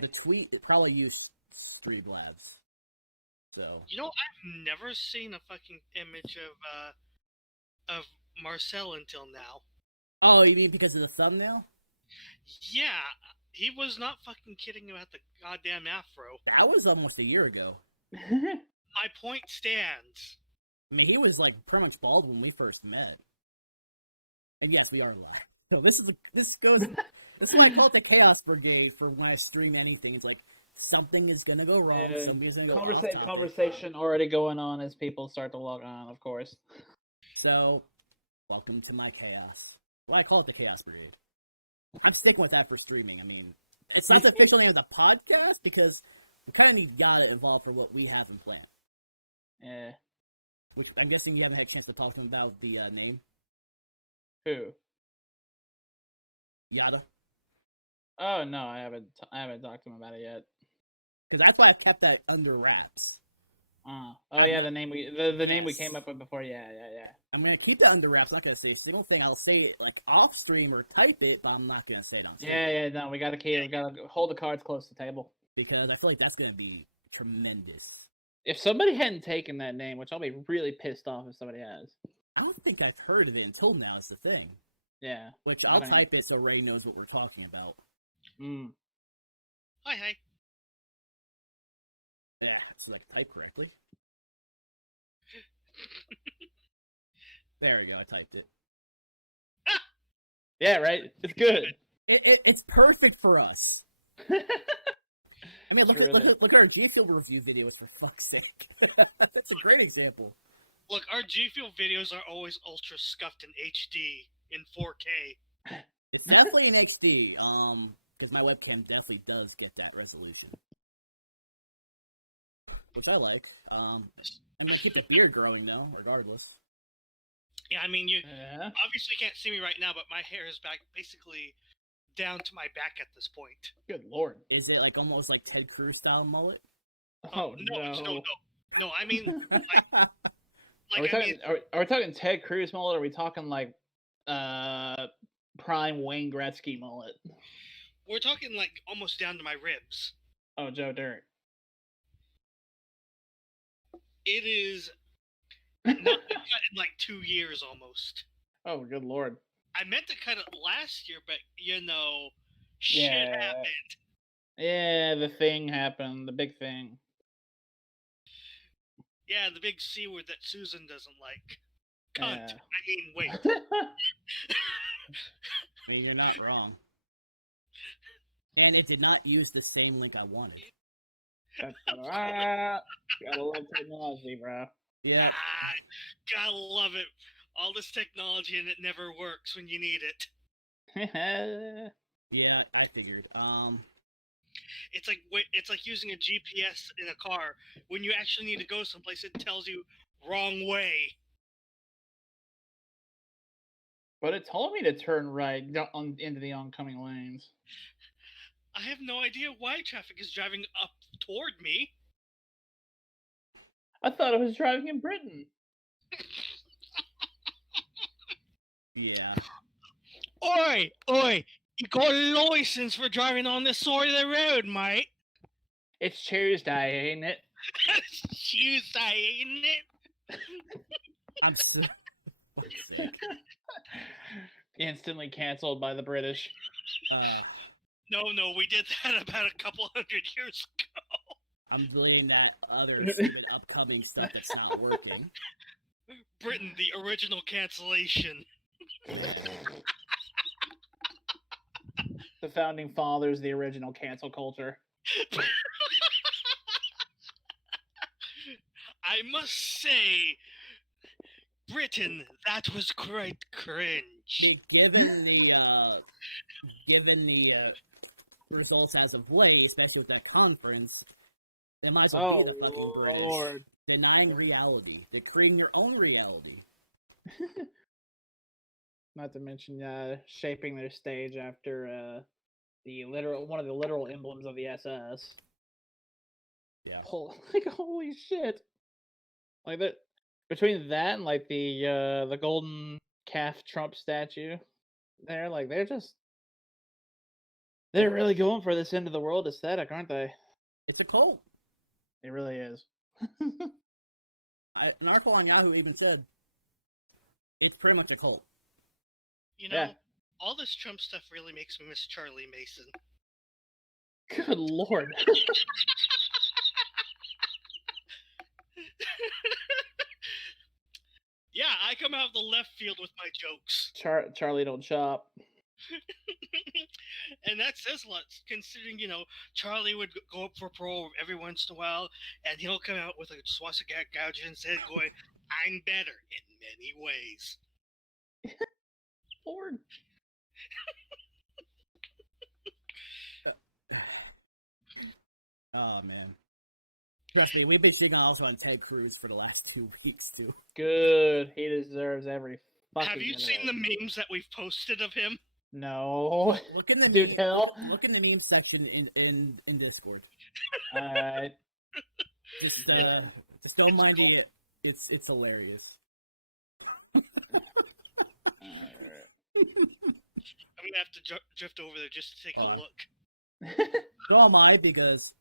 The tweet it probably used Streamlabs. So. I've never seen a fucking image of Marcel until now. Oh, you mean because of the thumbnail? Yeah, he was not fucking kidding about the goddamn afro. That was almost a year ago. My point stands. I mean, he was like pretty much bald when we first met. And yes, we are live. So this goes. This is why I call it the Chaos Brigade for when I stream anything. It's like something is gonna go wrong. Something's gonna go off topic. Conversation already going on as people start to log on, of course. So, welcome to my chaos. Well, I call it the Chaos Brigade. I'm sticking with that for streaming. I mean, it's not the official name of the podcast because we kind of need got it involved for what we have in plan. Yeah. Which I'm guessing you haven't had a chance to talk to him about the name. Who? Yada. Oh no, I haven't talked to him about it yet. Because that's why I kept that under wraps. Oh yeah, the name we came up with before. Yeah. I'm gonna keep it under wraps. I'm not gonna say a single thing. I'll say it like off stream or type it, but I'm not gonna say it on stream. Yeah. No, we gotta hold the cards close to the table. Because I feel like that's gonna be tremendous. If somebody hadn't taken that name, which I'll be really pissed off if somebody has. I don't think I've heard of it until now. Is the thing. Yeah. Which I'll type it so Ray knows what we're talking about. Hi. Yeah, so I type correctly. There we go, I typed it. Yeah, right? It's good. It's perfect for us. I mean, look at our G Fuel review videos, for fuck's sake. That's a great example. Look, our G Fuel videos are always ultra scuffed in HD in 4K. It's definitely in HD, because my webcam definitely does get that resolution. Which I like. I'm gonna keep the beard growing though, regardless. Yeah, I mean, you obviously can't see me right now, but my hair is back basically down to my back at this point. Good lord. Is it like almost like Ted Cruz style mullet? Oh no. I mean, are we talking Ted Cruz mullet? Or are we talking like prime Wayne Gretzky mullet? We're talking like almost down to my ribs. Oh, Joe Dirt. It is not been cut in like 2 years almost. Oh, good lord. I meant to cut it last year, but shit happened. Yeah, the thing happened. The big thing. Yeah, the big C word that Susan doesn't like. Cunt. Yeah. I mean, wait. I mean, you're not wrong. And it did not use the same link I wanted. Gotta love technology, bro. Yeah. Gotta love it. All this technology and it never works when you need it. Yeah, I figured. It's like using a GPS in a car. When you actually need to go someplace, it tells you wrong way. But it told me to turn right into the oncoming lanes. I have no idea why traffic is driving up toward me. I thought I was driving in Britain. Yeah. Oi! You got a license for driving on this side of the road, mate? It's Tuesday, ain't it? It's Tuesday, ain't it? I'm sick. Instantly canceled by the British. No, we did that about a couple hundred years ago. I'm deleting that other upcoming stuff that's not working. Britain, the original cancellation. The founding fathers, the original cancel culture. I must say, Britain, that was quite cringe. Given the results as of late, especially with that conference, they might as well be the fucking British. Lord. Denying reality. They're creating their own reality. Not to mention shaping their stage after one of the literal emblems of the SS. Yeah. Holy shit. Like that between that and like the golden calf Trump statue there, like they're just They're really going for this end of the world aesthetic, aren't they? It's a cult. It really is. An article on Yahoo even said it's pretty much a cult. You know, Yeah. all this Trump stuff really makes me miss Charlie Mason. Good lord. Yeah, I come out of the left field with my jokes. Charlie don't shop. And that says a lot, considering, Charlie would go up for parole every once in a while, and he'll come out with a swastika gouging his head going, I'm better in many ways. Lord. Oh, man. Trust me, we've been sitting also on Ted Cruz for the last 2 weeks, too. Good. He deserves every fucking Have you minute. seen the memes that we've posted of him? No. Look in the Do meme- tell. Look in the meme section in Discord. Alright. Just, Yeah. just don't It's mind cool. it. It's hilarious. Alright. I'm gonna have to drift over there just to take a Alright. look. So am I, because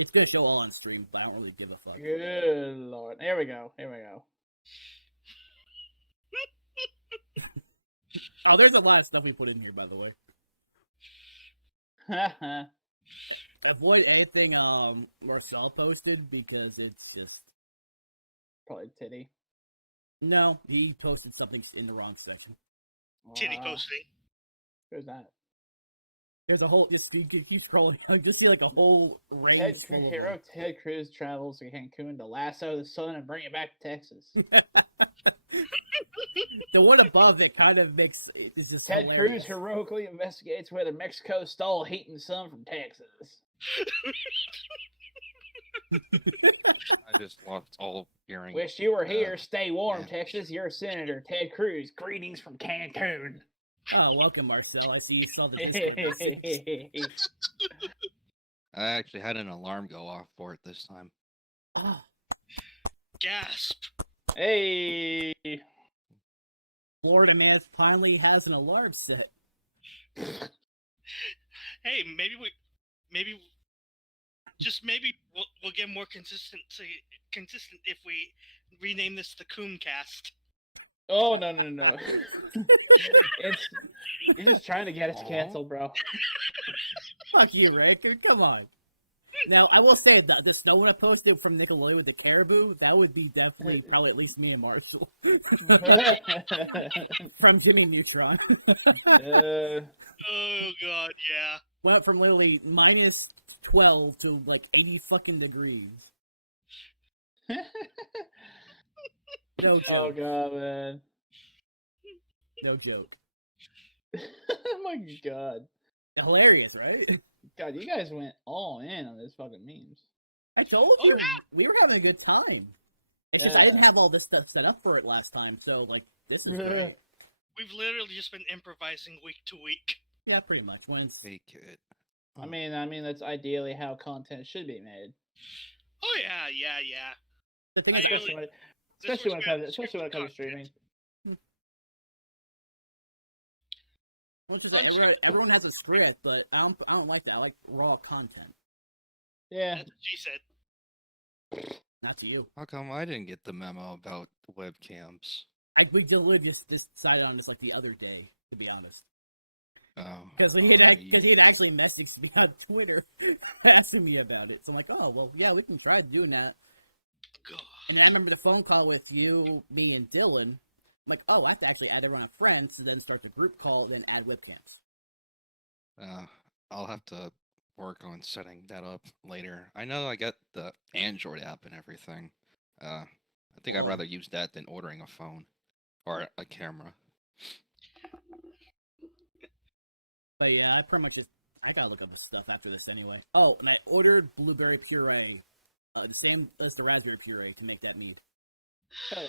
it's gonna show all on stream, but I don't really give a fuck. Good lord. Here we go. Oh, there's a lot of stuff we put in here, by the way. Avoid anything Marcel posted, because it's just... Probably titty. No, he posted something in the wrong section. Titty Wow. posting. Who's that? There's a whole... Just you keep scrolling down, just see like a whole range. Ted Cruz travels to Cancun to lasso the sun and bring it back to Texas. The one above it kind of makes... Is just Ted hilarious. Cruz heroically investigates whether Mexico stole heat and sun from Texas. I just lost all hearing. Wish you were here. Stay warm, yeah. Texas. Your Senator, Ted Cruz. Greetings from Cancun. Oh, welcome, Marcel. I see you saw the Discord message. I actually had an alarm go off for it this time. Ah, Gasp. Hey. Florida man finally has an alarm set. Hey, maybe we'll get more consistent if we rename this the Coomcast. Oh, no. You're just trying to get us canceled, bro. Fuck you, Rick. Come on. Now, I will say, the snow one I posted from Nickelodeon with the caribou, that would be definitely probably at least me and Marshall. From Jimmy Neutron. Oh god, yeah. Went from literally minus 12 to like 80 fucking degrees. No joke. Oh god, man. No joke. Oh my god. Hilarious, right? God, you guys went all in on this fucking memes. I told Oh, you, yeah. we were having a good time. It's just I didn't have all this stuff set up for it last time, so like this is great. We've literally just been improvising week to week. Yeah, pretty much. When it's, Fake it. I mean that's ideally how content should be made. Oh yeah. the thing I is, really- Especially when This it was comes good especially when it comes to content. streaming. once it's like, everyone has a script, but I don't like that. I like raw content. Yeah. That's what she said. Not to you. How come I didn't get the memo about webcams? We literally just decided on this like the other day, to be honest. Oh, Because he alright. had actually messaged me on Twitter asking me about it. So I'm like, oh, well, yeah, we can try doing that. God. And then I remember the phone call with you, me, and Dylan. I'm like, oh, I have to actually add everyone on friends to then start the group call, then add webcams. I'll have to work on setting that up later. I know I got the Android app and everything. I think I'd Oh. rather use that than ordering a phone or a camera. But yeah, I pretty much I gotta look up this stuff after this anyway. Oh, and I ordered blueberry puree, the same as the raspberry puree to make that mead. Hell yeah.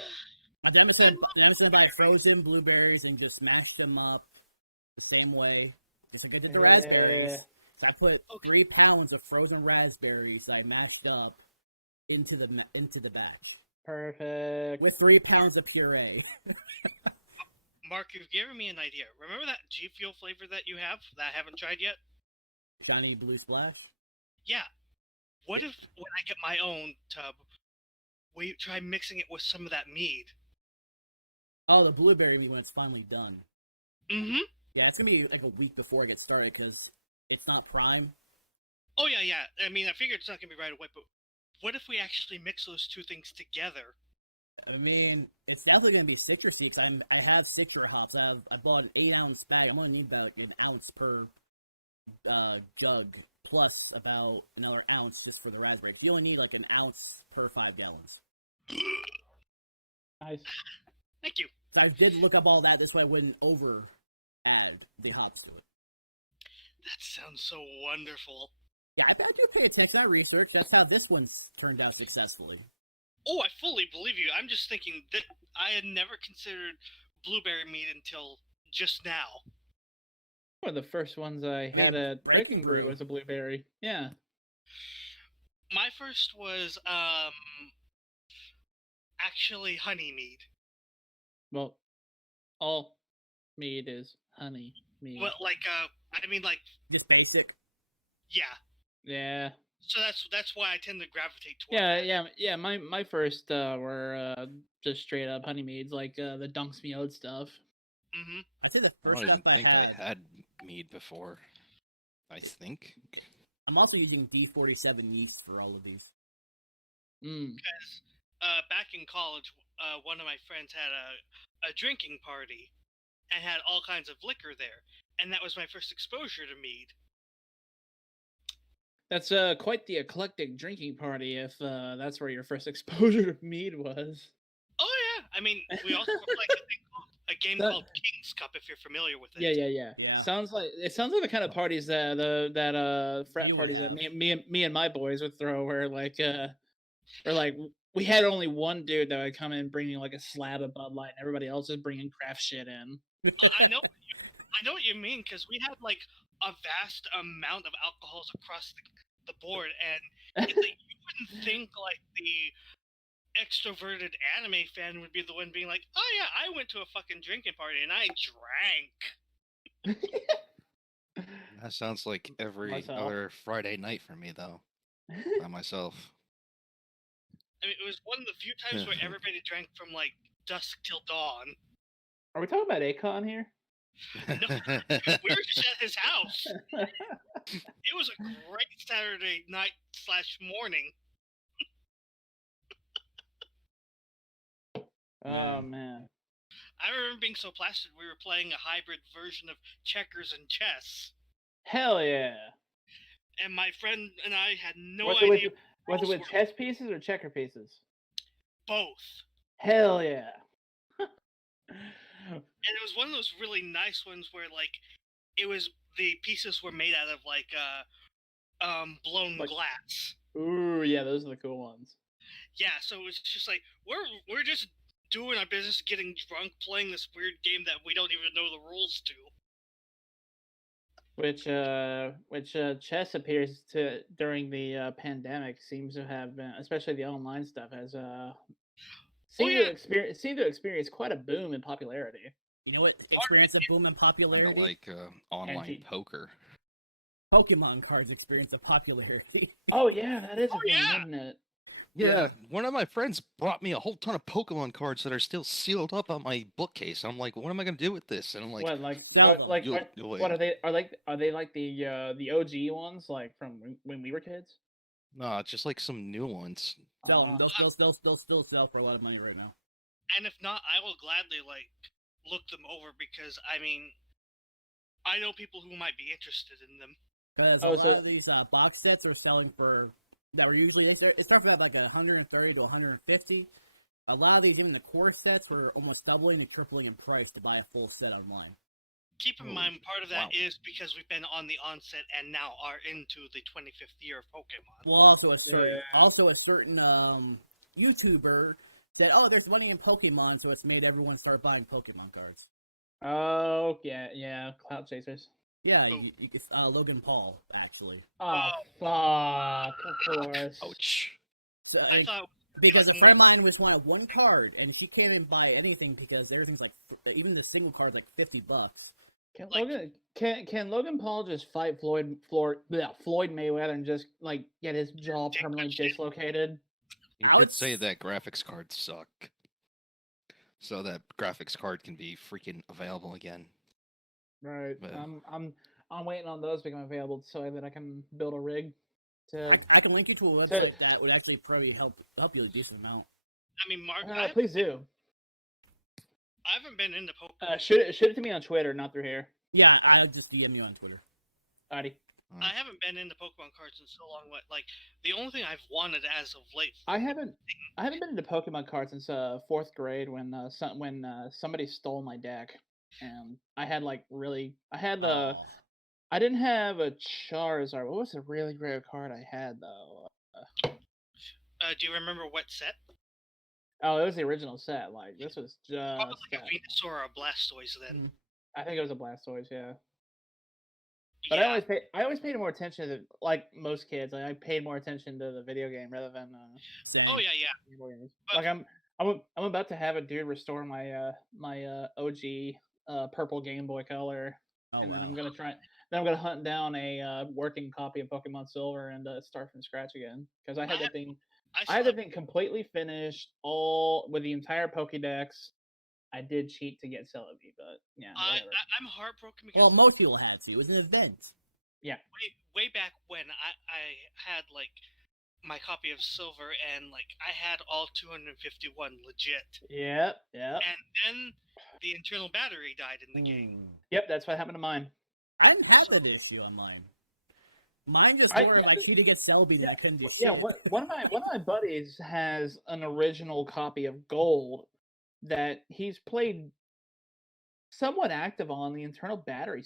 I'm just gonna buy frozen blueberries and just mash them up the same way, just like I did the raspberries. So I put 3 pounds of frozen raspberries I mashed up into the batch Perfect. with 3 pounds of puree. Mark, you've given me an idea. Remember that G Fuel flavor that you have that I haven't tried yet? Shiny Blue Splash. Yeah. What if when I get my own tub, we try mixing it with some of that mead? Oh, the blueberry mead when it's finally done. Mm-hmm. Yeah, it's gonna be like a week before it gets started because it's not prime. Oh yeah. I mean, I figured it's not gonna be right away, but what if we actually mix those two things together? I mean, it's definitely gonna be citrusy because I have citra hops. I bought an 8-ounce bag. I'm gonna need about an ounce per jug, plus about another ounce just for the raspberry. You only need like an ounce per 5 gallons. Nice. Thank you. So I did look up all that. This way I wouldn't over add the hops to it. That sounds so wonderful. Yeah, I do pay attention. I research. That's how this one's turned out successfully. Oh, I fully believe you. I'm just thinking that I had never considered blueberry mead until just now. One of the first ones I had at Breaking Brew was a blueberry. Yeah. My first was actually honey mead. Well, all mead is honey mead. Well, I mean, just basic. Yeah. Yeah. So that's why I tend to gravitate towards. Yeah. My first were just straight up honey meads, like the Dunks Me Oat stuff. Mm-hmm. I say the I first don't step even think I had mead before. I think. I'm also using D47 yeast for all of these. Because back in college, one of my friends had a drinking party and had all kinds of liquor there, and that was my first exposure to mead. That's quite the eclectic drinking party if that's where your first exposure to mead was. Oh yeah, I mean, we also were playing a game called King's Cup, if you're familiar with it. Yeah. Sounds like the kind of parties that frat parties that me and my boys would throw, where we had only one dude that would come in bringing like a slab of Bud Light, and everybody else is bringing craft shit in. I know what you mean, because we had like a vast amount of alcohols across the board, and it's like, you wouldn't think like the extroverted anime fan would be the one being like, oh yeah, I went to a fucking drinking party and I drank. That sounds like every other Friday night for me, though. By myself. I mean, it was one of the few times where everybody drank from like dusk till dawn. Are we talking about Akon here? No, we were just at his house. It was a great Saturday night / morning. Oh man. I remember being so plastered we were playing a hybrid version of checkers and chess. Hell yeah. And my friend and I had no idea. Was it with chess pieces or checker pieces? Both. Hell yeah. And it was one of those really nice ones where like the pieces were made out of like blown glass. Ooh, yeah, those are the cool ones. Yeah, so it was just like we're just doing our business, getting drunk, playing this weird game that we don't even know the rules to. Which chess appears to during the pandemic seems to have been, especially the online stuff, has seemed to experience quite a boom in popularity. You know what? Experience a boom in popularity. Kind of like online poker. Pokemon cards experience a popularity. Oh yeah, that is a thing, isn't it? Yeah, one of my friends brought me a whole ton of Pokemon cards that are still sealed up on my bookcase. I'm like, what am I gonna do with this? And I'm like, what are they? Are they like the OG ones, like from when we were kids? No, it's just like some new ones. They'll still sell for a lot of money right now. And if not, I will gladly like look them over, because I mean, I know people who might be interested in them. Because a lot of these box sets are selling for that were usually it starts at like 130 to 150. A lot of these, even the core sets, were almost doubling and tripling in price to buy a full set online. Keep in mind, part of that is because we've been on the onset and now are into the 25th year of Pokemon. Well, also a certain YouTuber said, "Oh, there's money in Pokemon," so it's made everyone start buying Pokemon cards. Oh yeah, cloud chasers. Yeah, it's Logan Paul, actually. Oh, fuck, of course. Ouch. So, I thought Because a Like, friend of mine just wanted one card, and she can't even buy anything because theirs is like even the single card's like $50. Can Like- Logan Paul just fight Floyd Mayweather and just like get his jaw permanently dislocated? He I did would say that graphics cards suck, so that graphics card can be freaking available again. Right. Yeah. I'm waiting on those to become available so that I can build a rig. To I can link you to a website that would actually probably help you a decent amount. I mean, Mark, please do. I haven't been into Pokemon. Shoot it to me on Twitter, not through here. Yeah, I'll just DM you on Twitter. Alrighty. I haven't been into Pokemon cards in so long. But like, the only thing I've wanted as of late. I haven't been into Pokemon cards since 4th grade when somebody stole my deck, and I had I didn't have a Charizard. What was the really rare card I had though? Do you remember what set? Oh, it was the original set. Like this was just. Probably like a Venusaur or a Blastoise then. I think it was a Blastoise, yeah. But Yeah. I always paid more attention to, like most kids. Like I paid more attention to the video game rather than. Same. Oh yeah, yeah. Video games. But- Like I'm about to have a dude restore my my OG purple Game Boy Color, Oh, and then wow. I'm gonna hunt down a working copy of Pokemon Silver and start from scratch again because I had that thing. I had the thing completely finished, all with the entire Pokédex. I did cheat to get Celebi, but yeah, whatever. I'm heartbroken because Well, most people had to. It was an event. way back when I had like my copy of Silver and like I had all 251 legit, Yep. and then the internal battery died in the game. Yep, that's what happened to mine. I didn't have that issue on mine. Mine just I- more yeah, like he to get Celebi and I couldn't just Yeah, sit. one of my buddies has an original copy of Gold that he's played somewhat active on. The internal battery,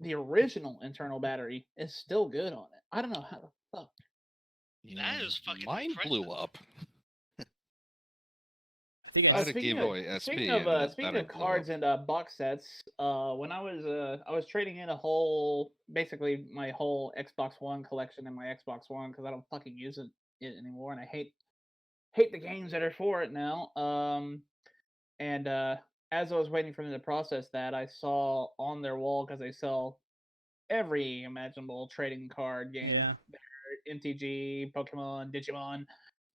the original internal battery, is still good on it. I don't know how the fuck. That is fucking Mine impressive. blew up. I think I had a Speaking Game of- Boy SP. Speaking and of that speaking battery of blew cards up. and box sets, when I was trading in a whole, basically my whole Xbox One collection and my Xbox One because I don't fucking use it anymore, and I hate the games that are for it now. And as I was waiting for them to process that, I saw on their wall because they sell every imaginable trading card game. Yeah. MTG, Pokemon, Digimon,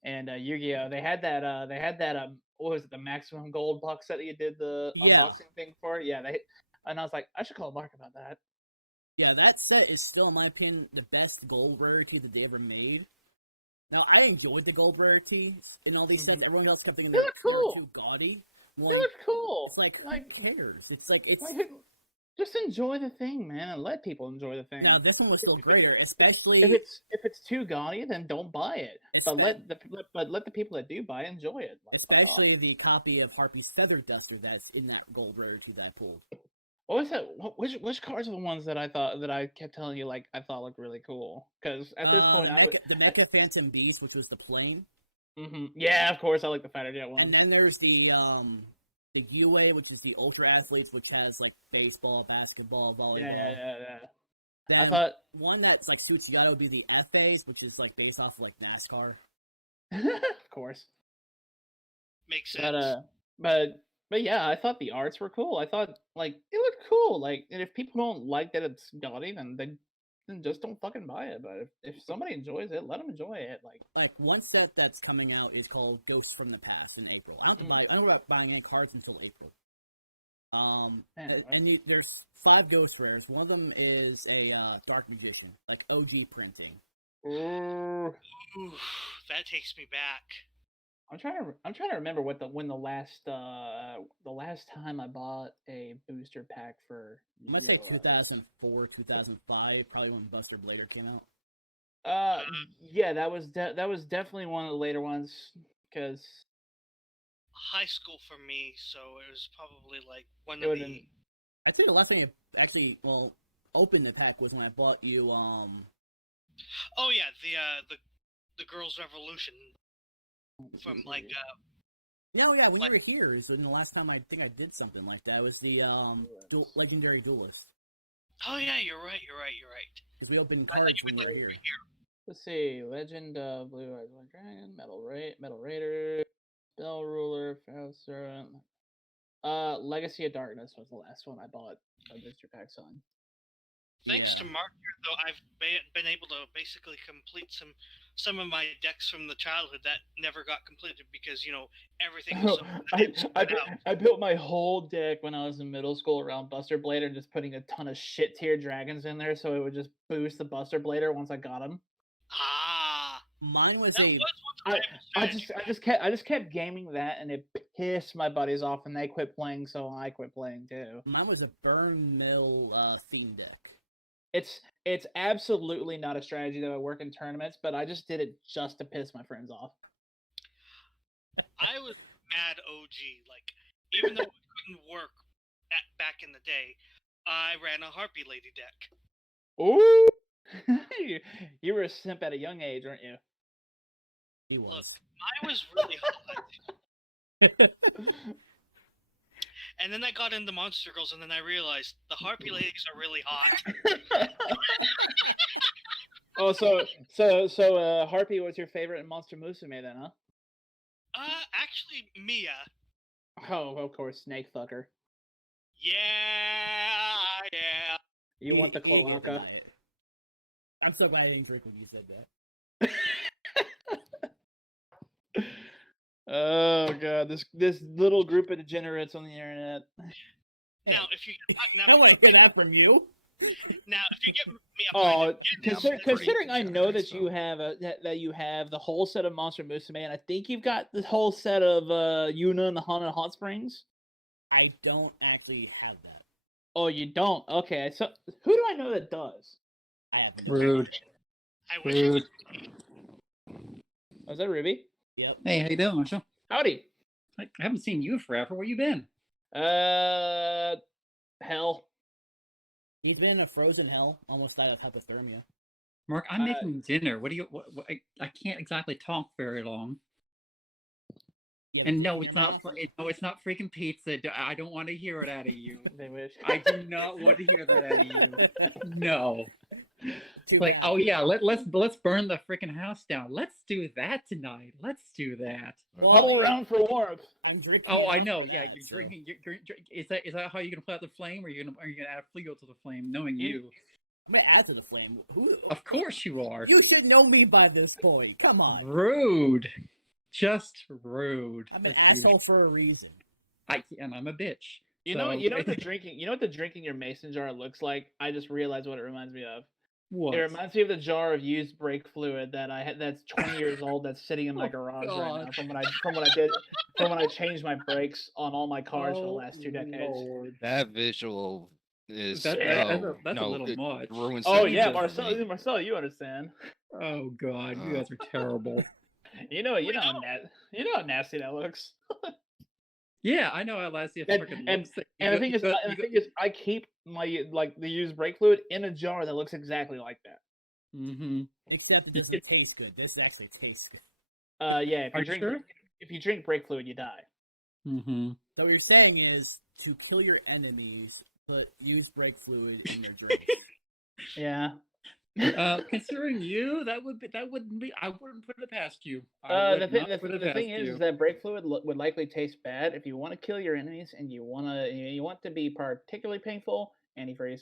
and Yu-Gi-Oh. They had that what was it, the Maximum Gold box set that you did the Yeah. unboxing thing for? Yeah, and I was like, I should call Mark about that. Yeah, that set is still, in my opinion, the best gold rarity that they ever made. Now, I enjoyed the gold rarities in all these sets. Everyone else kept thinking They they look were cool. too gaudy. It Like, looked cool. it's like, who cares? It's like, it's... Just enjoy the thing, man, and let people enjoy the thing. Now, this one was still greater, especially... If it's too gaudy, then don't buy it. But let the people that do buy it enjoy it. Like, especially the copy of Harpy's Feather Duster that's in that gold rarity that I pulled. what was that? Which cards are the ones that I kept telling you like I thought looked really cool? Because at this point, the Mecha Phantom Beast, which was the plane. Yeah, of course, I like the Fighter Jet one. And then there's the UA, which is the Ultra Athletes, which has like baseball, basketball, volleyball. Yeah. Then I thought one that's like suits Yato would be the FAs, which is like based off of, like NASCAR. of course. Makes sense. But yeah, I thought the arts were cool. I thought like it looked cool. Like, and if people don't like that it's gaudy, then just don't fucking buy it. But if somebody enjoys it, let them enjoy it. Like one set that's coming out is called Ghosts from the Past in April. I don't know about buying any cards until April. There's 5 ghost rares. One of them is a Dark Magician, like OG printing. Ooh. Ooh, that takes me back. I'm trying to remember when the last time I bought a booster pack for. I'm gonna say 2004, 2005, probably when Buster Blader came out. Yeah, that was definitely one of the later ones because High school for me, so it was probably like one it of would the. I think the last thing I actually opened the pack was when I bought you Oh yeah, the Girls' Revolution from like Yeah, when Like- you were here is when the last time I think I did something like that. It was the Legendary Duelist. Oh yeah, you're right. Because we opened I thought cards you when meant we like were over here. here. Let's see. Legend of Blue Eyes White Dragon, Metal Raider, Spell Ruler, Feral Servant. Legacy of Darkness was the last one I bought a booster packs on. Thanks Yeah. to Mark here, though, I've been able to basically complete some of my decks from the childhood that never got completed because everything was so spread out. I built my whole deck when I was in middle school around Buster Blader, just putting a ton of shit tier dragons in there, so it would just boost the Buster Blader once I got him. Ah, Mine was that a. was one I just kept gaming that, and it pissed my buddies off, and they quit playing, so I quit playing too. Mine was a burn mill theme deck. It's absolutely not a strategy that would work in tournaments, but I just did it just to piss my friends off. I was mad OG. Like, even though it couldn't work back in the day, I ran a Harpy Lady deck. Ooh, you were a simp at a young age, weren't you? He was. Look, I was really hot. And then I got into Monster Girls, and then I realized the Harpy Ladies are really hot. Oh, so Harpy was your favorite in Monster Musume then, huh? Actually, Mia. Oh, of course, Snake Fucker. Yeah. You want the cloaca? I'm so glad I didn't drink when you said that. Oh god, this little group of degenerates on the internet. Now, if you I want to hear that from you. Now, if you get me a Oh, bind, considering I know that so. you have that you have the whole set of Monster Musume, and I think you've got the whole set of Yuna and the Haunted Hot Springs. I don't actually have that. Oh, you don't? Okay, so who do I know that does? I have Rude. I wish Rude. Was that Ruby? Yep. Hey, how you doing, Marshall? Howdy. I haven't seen you forever. Where you been? Hell. He's been in a frozen hell, almost died of hypothermia. Mark, I'm making dinner. What do you? I can't exactly talk very long. You have And a no, kid in it's your not. mouth? No, it's not freaking pizza. I don't want to hear it out of you. They wish. I do not want to hear that out of you. No. Too It's like, bad. oh yeah, let's burn the freaking house down. Let's do that tonight. Let's do that. Well, Huddle around for warmth. I'm drinking. Oh, I enough know. for Yeah, that, you're so- drinking. Is that how you're gonna play out the flame, or are you gonna add fuel to the flame? Knowing you, I'm gonna add to the flame. Who? of course you are. You should know me by this point. Come on. Rude. Just rude. I'm an as usual. asshole for a reason. And I'm a bitch. You know what the drinking. You know what the drinking your mason jar looks like. I just realized what it reminds me of. What? It reminds me of the jar of used brake fluid that I had. That's 20 years old. That's sitting in my Oh, garage right God. now. From when I changed my brakes on all my cars for the last 2 decades. Lord. That visual is That's a little it much. ruins Oh everything yeah, for me. Marcel, you understand. Oh God, you guys are terrible. You know how nasty that looks. Yeah, I know how Lassie freaking looks. And the thing is, I keep my the used brake fluid in a jar that looks exactly like that. Mm-hmm. Except it doesn't taste good. This actually tastes good. Yeah. Are you sure? If you drink brake fluid, you die. Mm-hmm. So what you're saying is to kill your enemies, but use brake fluid in your drink. Yeah. Considering you, that wouldn't be. I wouldn't put it past you. The thing is that brake fluid would likely taste bad. If you want to kill your enemies and you want to be particularly painful, antifreeze,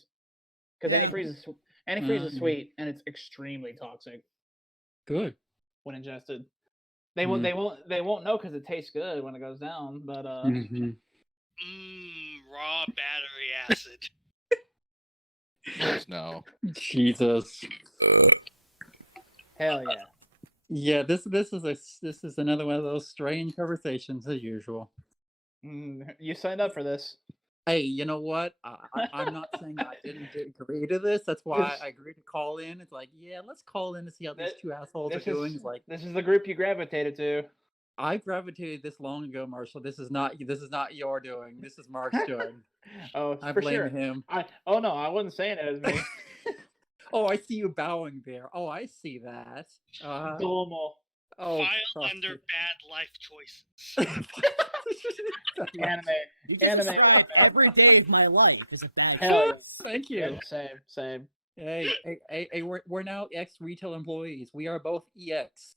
because Yeah. antifreeze is sweet and it's extremely toxic Good. when ingested. They won't know because it tastes good when it goes down. But Mm-hmm. Raw battery acid. No. Jesus. hell yeah. Yeah, this is another one of those strange conversations as usual. You signed up for this. Hey, you know what? I'm not saying I didn't agree to this. That's why I agreed to call in. It's like, yeah, let's call in to see how these two assholes are doing. It's like, this is the group you gravitated to. I gravitated this long ago, Marshall. This is not your doing. This is Mark's doing. Oh, I for blame sure. him. Oh no, I wasn't saying it as me. Oh, I see you bowing there. Oh, I see that. Domo. Oh, File trust under me. bad life choices. Anime. You can describe every day of my life as a bad Hell choice. Thank you. Yeah, same. Hey, we're now ex-retail employees. We are both EX.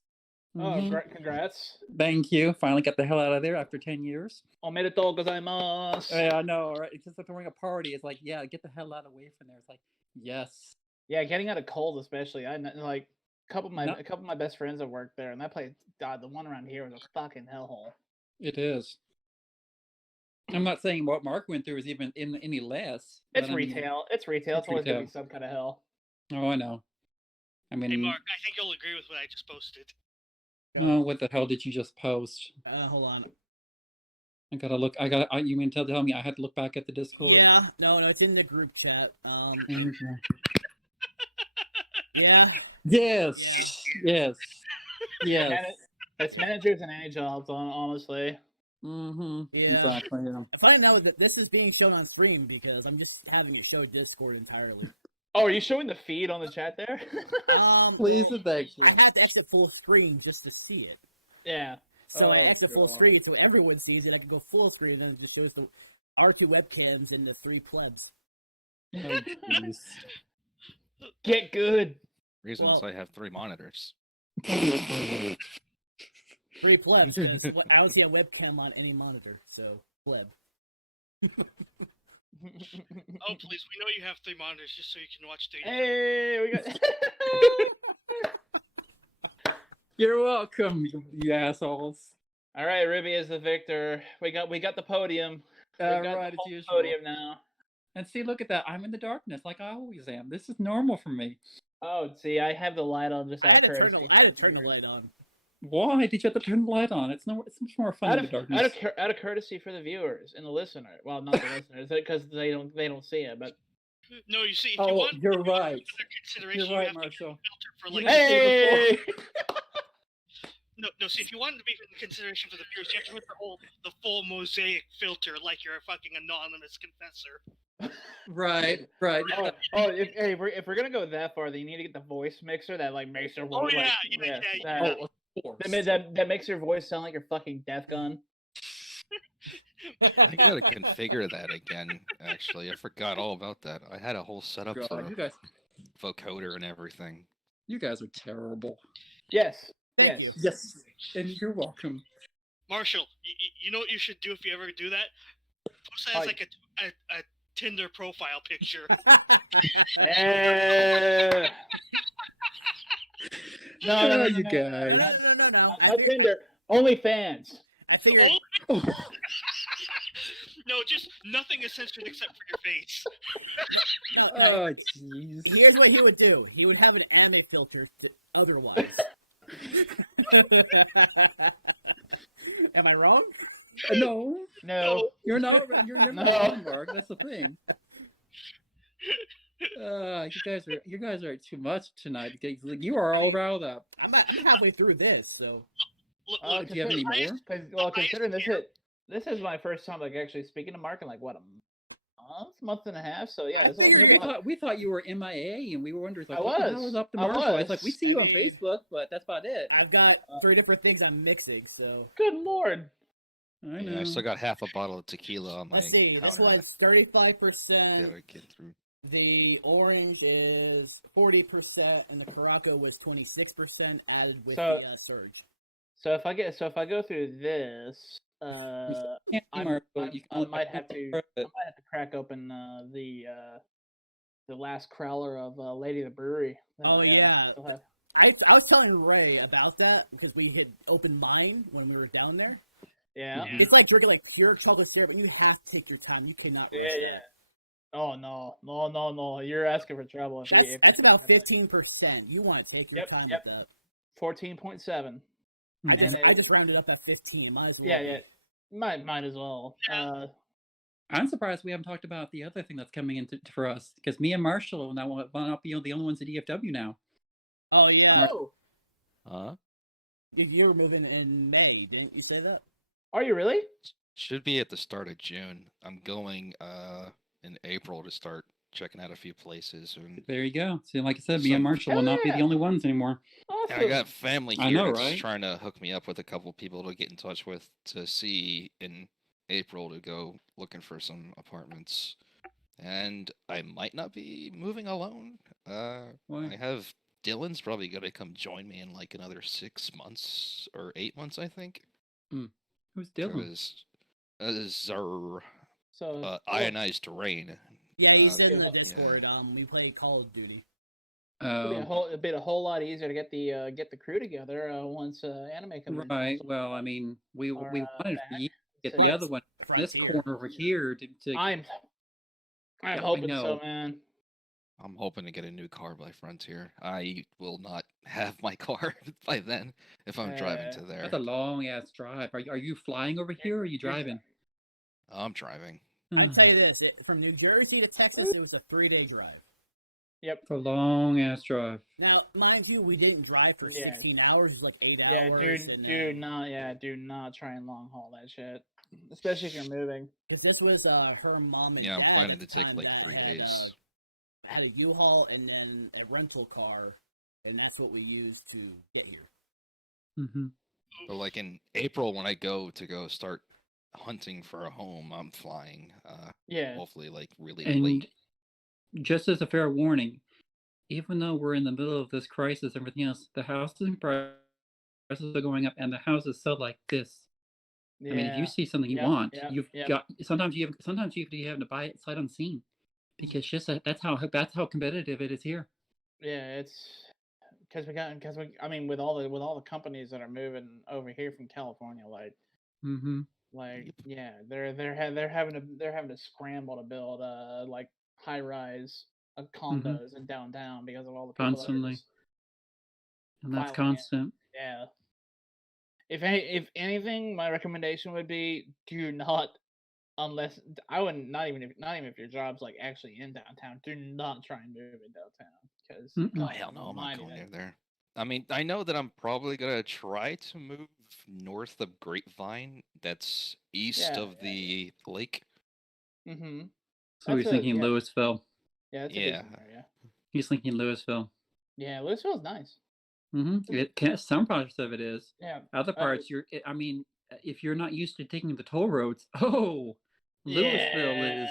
Oh, Mhm. congrats. Thank you. Finally got the hell out of there after 10 years. Omedetou gozaimasu. Yeah, I know, right? It's just like throwing a party. It's like, yeah, get the hell out away from there. It's like, yes. Yeah, getting out of Coles especially. Like a couple No. of my best friends have worked there, and that place, God, the one around here was a fucking hellhole. It is. I'm not saying what Mark went through is even any less. It's but I mean, retail. It's retail. It's it's always gonna be retail. some kind of hell. Oh, I know. I Hey, mean, Mark, I think you'll agree with what I just posted. oh, what the hell did you just post? Hold on. I gotta look. You mean tell me I had to look back at the Discord? Yeah, no, it's in the group chat. Okay. Yeah. Yes. Yes. Yes. It's managers and any jobs, honestly. Mm-hmm. Yeah. Exactly. Yeah. I find out that this is being shown on stream because I'm just having it show Discord entirely. Oh, are you showing the feed on the chat there? Please well, and thank you. I had to exit full screen just to see it. Yeah. So I Oh, exit full God. screen so everyone sees it. I can go full screen and then it just shows the R2 webcams and the 3 plebs. Oh, jeez. Get good. Reasons Well- I have 3 monitors. 3 plebs. 'Cause I don't see a webcam on any monitor, so pleb. Oh, please, we know you have 3 monitors just so you can watch data. Hey, we got. You're welcome, you assholes. All right, Ruby is the victor. We got the podium. We All got right, the as whole usual. podium now. And see, look at that. I'm in the darkness like I always am. This is normal for me. Oh, see, I have the light on just I out had of to turn courtesy. the, I had to turn the light on. Why did you have to turn the light on? It's much more fun in the darkness. Out of courtesy for the viewers and the listener. Well, not the listeners, because they don't see it. But No, you see, if you Oh, want you're right. further consideration, You're you right, have to Marshall. filter for You like. know- hey, No. See, if you want to be in consideration for the viewers, you have to put the full mosaic filter, like you're a fucking anonymous confessor. Right. if we're gonna go that far, then you need to get the voice mixer that like makes your voice. Oh, yeah, like, yeah. that, Oh, of course. that makes your voice sound like your fucking death gun. I gotta configure that again, actually. I forgot all about that. I had a whole setup for God, a you guys vocoder and everything. are terrible. Yes. Thank yes. you. Yes, and you're welcome. Marshall, you know what you should do if you ever do that? Post that as like a Tinder profile picture. Yeah. No, you guys. No. Not Tinder. OnlyFans. I figured. Oh, No, just nothing is censored except for your face. No, oh, jeez. here's what he would do. He would have an anime filter otherwise. Am I wrong? No, No. you're not. You're never No. wrong, Mark. That's the thing. You guys are too much tonight. You are all riled up. I'm halfway through this, so. Look, Do you have any more? Considering this is my first time like actually speaking to Mark in like what a month and a half. So yeah, it's Yeah, we thought you were MIA, and we were wondering like, I what the hell was. is up to I Marshall? It's like was. we see you on I mean- Facebook, but that's about it. I've got 3 different things I'm mixing, so. good lord. I know. Yeah, I still got half a bottle of tequila on my Let's see. This counter. one's 35%. Gotta get through. The orange is 40%, and the Caraco was 26% added with So- the surge. So if I go through this, Yeah, I Marshall, you can I only might buy have one to per I might have to crack open the last crowler of Lady the Brewery. that Oh, I, yeah. still have. I was telling Ray about that because we had opened mine when we were down there. Yeah. Yeah. It's like drinking like pure chocolate syrup, but you have to take your time. You cannot. Yeah, rush yeah. that. Oh no! You're asking for trouble. That's about 15%. You want to take your Yep, time yep. with that. 14.7. I Mhm. just And rounded up at 15. Might as well. Yeah. Might as well. I'm surprised we haven't talked about the other thing that's coming into for us because me and Marshall will not be the only ones at EFW now. Oh yeah. Oh, Huh? You were moving in May, didn't you say that? are you really? Should be at the start of June. I'm going in April to start checking out a few places. And There you go. See, like I said, me So- and Marshall will not be the Yeah. only ones anymore. Awesome. I got family I here know, that's right? trying to hook me up with a couple people to get in touch with to see in April to go looking for some apartments and I might not be moving alone. Why? I have Dylan's probably gonna come join me in like another 6 months or 8 months, I think. Who's Dylan? Because Zar So ionized terrain. Yeah, he's in the yeah. Discord. We play Call of Duty. it'd be a whole lot easier to get the crew together once anime comes in. Right. Well, I mean, we Or, wanted back. for you to get So- the other one, this Frontier. corner over here, to I'm Yeah, I hoping know. so, man. I'm hoping to get a new car by Frontier. I will not have my car by then if I'm driving to there. That's a long ass drive. Are you flying over here or are you driving? I'm driving. I'll tell you this: from New Jersey to Texas, it was a 3-day drive. It's a long ass drive. Now, mind you, we didn't drive for Yeah. 16 hours. It's like 8 Yeah, hours. do not try and long haul that shit, especially if you're moving. Because this was her mom and Yeah, dad I'm planning at to the take time like that 3 had, days. had a U-Haul and then a rental car, and that's what we used to get here. Mm-hmm. But like in April when I go start hunting for a home, I'm flying. Yeah. Hopefully like really And late. just as a fair warning, even though we're in the middle of this crisis and everything else, the housing prices are going up, and the houses sell like this. Yeah. I mean, if you see something you Yep, want, yep, you've yep. got sometimes you have to buy it sight unseen, because that's how competitive it is here. Yeah, it's because I mean with all the companies that are moving over here from California, Mm-hmm. Yep. yeah, they're having to scramble to build like high rise condos in downtown because of all the people that are Constantly, just and that's filing in. constant. Yeah. If anything, my recommendation would be do not, unless I wouldn't, not even if your job's like actually in downtown, do not try and move in downtown because Mm-mm. Oh hell no, I'm not going near there. I mean, I know that I'm probably gonna try to move north of Grapevine. That's east Yeah, of the lake. Mm-hmm. So he's That's thinking yeah. Louisville. Yeah, that's a Yeah. decent area. He's thinking Louisville. Yeah, Louisville's nice. Mm-hmm. Some parts of it is. Yeah. Other parts, I mean, if you're not used to taking the toll roads, Louisville is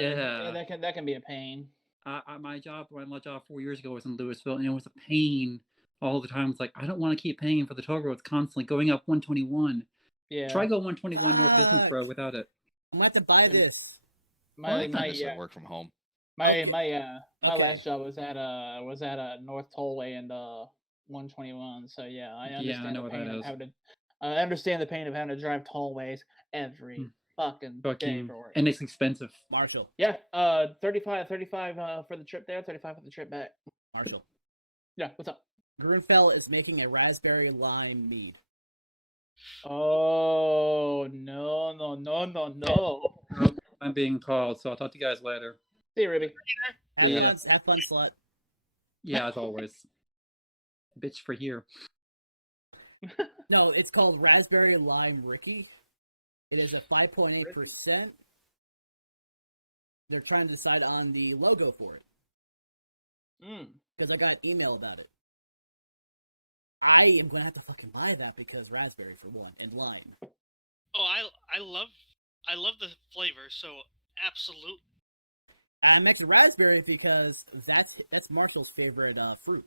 Yeah, that can be a pain. my job 4 years ago was in Louisville, and it was a pain all the time. It's like I don't want to keep paying for the toll roads constantly going up 121. Yeah. Try go 121 North Business Fuck. Road without it. I'm going to have to buy Yeah. this. My Goodness, I work from home. my Okay. last job was at North Tollway and 121. So yeah, I understand I know the what pain that of is. having to. I understand the pain of having to drive tollways every fucking day for work. And it's expensive. Marshall. Yeah, 35 for the trip there, 35 for the trip back. Marshall. Yeah, what's up? Grunfeld is making a raspberry lime mead. Oh no! I'm being called, so I'll talk to you guys later. See you, Ruby. Have fun, slut. Yeah, as always. Bitch for here. No, it's called Raspberry Lime Ricky. It is a 5.8%. They're trying to decide on the logo for it. Because I got an email about it. I am going to have to fucking buy that because raspberry for one, and lime. Oh, I love the flavor, so absolutely. I mix raspberry because that's Marshall's favorite fruit.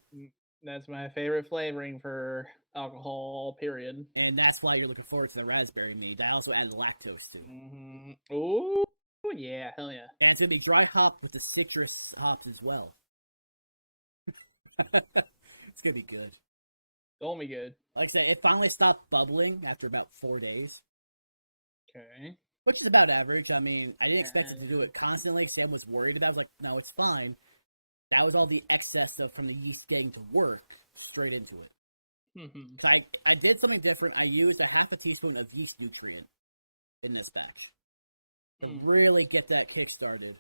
That's my favorite flavoring for alcohol, period. And that's why you're looking forward to the raspberry mead. I also added lactose to it. Mm-hmm. Ooh, yeah, hell yeah. And it's going to be dry hopped with the citrus hops as well. It's going to be good. Don't be good. Like I said, it finally stopped bubbling after about 4 days. Okay. Which is about average. I mean, I didn't expect it to do it constantly. Sam was worried about it. I was like, no, it's fine. That was all the excess from the yeast getting to work straight into it. Mm-hmm. I did something different. I used a half a teaspoon of yeast nutrient in this batch to really get that kick started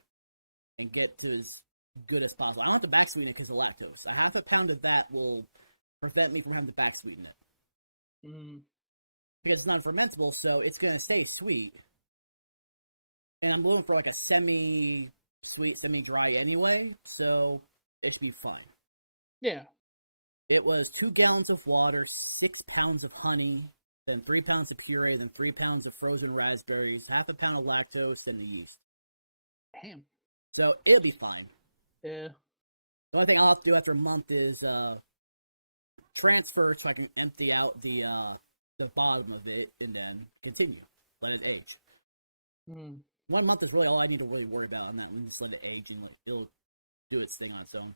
and get to as good as possible. I don't have to back sweeten it because of lactose. A half a pound of that will prevent me from having to back sweeten it. Because it's non-fermentable, so it's going to stay sweet. And I'm looking for like a semi-sweet, semi-dry anyway, so it should be fine. Yeah. It was 2 gallons of water, 6 pounds of honey, then 3 pounds of puree, then 3 pounds of frozen raspberries, half a pound of lactose, and the yeast. Damn. So it'll be fine. Yeah. The only thing I'll have to do after a month is transfer so I can empty out the bottom of it and then continue. Let it age. Hmm. 1 month is really all I need to really worry about on that, and just let it age and it'll do its thing on its own.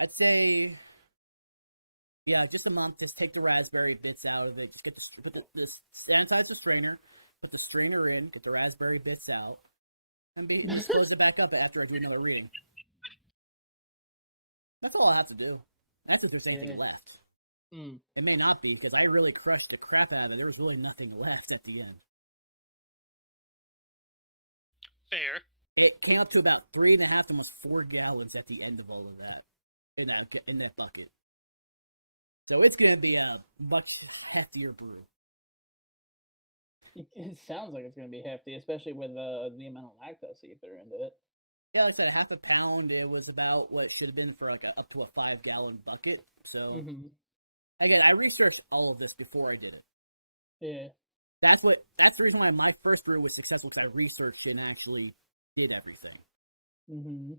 I'd say, yeah, just a month. Just take the raspberry bits out of it. Just get the sanitize the strainer, put the strainer in, get the raspberry bits out, and just close it back up after I do another reading. That's all I have to do. That's if there's anything left. Mm. It may not be, because I really crushed the crap out of it. There was really nothing left at the end. Fair. It came up to about 3.5, almost 4 gallons at the end of all of that, in that bucket. So it's going to be a much heftier brew. It sounds like it's going to be hefty, especially with the amount of lactose you threw into it. Yeah, like I said, half a pound. It was about what it should have been for like up to a 5-gallon bucket. So again, I researched all of this before I did it. Yeah. That's the reason why my first brew was successful, because I researched and actually did everything. Mm-hmm.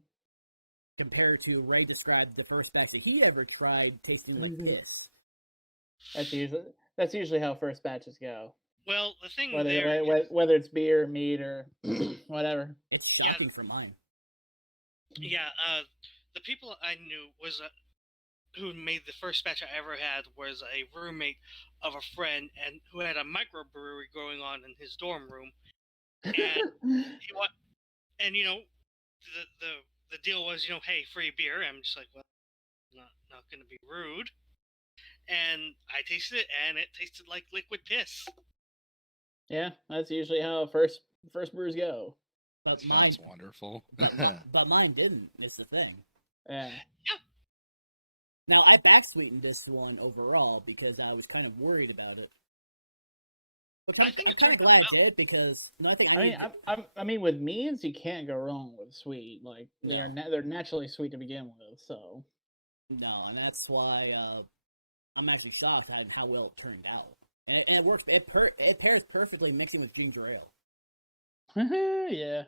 Compared to Ray described the first batch that he ever tried tasting like this. That's usually how first batches go. Well, the thing Whether it's beer, meat, or whatever. It's shocking for mine. Yeah, the people I knew was who made the first batch I ever had was a roommate of a friend, and who had a microbrewery going on in his dorm room. And and the deal was, hey, free beer. I'm just like, well, not going to be rude. And I tasted it, and it tasted like liquid piss. Yeah, that's usually how first brews go. But Sounds wonderful. but mine didn't. Is the thing. Yeah. Now I backsweetened this one overall because I was kind of worried about it. But I'm kind of glad I did, because I mean, with meads you can't go wrong with sweet. Like they're naturally sweet to begin with. So. No, and that's why I'm actually shocked at how well it turned out. And it works. It pairs perfectly mixing with ginger ale. Yeah.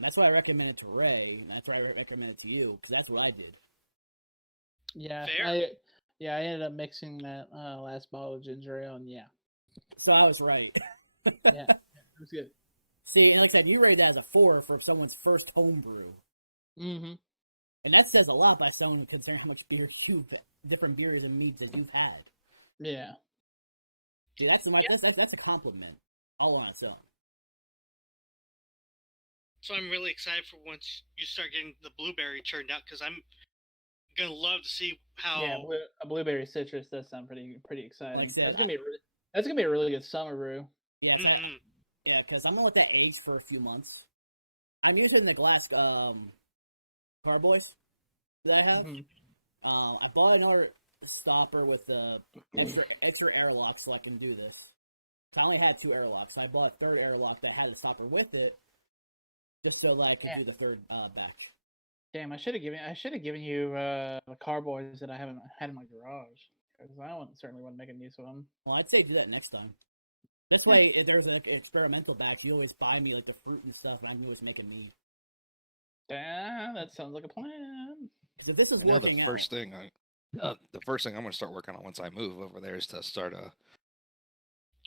That's why I recommend it to Ray. That's why I recommend it to you, because that's what I did. Yeah. I ended up mixing that last bottle of ginger ale, and yeah. So I was right. Yeah, it was good. See, and like I said, you rated that as a 4 for someone's first home brew. Mm-hmm. And that says a lot by someone considering how much different beers and meads that you've had. Yeah. See, that's a compliment all on its own. So I'm really excited for once you start getting the blueberry churned out, because I'm gonna love to see how. Yeah, a blueberry citrus does sound pretty exciting. Like I said, that's gonna be a really good summer brew. Yeah, because I'm gonna let that age for a few months. I'm using the glass carboys that I have. I bought another stopper with extra airlock so I can do this. So I only had 2 airlocks. So I bought a third airlock that had a stopper with it, just so that I could do the third batch. Damn, I should have given you the carboys that I haven't had in my garage, because I certainly wasn't making use of them. Well, I'd say do that next time. This way, if there's an experimental batch, you always buy me like the fruit and stuff, and I'm always making me. Yeah, that sounds like a plan. But this is I know the first thing I'm going to start working on once I move over there is to start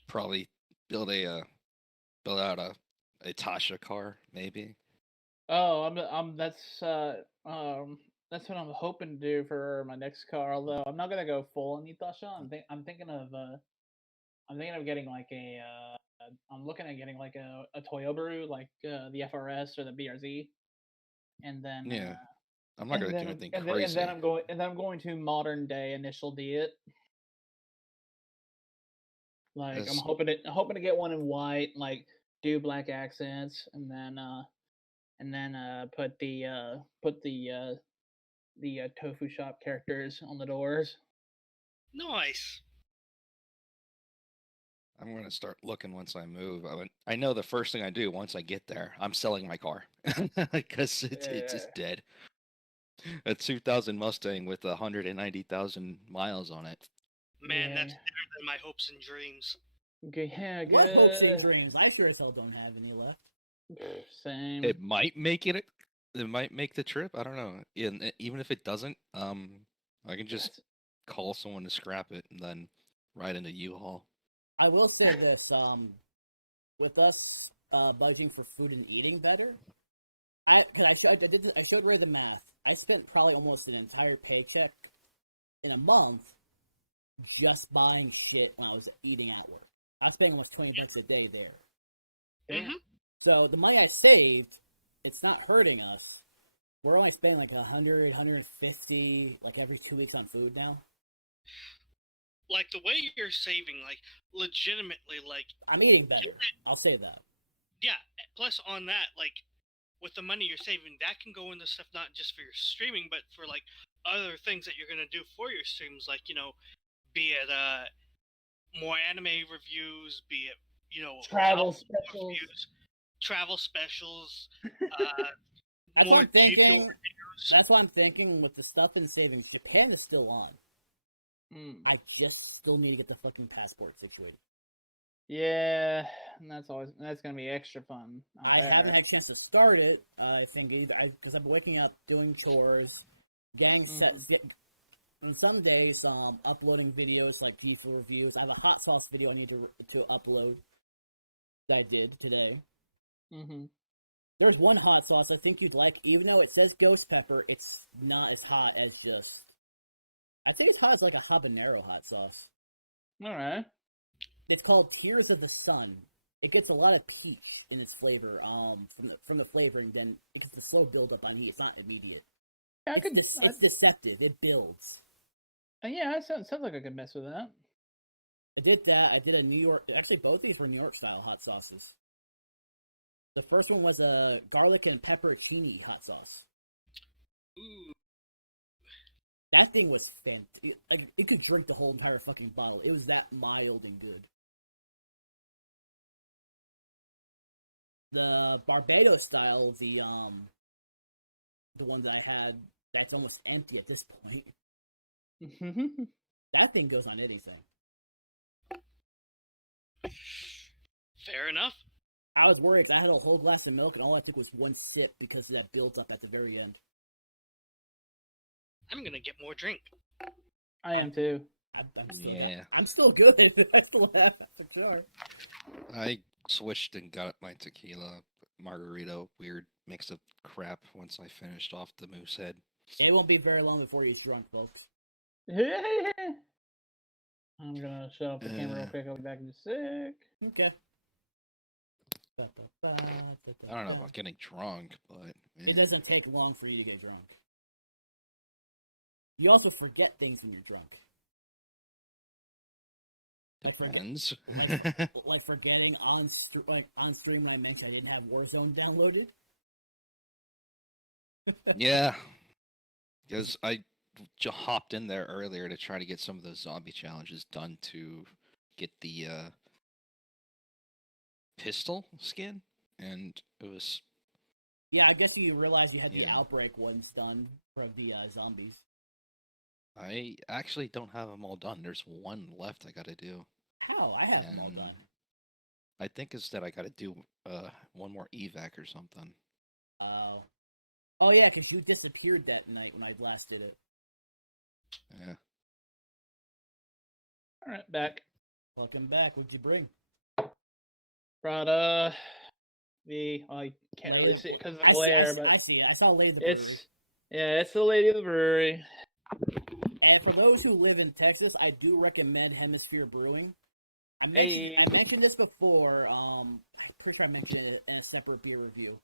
probably build out a Tasha car, maybe. Oh, that's what I'm hoping to do for my next car. Although I'm not gonna go full on Tasha. I'm thinking of getting like I'm looking at getting like a Toyobaru, like the FRS or the BRZ, and then I'm not gonna do anything crazy. And then I'm going to modern day Initial D it. Like I'm hoping to get one in white, like do black accents, and then put the tofu shop characters on the doors. Nice. I'm going to start looking once I move. I know the first thing I do once I get there, I'm selling my car because it's just dead. A 2000 Mustang with 190,000 miles on it. Man, that's better than my hopes and dreams. Okay, yeah, good. What hopes and dreams? I sure as hell don't have any left. Same. It might make it. It might make the trip. I don't know. And even if it doesn't, I can just call someone to scrap it and then ride into U-Haul. I will say this, with us budgeting for food and eating better, I showed Ray the math. I spent probably almost an entire paycheck in a month just buying shit when I was eating out work. I'm paying almost $20 a day there. Mm-hmm. So the money I saved, it's not hurting us. We're only spending like 100, 150, like every 2 weeks on food now. Like the way you're saving, like legitimately, like I'm eating better. I'll say that. yeah. Plus on that, like with the money you're saving, that can go into stuff not just for your streaming, but for like other things that you're gonna do for your streams, like be it more anime reviews, be it Travel Hot specials. reviews, travel specials, That's more what I'm G thinking. Fuel reviews. That's what I'm thinking with the stuff in savings. Japan is still on. I just still need to get the fucking passport situated. Yeah, and that's gonna be extra fun. I haven't had a chance to start it. I think because I'm waking up, doing chores, getting set. On some days, uploading videos like FIFA reviews. I have a hot sauce video I need to upload that I did today. There's one hot sauce I think you'd like, even though it says ghost pepper, it's not as hot as just. I think it's hot as like a habanero hot sauce. All right. It's called Tears of the Sun. It gets a lot of peach in its flavor, from the flavoring. Then it gets a slow build up on heat. It's not immediate. Yeah, It's deceptive. It builds. Yeah, it sounds like I could mess with that. I did that. I did a New York. Actually, both these were New York style hot sauces. The first one was a garlic and pepperoni hot sauce. Ooh. That thing was fantastic. It could drink the whole entire fucking bottle. It was that mild and good. The Barbados style, the one that I had, that's almost empty at this point. That thing goes on anything. Fair enough. I was worried 'cause I had a whole glass of milk and all I took was one sip because that built up at the very end. I'm gonna get more drink. I am too. I'm still good. I still have it for sure. I switched and got my tequila margarita weird mix of crap once I finished off the moose head. It won't be very long before he's drunk, folks. I'm gonna shut off the camera real quick. I'll be back in a sec. Okay. I don't know about getting drunk, but It doesn't take long for you to get drunk. You also forget things when you're drunk. Depends. Like forgetting on stream when I mentioned I didn't have Warzone downloaded. Yeah, because I hopped in there earlier to try to get some of those zombie challenges done to get the pistol skin, and it was. Yeah, I guess you realize you had the Outbreak ones done for the zombies. I actually don't have them all done. There's one left I gotta do. How? I have them all done. I think instead I gotta do one more evac or something. Oh yeah, because you disappeared that night when I last did it. Yeah. All right, back. Welcome back. What'd you bring? Brought I can't really see it because of the glare, but I see it. I saw Lady of the Brewery. It's the Lady of the Brewery. And for those who live in Texas, I do recommend Hemisphere Brewing. I mentioned this before. I'm pretty sure I mentioned it in a separate beer review,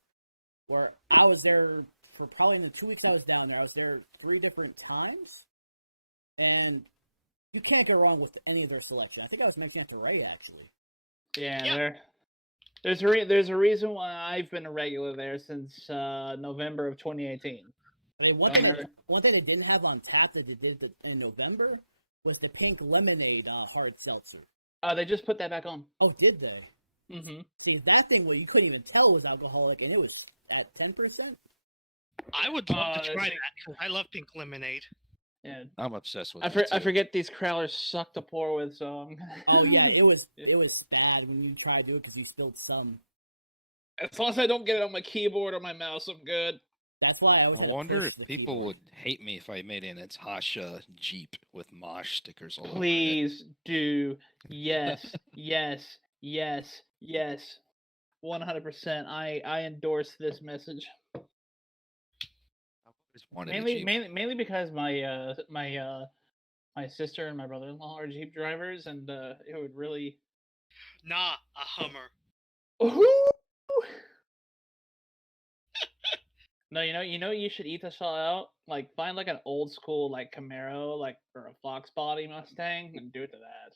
where I was there for probably in the 2 weeks I was down there. I was there 3 different times, and you can't go wrong with any of their selection. I think I was mentioning it to Ray actually. Yeah. There's a reason why I've been a regular there since November of 2018. I mean, one thing they didn't have on tap that they did in November was the pink lemonade hard seltzer. They just put that back on. Oh, did they? Mm-hmm. See, that thing, you couldn't even tell it was alcoholic, and it was at 10%. I would love to try that because I love pink lemonade. Yeah, I'm obsessed with I forget these crowlers suck to pour with, so I'm... Oh yeah, it was bad when you tried to do it because you spilled some. As long as I don't get it on my keyboard or my mouse, I'm good. That's why I was. I wonder if people would hate me if I made an Natasha Jeep with Mosh stickers all over it. Please do. Yes, yes, yes, yes. 100%. I endorse this message. Mainly because my my sister and my brother-in-law are Jeep drivers, and it would really. Nah, a Hummer. Ooh! No, you know, you should eat the shell out. Like, find like an old school like Camaro, like or a Fox body Mustang, and do it to that.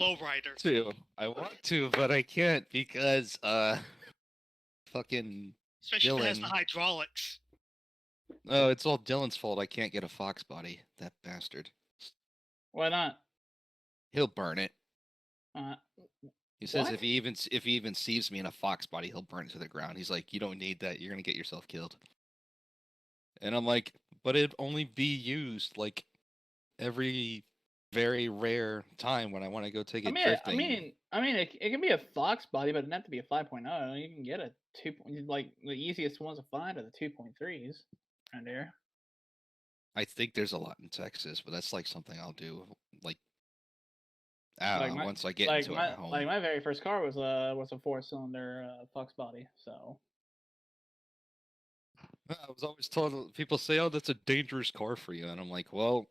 Lowrider. Too. I want to, but I can't because fucking Especially Dylan. if it has the hydraulics. Oh, it's all Dylan's fault. I can't get a Fox body. That bastard. Why not? He'll burn it. He says what? if he even sees me in a Fox body, he'll burn it to the ground. He's like, you don't need that. You're gonna get yourself killed. And I'm like, but it'd only be used like every very rare time when I want to go take it drifting. I mean, it can be a Fox body, but it doesn't have to be a 5.0. You can get a 2. Like the easiest ones to find are the 2.3s around there. I think there's a lot in Texas, but that's like something I'll do. Like, once I get into it at home. Like my very first car was a 4-cylinder Fox body. So I was always told, people say, "Oh, that's a dangerous car for you," and I'm like, "Well,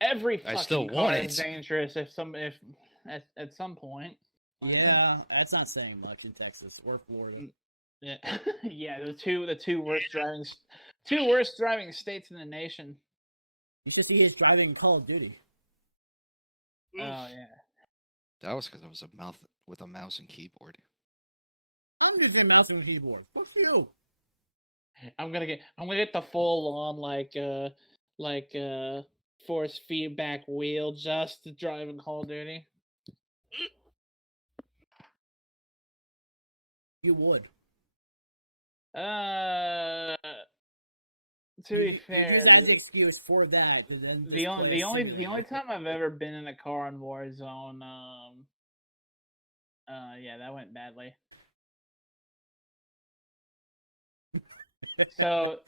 every I fucking still car want is it. dangerous if at some point." Yeah, that's not saying much in Texas or Florida. Yeah, yeah, the two worst driving states in the nation. You should see his driving Call of Duty. Oh yeah. That was because I was with a mouse and keyboard. I'm using mouse and keyboard. Fuck you. I'm gonna get the full on force feedback wheel just to drive in Call of Duty. You would. To be fair, you just as an excuse for that. Then the only time I've ever been in a car on Warzone, yeah, that went badly. So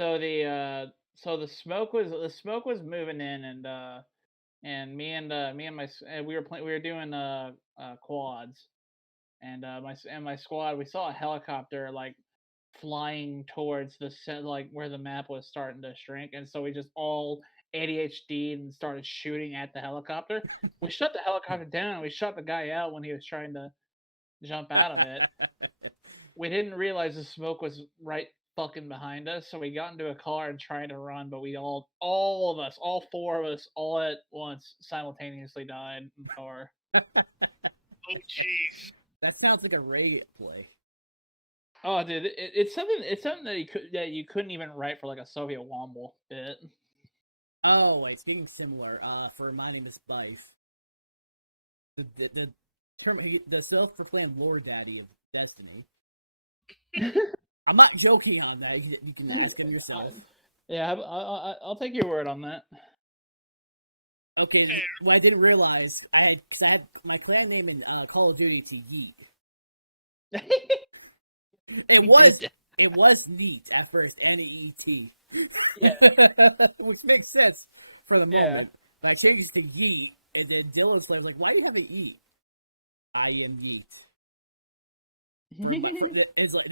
the smoke was moving in, and me and we were doing quads, and my squad, we saw a helicopter like flying towards like where the map was starting to shrink, and so we just all ADHD'd and started shooting at the helicopter. We shut the helicopter down, and we shot the guy out when he was trying to jump out of it. We didn't realize the smoke was right fucking behind us, so we got into a car and tried to run, but we all four of us, all at once simultaneously died in the car. Oh jeez. That sounds like a raid play. Oh, dude, it's something that you couldn't even write for like a Soviet Womble bit. Oh, it's getting similar. For my name is Spice. The self-proclaimed Lord Daddy of Destiny. I'm not joking on that. You can ask him yourself. Yeah, I'll take your word on that. Okay, what I didn't realize, I had my clan name in Call of Duty to Yeet. It was neat at first, N-E-E-T. Yeah. Which makes sense for the moment. Yeah. But I changed it to Yeet, and then Dylan's like, why do you have an E? I am Yeet. Then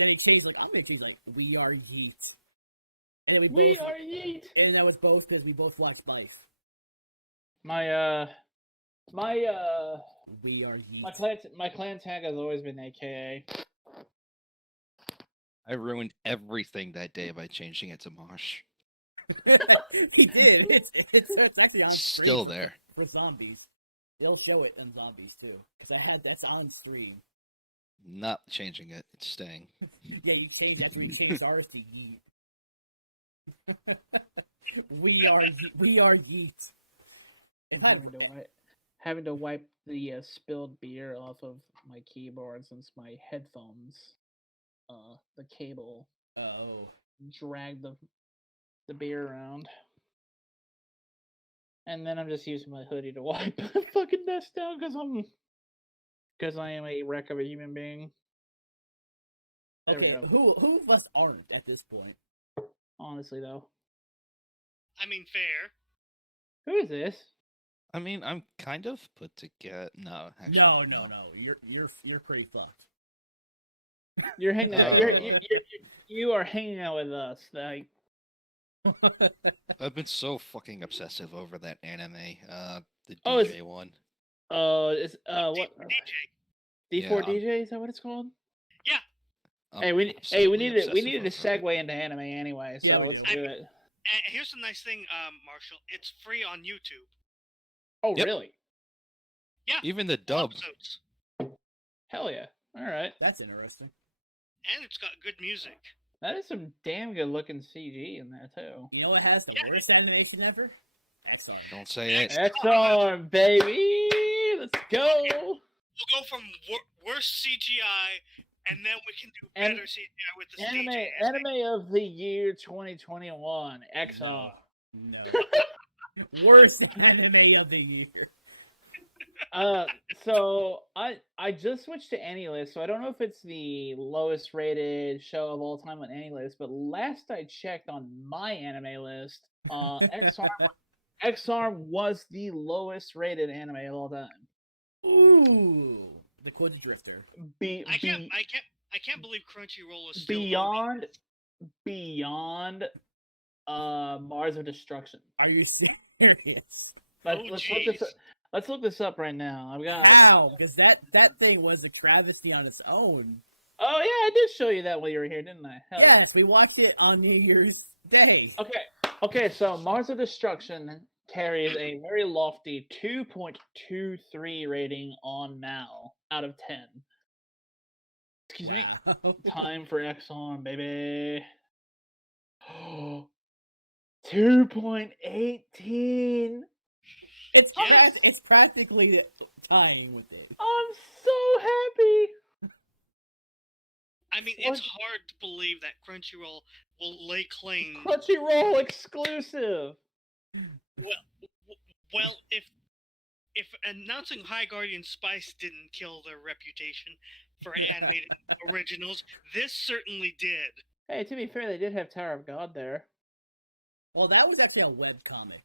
he changed, like, I'm going to change, like, we are Yeet. And then we are Yeet! And that was both because we both watched Spice. My we are Yeet. My clan tag has always been AKA. I ruined everything that day by changing it to Mosh. He did. It's actually on stream. Still there. For zombies. They'll show it in zombies, too. Because that's on stream. Not changing it. It's staying. Yeah, you changed that. We changed ours to Yeet. we are Yeet. And having to wipe the spilled beer off of my keyboard since my headphones, the cable, dragged the beer around. And then I'm just using my hoodie to wipe the fucking mess down because Because I am a wreck of a human being. There we Okay, go. who of us aren't at this point? Honestly, though. I mean, fair. Who is this? I mean, I'm kind of put together. No, actually, No. You're pretty fucked. You're hanging out. Oh. You are hanging out with us. Like, I've been so fucking obsessive over that anime, the Oh, DJ one. it's what? DJ. D4 Yeah, DJ? Is that what it's called? Yeah. I'm Hey, we absolutely needed to obsessive segue over it. into anime anyway, Yeah, so we let's do. do it. And here's the nice thing, Marshall. It's free on YouTube. Oh, Yep. really? Yeah. Even the All dub. episodes. Hell yeah! All right, That's interesting. And it's got good music. that is some damn good looking CG in there too. You know what has the Yeah. worst animation ever? Excellent. Don't say it. X-Arm, baby, let's go. We'll go from worst CGI, and then we can do And- better CGI with the Anime, CGI. anime of the year 2021. X-Arm. No. Worst anime of the year. So I just switched to AnyList, so I don't know if it's the lowest rated show of all time on AnyList, but last I checked on my anime list, X-Arm was the lowest rated anime of all time. Ooh, the Quid Drifter. I can't believe Crunchyroll is still beyond Mars of Destruction. Are you serious? Let's look this up right now. I've got. Wow, because that thing was a travesty on its own. Oh yeah, I did show you that while you were here, didn't I? Hell yeah. Yes, we watched it on New Year's Day. Okay, so Mars of Destruction carries a very lofty 2.23 rating on Mal out of 10. Excuse me. Wow. Time for X-Arm, baby. 2.18. It's practically tying with it. I'm so happy. I mean, it's hard to believe that Crunchyroll will lay claim. Crunchyroll exclusive. Well, if announcing High Guardian Spice didn't kill their reputation for animated originals, this certainly did. Hey, to be fair, they did have Tower of God there. Well, that was actually a webcomic.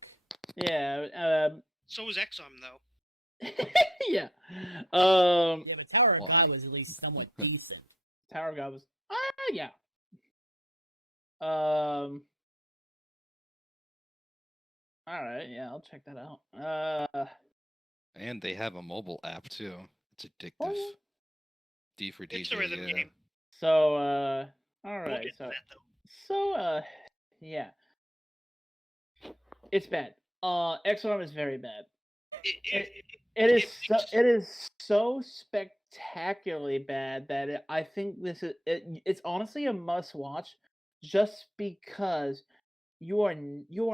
Yeah. So was Exarm, though. Yeah. Yeah, but Tower of Why? God was at least somewhat decent. Tower of God was. Yeah. All right. Yeah, I'll check that out. And they have a mobile app too. It's addictive. Oh. D for It's DJ. a rhythm Yeah. game. So, all We'll right. get to So, that, though. yeah. It's bad. X-Arm is very bad. It is so spectacularly bad that I think it's honestly a must watch, just because you are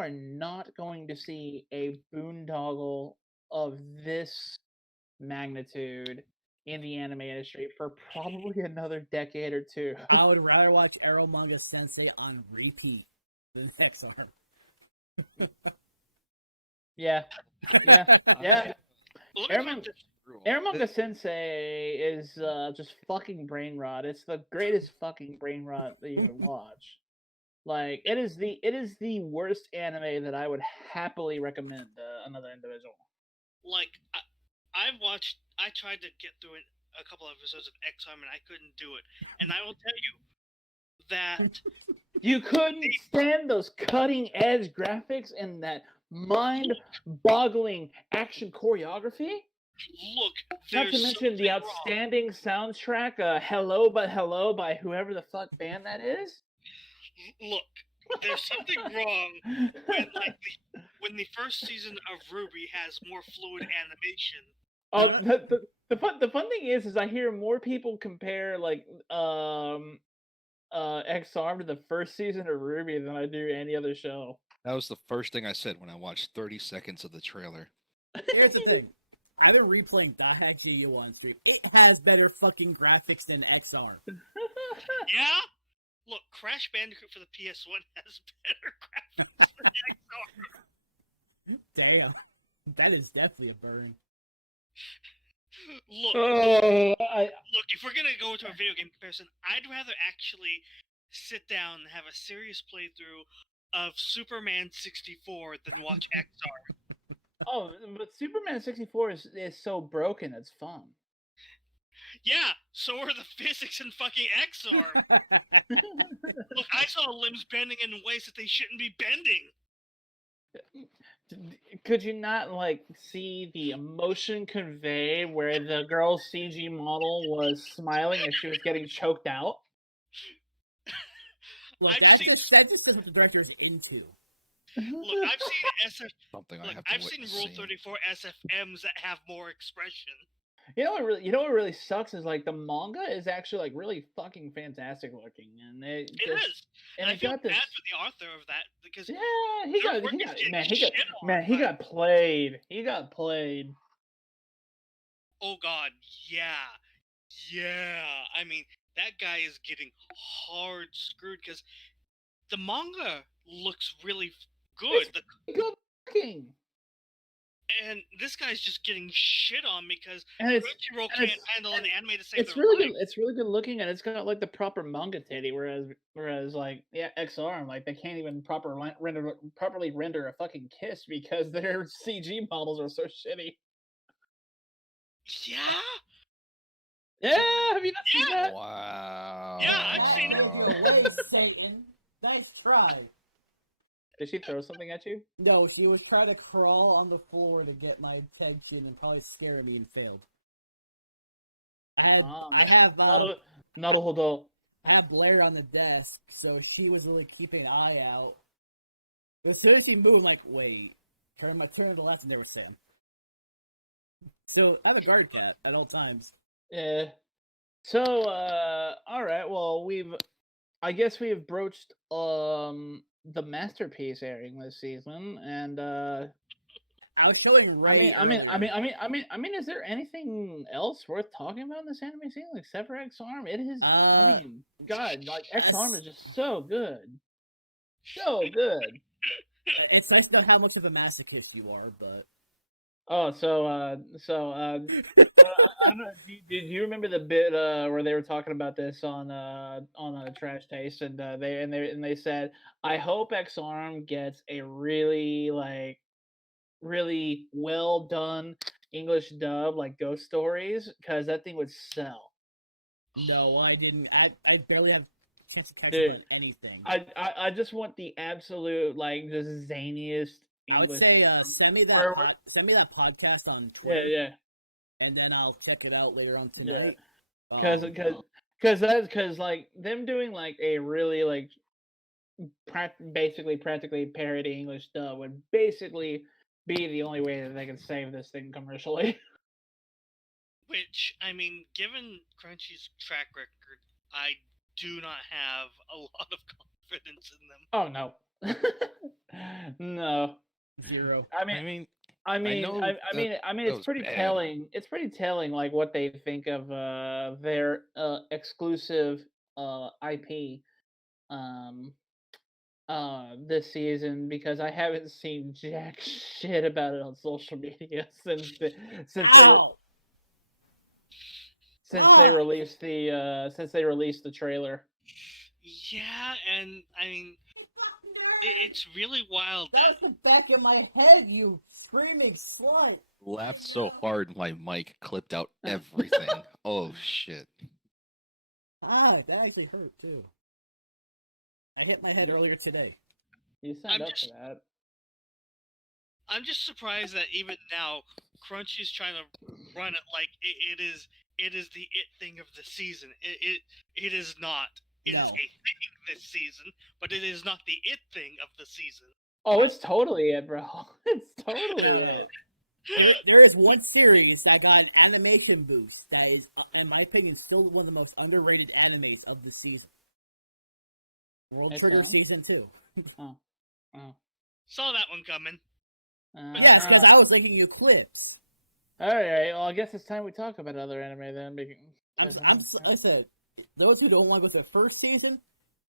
not going to see a boondoggle of this magnitude in the anime industry for probably another decade or two. I would rather watch Arrow Manga Sensei on repeat than X-Arm. Yeah. Let me Airman- put this- Aramanga Sensei is just fucking brain rot. It's the greatest fucking brain rot that you can watch. Like it is the worst anime that I would happily recommend another individual. Like, I tried to get through a couple episodes of Exarm and I couldn't do it. And I will tell you that You couldn't stand those cutting edge graphics and that mind-boggling action choreography. look, Not to there's mention the something wrong. outstanding soundtrack, "Hello but Hello" by whoever the fuck band that is. Look, there's something wrong when the first season of Ruby has more fluid animation. Oh, the fun thing is I hear more people compare like X-Arm to the first season of Ruby than I do any other show. That was the first thing I said when I watched 30 seconds of the trailer. Here's the thing. I've been replaying Daihachi on stream. It has better fucking graphics than X-Arm. Yeah? Look, Crash Bandicoot for the PS1 has better graphics than Exarm. Damn. That is definitely a burn. Look, Oh, look, if we're gonna go into a video game comparison, I'd rather actually sit down and have a serious playthrough of Superman 64 than watch XR. oh, but Superman 64 is so broken. It's fun. Yeah, so are the physics in fucking XR. Look, I saw limbs bending in ways that they shouldn't be bending. Could you not like see the emotion conveyed where the girl's CG model was smiling as she was getting choked out? Look, I've that's seen- just what the director's into. Look, I've seen Something I Look, have to I've seen witness Rule seeing. 34 SFMs that have more expression. You know what really sucks is like the manga is actually like really fucking fantastic looking, and It is. and I it feel got this. bad for the author of that because Yeah, their work is getting shit on he by- got played. He got played. Oh god, yeah. I mean, that guy is getting hard screwed because the manga looks really good, Good looking. and this guy's just getting shit on because And it's Crunchyroll and can't handle an anime to save it's their really life. good. It's really good looking, and it's got like the proper manga titty. Whereas like XR, like they can't even properly render a fucking kiss because their CG models are so shitty. Yeah, Yeah, have you not seen that? Wow. Yeah, I've seen it. Your way, Satan. Nice try. Did she throw something at you? No, she was trying to crawl on the floor to get my attention and probably scare me and failed. I have Blair on the desk, so she was really keeping an eye out. But as soon as she moved, I'm like, wait. Turn to the left and there was Sam. So I have a guard cat at all times. Yeah. So, all right. Well, I guess we've broached the masterpiece airing this season, and I was showing Ray. I mean, is there anything else worth talking about in this anime season except for X Arm? It is. God, like X Arm is just so good, so good. It's nice to know how much of a masochist you are, but. Oh, I don't know. Do you remember the bit where they were talking about this on Trash Taste, and they said, I hope X Arm gets a really well done English dub like Ghost Stories, because that thing would sell. No, I didn't. I barely have a chance to catch Dude, up on anything. I just want the absolute just zaniest I would English. say send me Where- that podcast on Twitter. Yeah. And then I'll check it out later on tonight. Because like them doing like a really basically practically parody English dub would basically be the only way that they can save this thing commercially. Which, I mean, given Crunchy's track record, I do not have a lot of confidence in them. Oh no. No. Zero. I mean, it's pretty bad. telling. It's pretty telling, like what they think of their exclusive IP this season, because I haven't seen jack shit about it on social media since they released the trailer. Yeah, and I mean, it's really wild that That's the back of my head, you screaming slut. Laughed so hard my mic clipped out everything. Oh shit. That actually hurt too. I hit my head earlier today. You signed I'm up just- for that. I'm just surprised that even now Crunchy's trying to run it like it is the it thing of the season. It is not. It is No. a thing this season, but it is not the it thing of the season. Oh, it's totally it, bro. It's totally No. it. There is one series that got an animation boost that is, in my opinion, still one of the most underrated animes of the season. World Trigger XL? Season 2. Oh. Saw that one coming. Yes, because I was thinking Eclipse. All right. Well, I guess it's time we talk about other anime then. I said, those who don't want to go to the first season,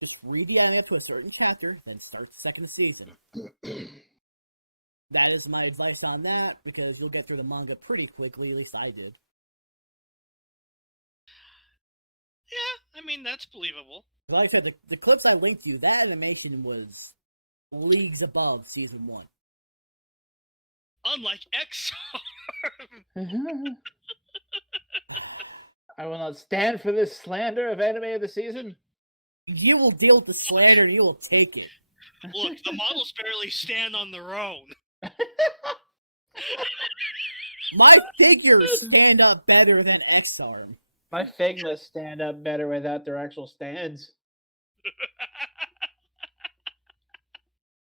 just read the anime up to a certain chapter, then start the second season. That is my advice on that, because you'll get through the manga pretty quickly, at least I did. I mean, that's believable. Like I said, the clips I linked you, that animation was leagues above season 1. Unlike X. I will not stand for this slander of anime of the season. You will deal with the slander, you will take it. Look, the models barely stand on their own. My figures stand up better than X-Arm. My Figmas stand up better without their actual stands.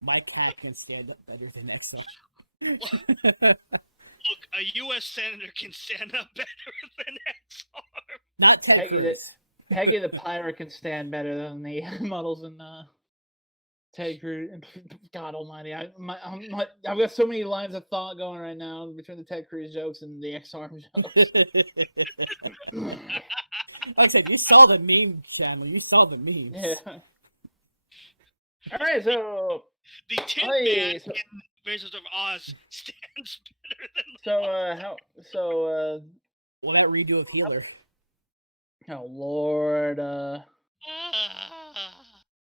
My cat can stand up better than X-Arm. Look, a U.S. senator can stand up better than X-Arm. Not Ted Peggy Cruz. Peggy the Pirate can stand better than the models in Ted Cruz. God Almighty, I've got so many lines of thought going right now between the Ted Cruz jokes and the X-Arm jokes. Like I said, you saw the meme channel. You saw the meme. Yeah. All right, so The Tin Hey, Man so- in Wizards of Oz stands better than the Well, that redo of Healer. oh Lord,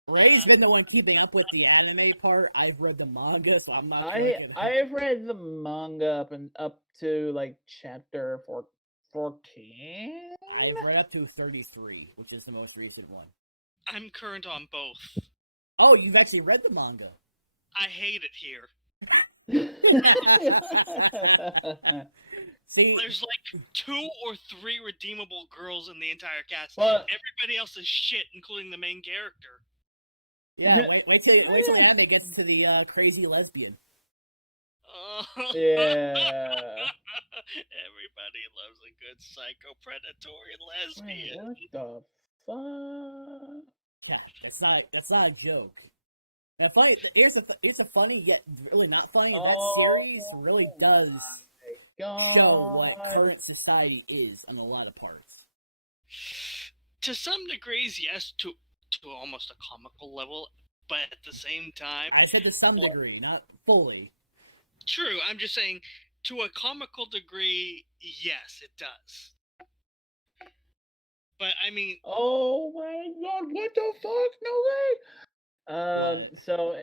Ray's been the one keeping up with the anime part. I've read the manga, so I'm not. I've read the manga up to like chapter 14. I've read up to 33, which is the most recent one. I'm current on both. Oh, you've actually read the manga. I hate it here. See, There's like 2 or 3 redeemable girls in the entire cast. Well- Everybody else is shit, including the main character. yeah, wait till anime gets into the crazy lesbian. Yeah. Everybody loves a good psycho predatory Wait, lesbian. what the fuck? Yeah, that's not a joke. Now, funny. Here's a funny yet really not funny. Oh That series really does God. show what current society is on a lot of parts. To some degrees, yes, to almost a comical level, but at the same time, I said to some degree, not fully. true, I'm just saying, to a comical degree, yes, it does. But I mean, Oh my God! What the fuck? No way. What? So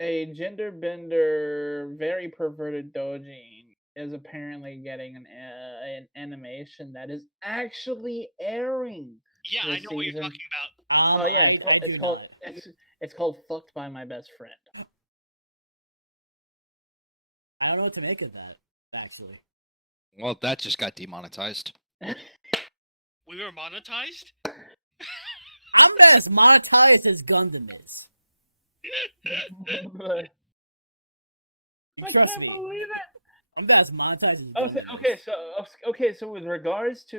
a gender bender, very perverted doujin is apparently getting an animation that is actually airing. yeah, I This know what you're season. talking about. Oh yeah, I do not. it's called "Fucked by My Best Friend." I don't know what to make of that. Actually, Well, that just got demonetized. We were monetized? I'm not as monetized as Gundam is. I Trust can't me. believe it. I'm not as monetized as Oh, Gundam okay. So with regards to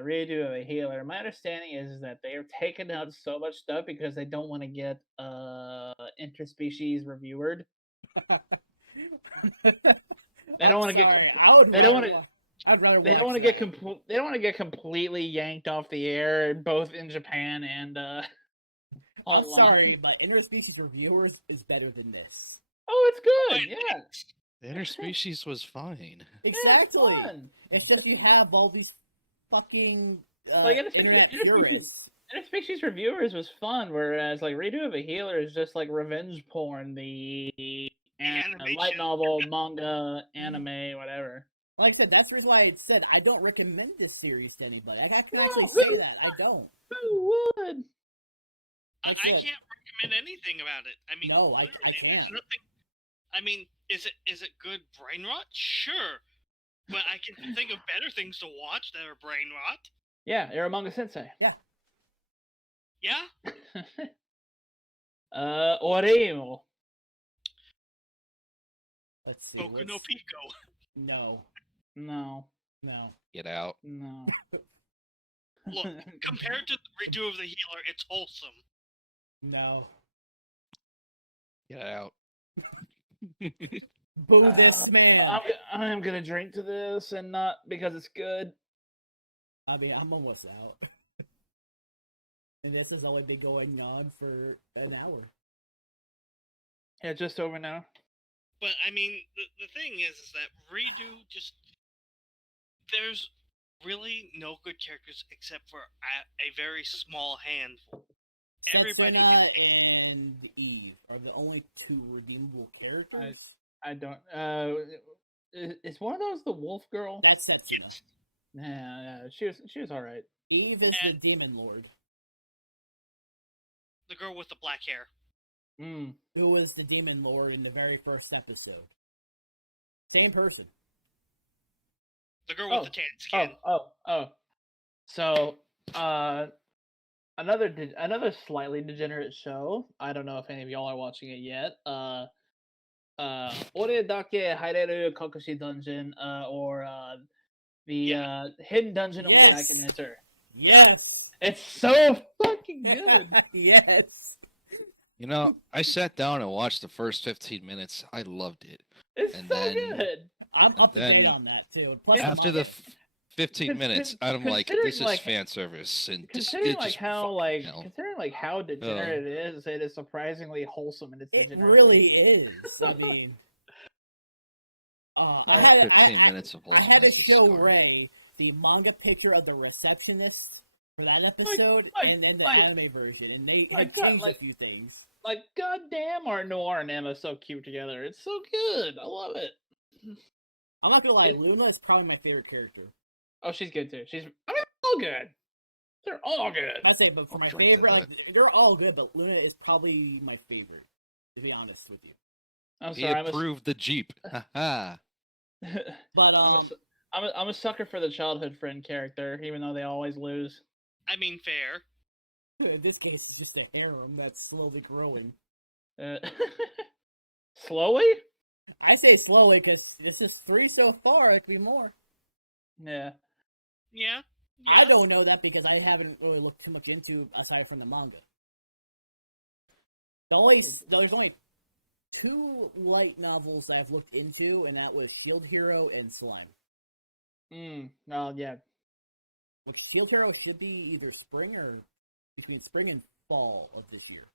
redo of a healer, my understanding is that they are taking out so much stuff because they don't want to get interspecies reviewered. They don't want to get. They don't want to. I'd rather. They don't want to get They don't want to get completely yanked off the air, both in Japan and I'm online. sorry, but interspecies reviewers is better than this. Oh, it's good. Yeah, The interspecies was fine. Exactly. Yeah, it's fun. Instead of you have all these fucking Like internet purists. Interspecies reviewers was fun, whereas like redo of a healer is just like revenge porn, the animation. light novel, manga, anime, whatever. Like I said, that's the reason why I said I don't recommend this series to anybody. I can No, actually who say that. I don't. Who would? I That's it. can't recommend anything about it. I mean, No, I literally, there's can't. nothing. I mean, is it good brain rot? Sure, but I can think of better things to watch that are brain rot. Yeah, you're a manga sensei. Yeah, Oremo. Let's see. Boku no Pico. No. No, Get out. no. Look, compared to the redo of the healer, it's wholesome. No. Get out. Boo this man. I'm gonna drink to this, and not because it's good. I mean, I'm almost out. And this has only been going on for an hour. Yeah, just over now. But I mean, the thing is that redo just there's really no good characters except for a very small handful. Everybody Setsuna is and Eve are the only two redeemable characters. I don't. Is one of those the wolf girl? That's Setsuna. yes. Yeah, she was all right. Eve is And- the demon lord, The girl with the black hair. Mm. who was the demon lord in the very first episode. Same person. The girl with the tan skin. Oh. So, another slightly degenerate show. I don't know if any of y'all are watching it yet. Ore dake haireru kakushi dungeon, or the hidden dungeon only I can Yes. enter. Yes. It's so fucking good. Yes. You know, I sat down and watched the first 15 minutes. I loved it. It's And so then- good. I'm And up to date then on that too. Plus, After the 15 minutes, I'm like, considering, this is like- fan service, and Considering it like just how fucking hell. how degenerate it is surprisingly wholesome in its it degeneracy. really is. I mean, I Like, had, 15 I, minutes of I wholesome. had to That's a show scar. Ray the manga picture of the receptionist for that episode, and then the like- anime version, and they like, changed like- a few things. Like, goddamn, Art Noir and Emma so cute together. It's so good. I love it. I'm not gonna lie, It- Luna is probably my favorite character. Oh, she's good too. They're all good. They're all good. I say, but for I'll my drink to favorite, they're all good, but Luna is probably my favorite. To be honest with you, I'm He sorry. I'm approved the Jeep. Haha. but I'm a sucker for the childhood friend character, even though they always lose. I mean, fair. in this case, it's just a harem that's slowly growing. Uh, slowly? I say slowly because this is 3 so far. There could be more. Yeah. Yeah. I Yes. don't know that because I haven't really looked too much into aside from the manga. There's only 2 light novels I've looked into, and that was Shield Hero and Slime. Well, yeah. Which Shield Hero should be either spring or between spring and fall of this year.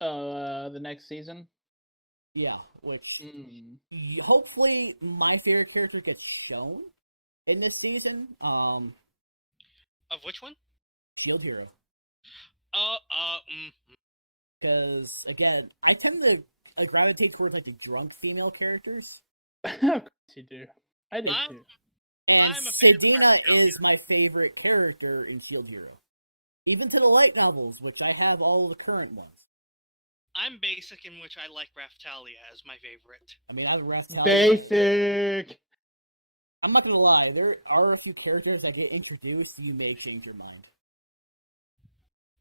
The next season. Yeah, which Mm. hopefully my favorite character gets shown in this season. Of which one? Shield Hero. Because, again, I tend to gravitate towards, like, the drunk female characters. Of course you do. I do I'm- too. And I'm a fan of Sedina Raphael. is my favorite character in Shield Hero. Even to the light novels, which I have all the current ones. I'm basic, in which I like Raftalia as my favorite. I mean, I have Basic. I'm not gonna lie, there are a few characters that get introduced, you may change your mind.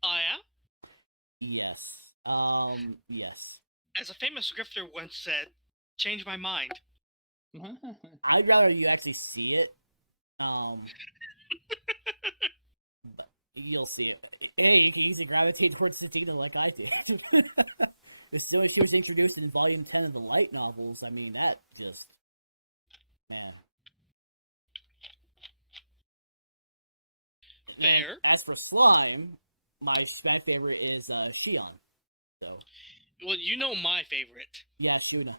Oh yeah? Yes. Yes. As a famous grifter once said, change my mind. I'd rather you actually see it. But you'll see it. Hey, you can easily gravitate towards Sedina like I did. As soon as she was introduced in Volume 10 of the light novels, I mean, that just... Man. Fair. As for Slime, my favorite is Shion. So, Well, you know my favorite. yeah, Suna.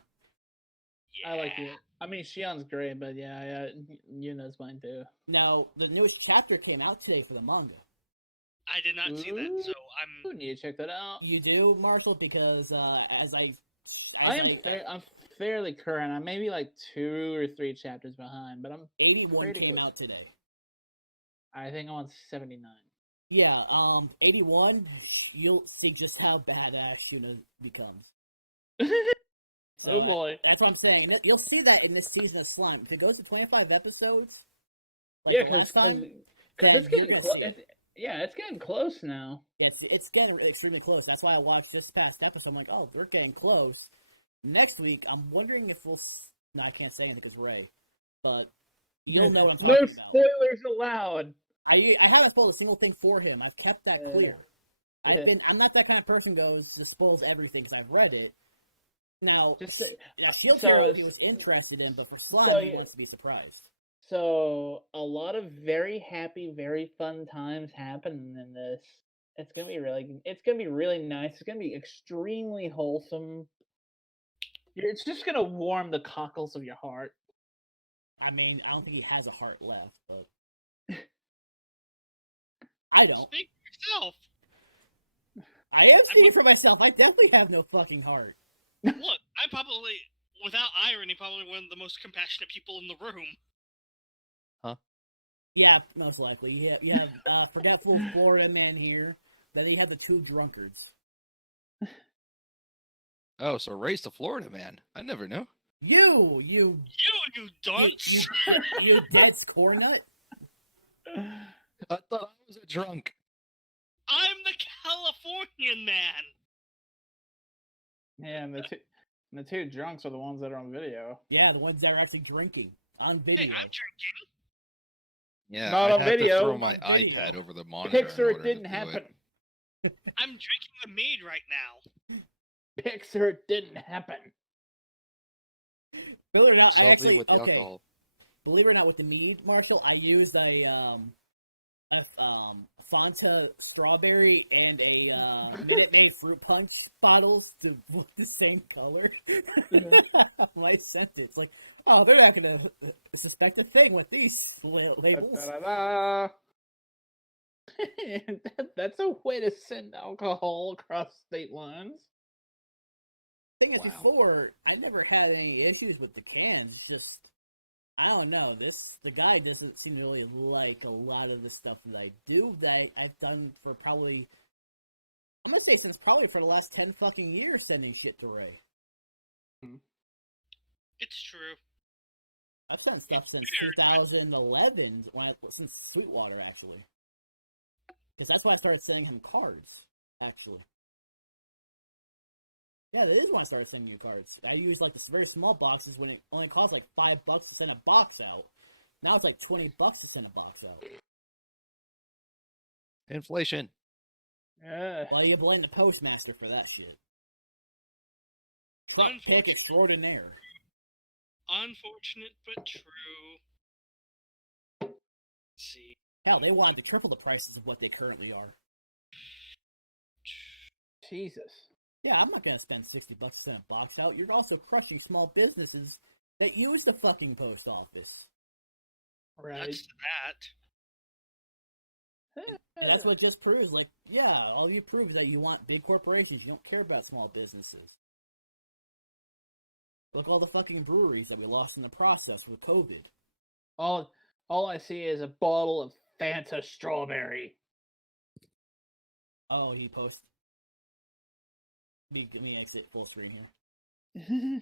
Yeah. I like it. I mean, Shion's great, but yeah, Yuna's mine too. Now, the newest chapter came out today for the manga. I did not see that, so Ooh, I'm. need to check that out. You do, Marshall, because as I'm fairly current. I'm maybe like 2 or 3 chapters behind, but I'm 81 pretty came close. out today. I think I'm on 79. Yeah, 81, you'll see just how badass Shuna becomes. Oh boy. That's what I'm saying. You'll see that in this season of Slime. If it goes to 25 episodes, Yeah, the last time, because then it's getting you're close. gonna see it. Yeah, it's getting close now. it's getting extremely close. That's why I watched this past episode. I'm like, oh, we're getting close. Next week, I'm wondering if we'll... No, I can't say anything because Ray. But you'll know what I'm talking No about. spoilers allowed. I haven't spoiled a single thing for him. I've kept that clear. I'm not that kind of person who goes just spoils everything because I've read it. Now, Just Shield so Hero he it's- was interested in, but for Slime, so he yeah. wants to be surprised. So a lot of very happy, very fun times happen in this. It's gonna be really nice. It's gonna be extremely wholesome. It's just gonna warm the cockles of your heart. I mean, I don't think he has a heart left, but I don't. Speak for yourself. I am speaking for myself. I definitely have no fucking heart. Look, I'm probably, without irony, probably one of the most compassionate people in the room. Yeah, most likely. You have forgetful Florida man here. Then you have the true drunkards. Oh, so Ray's the Florida man. I never knew. You dunce! you dead cornut. I thought I was a drunk. I'm the Californian man! Yeah, and the two drunks are the ones that are on video. Yeah, the ones that are actually drinking on video. Hey, I'm drinking. Yeah, Not I on had video. to throw my On video. iPad over the monitor. in Pixar, order it to didn't do happen. it. I'm drinking the mead right now. Pixar, it didn't happen. Believe it or not, I Something actually, with the okay. alcohol. Believe it or not, with the mead, Marshall, I used a Fanta strawberry and a Minute Maid fruit punch bottles to look the same color. I sent it. It's like, oh, they're not gonna suspect a thing with these labels. Da-da-da-da. That's a way to send alcohol across state lines. Thing is, Wow. before I never had any issues with the cans. It's just I don't know. The guy doesn't seem to really like a lot of the stuff that I do. That I've done for probably I'm gonna say since probably for the last 10 fucking years, sending shit to Ray. It's true. I've done stuff since weird. 2011 since Sweetwater actually, because that's why I started sending him cards. Actually. Yeah, that is when I started sending you cards. I used like the very small boxes when it only cost like $5 to send a box out. Now it's like $20 to send a box out. Inflation. Yeah. Why you blame the postmaster for that shit? Fuck, take it extraordinaire. Unfortunate but true. Let's see. Hell, they wanted to triple the prices of what they currently are. Jesus. Yeah, I'm not gonna spend $60 to send a box out. You're also crushing small businesses that use the fucking post office. Right. That's that. And that's what it just proves. Like, yeah, all you prove is that you want big corporations. You don't care about small businesses. Look at all the fucking breweries that we lost in the process with COVID. All I see is a bottle of Fanta strawberry. Oh, he posts. Let me exit full screen here.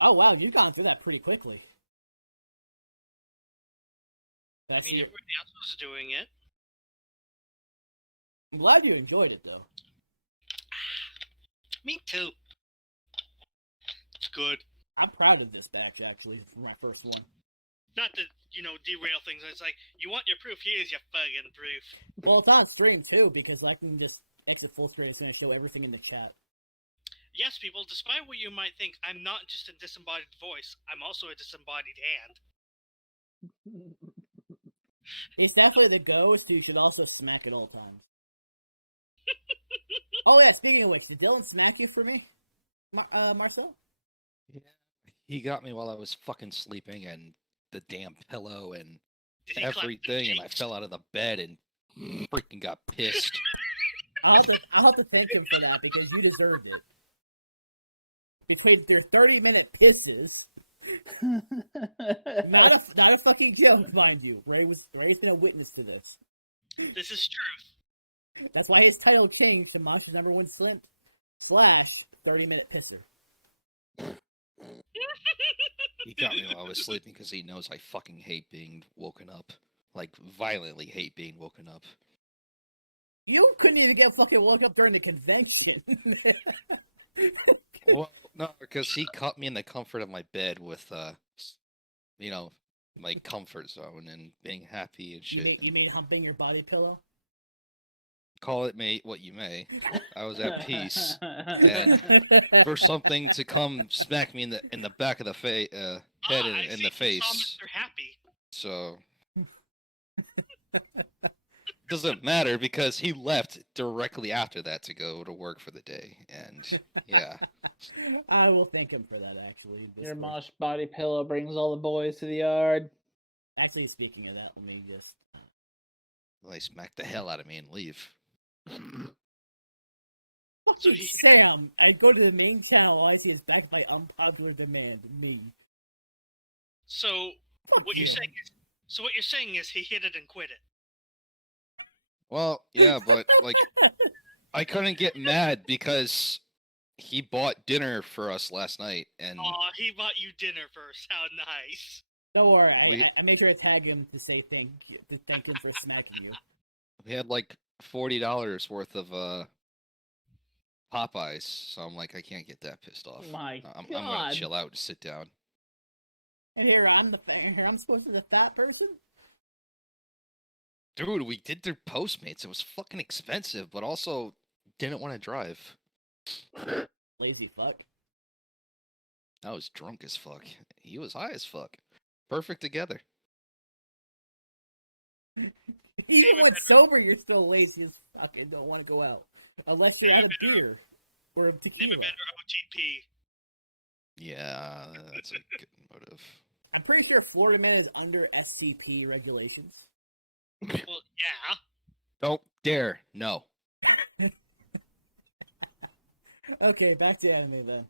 Oh, wow, you've gone through that pretty quickly. I mean, everybody else was doing it. I'm glad you enjoyed it, though. Me too. It's good. I'm proud of this batch, actually, for my first one. Not to, derail things. It's like, you want your proof, here's your fucking proof. Well, it's on stream, too, because I can just exit full screen. It's going to show everything in the chat. Yes, people, despite what you might think, I'm not just a disembodied voice, I'm also a disembodied hand. He's definitely the ghost who should also smack at all times. Oh, yeah, speaking of which, did Dylan smack you for me, Marcel? Yeah. He got me while I was fucking sleeping, and the damn pillow and Did he clap the everything, and I cheeks? fell out of the bed and freaking got pissed. I'll have to thank him for that, because you deserved it. Between their 30-minute pisses, not a fucking joke, mind you. Ray's been a witness to this. This is truth. That's why his title changed to Monster's #1 Simp / 30-minute pisser. He got me while I was sleeping because he knows I fucking hate being woken up. Like, violently hate being woken up. You couldn't even get fucking woke up during the convention. Well, no, because he caught me in the comfort of my bed with, my comfort zone and being happy and shit. You mean humping your body pillow? Call it what you may. I was at peace, and for something to come smack me in the back of the head I in see the you saw face. Mr. Happy. So doesn't matter because he left directly after that to go to work for the day, and yeah. I will thank him for that. Actually, Your mosh body pillow brings all the boys to the yard. Actually, speaking of that, let me just. Well, he smacked the hell out of me and leave. So he- Sam, I go to the main channel, all I see is backed by unpopular demand. Me. So what you're Yeah. saying is, what you're saying is he hit it and quit it. Well, yeah, but like, I couldn't get mad because he bought dinner for us last night, and Aw, he bought you dinner first. How nice. Don't worry, We- I make sure to tag him to say thank you, to thank him for smacking you. we had like $40 worth of Popeyes, so I'm like, I can't get that pissed off. My I'm gonna God. chill out and sit down. And here I'm supposed to be the fat person. Dude, we did their Postmates. It was fucking expensive, but also didn't want to drive. Lazy fuck. I was drunk as fuck. He was high as fuck. Perfect together. Even when sober, you're still lazy as fuck and don't want to go out. Unless you're out of beer. Or Name tequila. a better OTP. Yeah, that's a good motive. I'm pretty sure Florida Man is under SCP regulations. Well, yeah. Don't dare. No. Okay, back to anime then.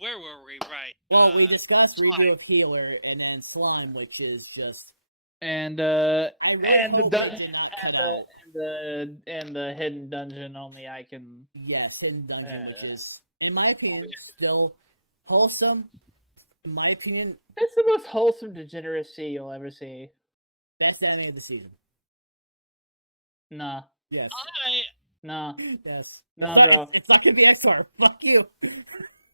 Where were we? Right. Well, we discussed Slime. Redo of Healer and then Slime, which is just... And I really and the hope dun- it did not and cut out. the hidden dungeon only I can. Yes, Hidden Dungeon, which is, in my opinion, still wholesome. In my opinion, It's the most wholesome degeneracy you'll ever see. best anime of the season. Nah, Yes, nah, yes. nah, But bro. it's not gonna be XR. Fuck you.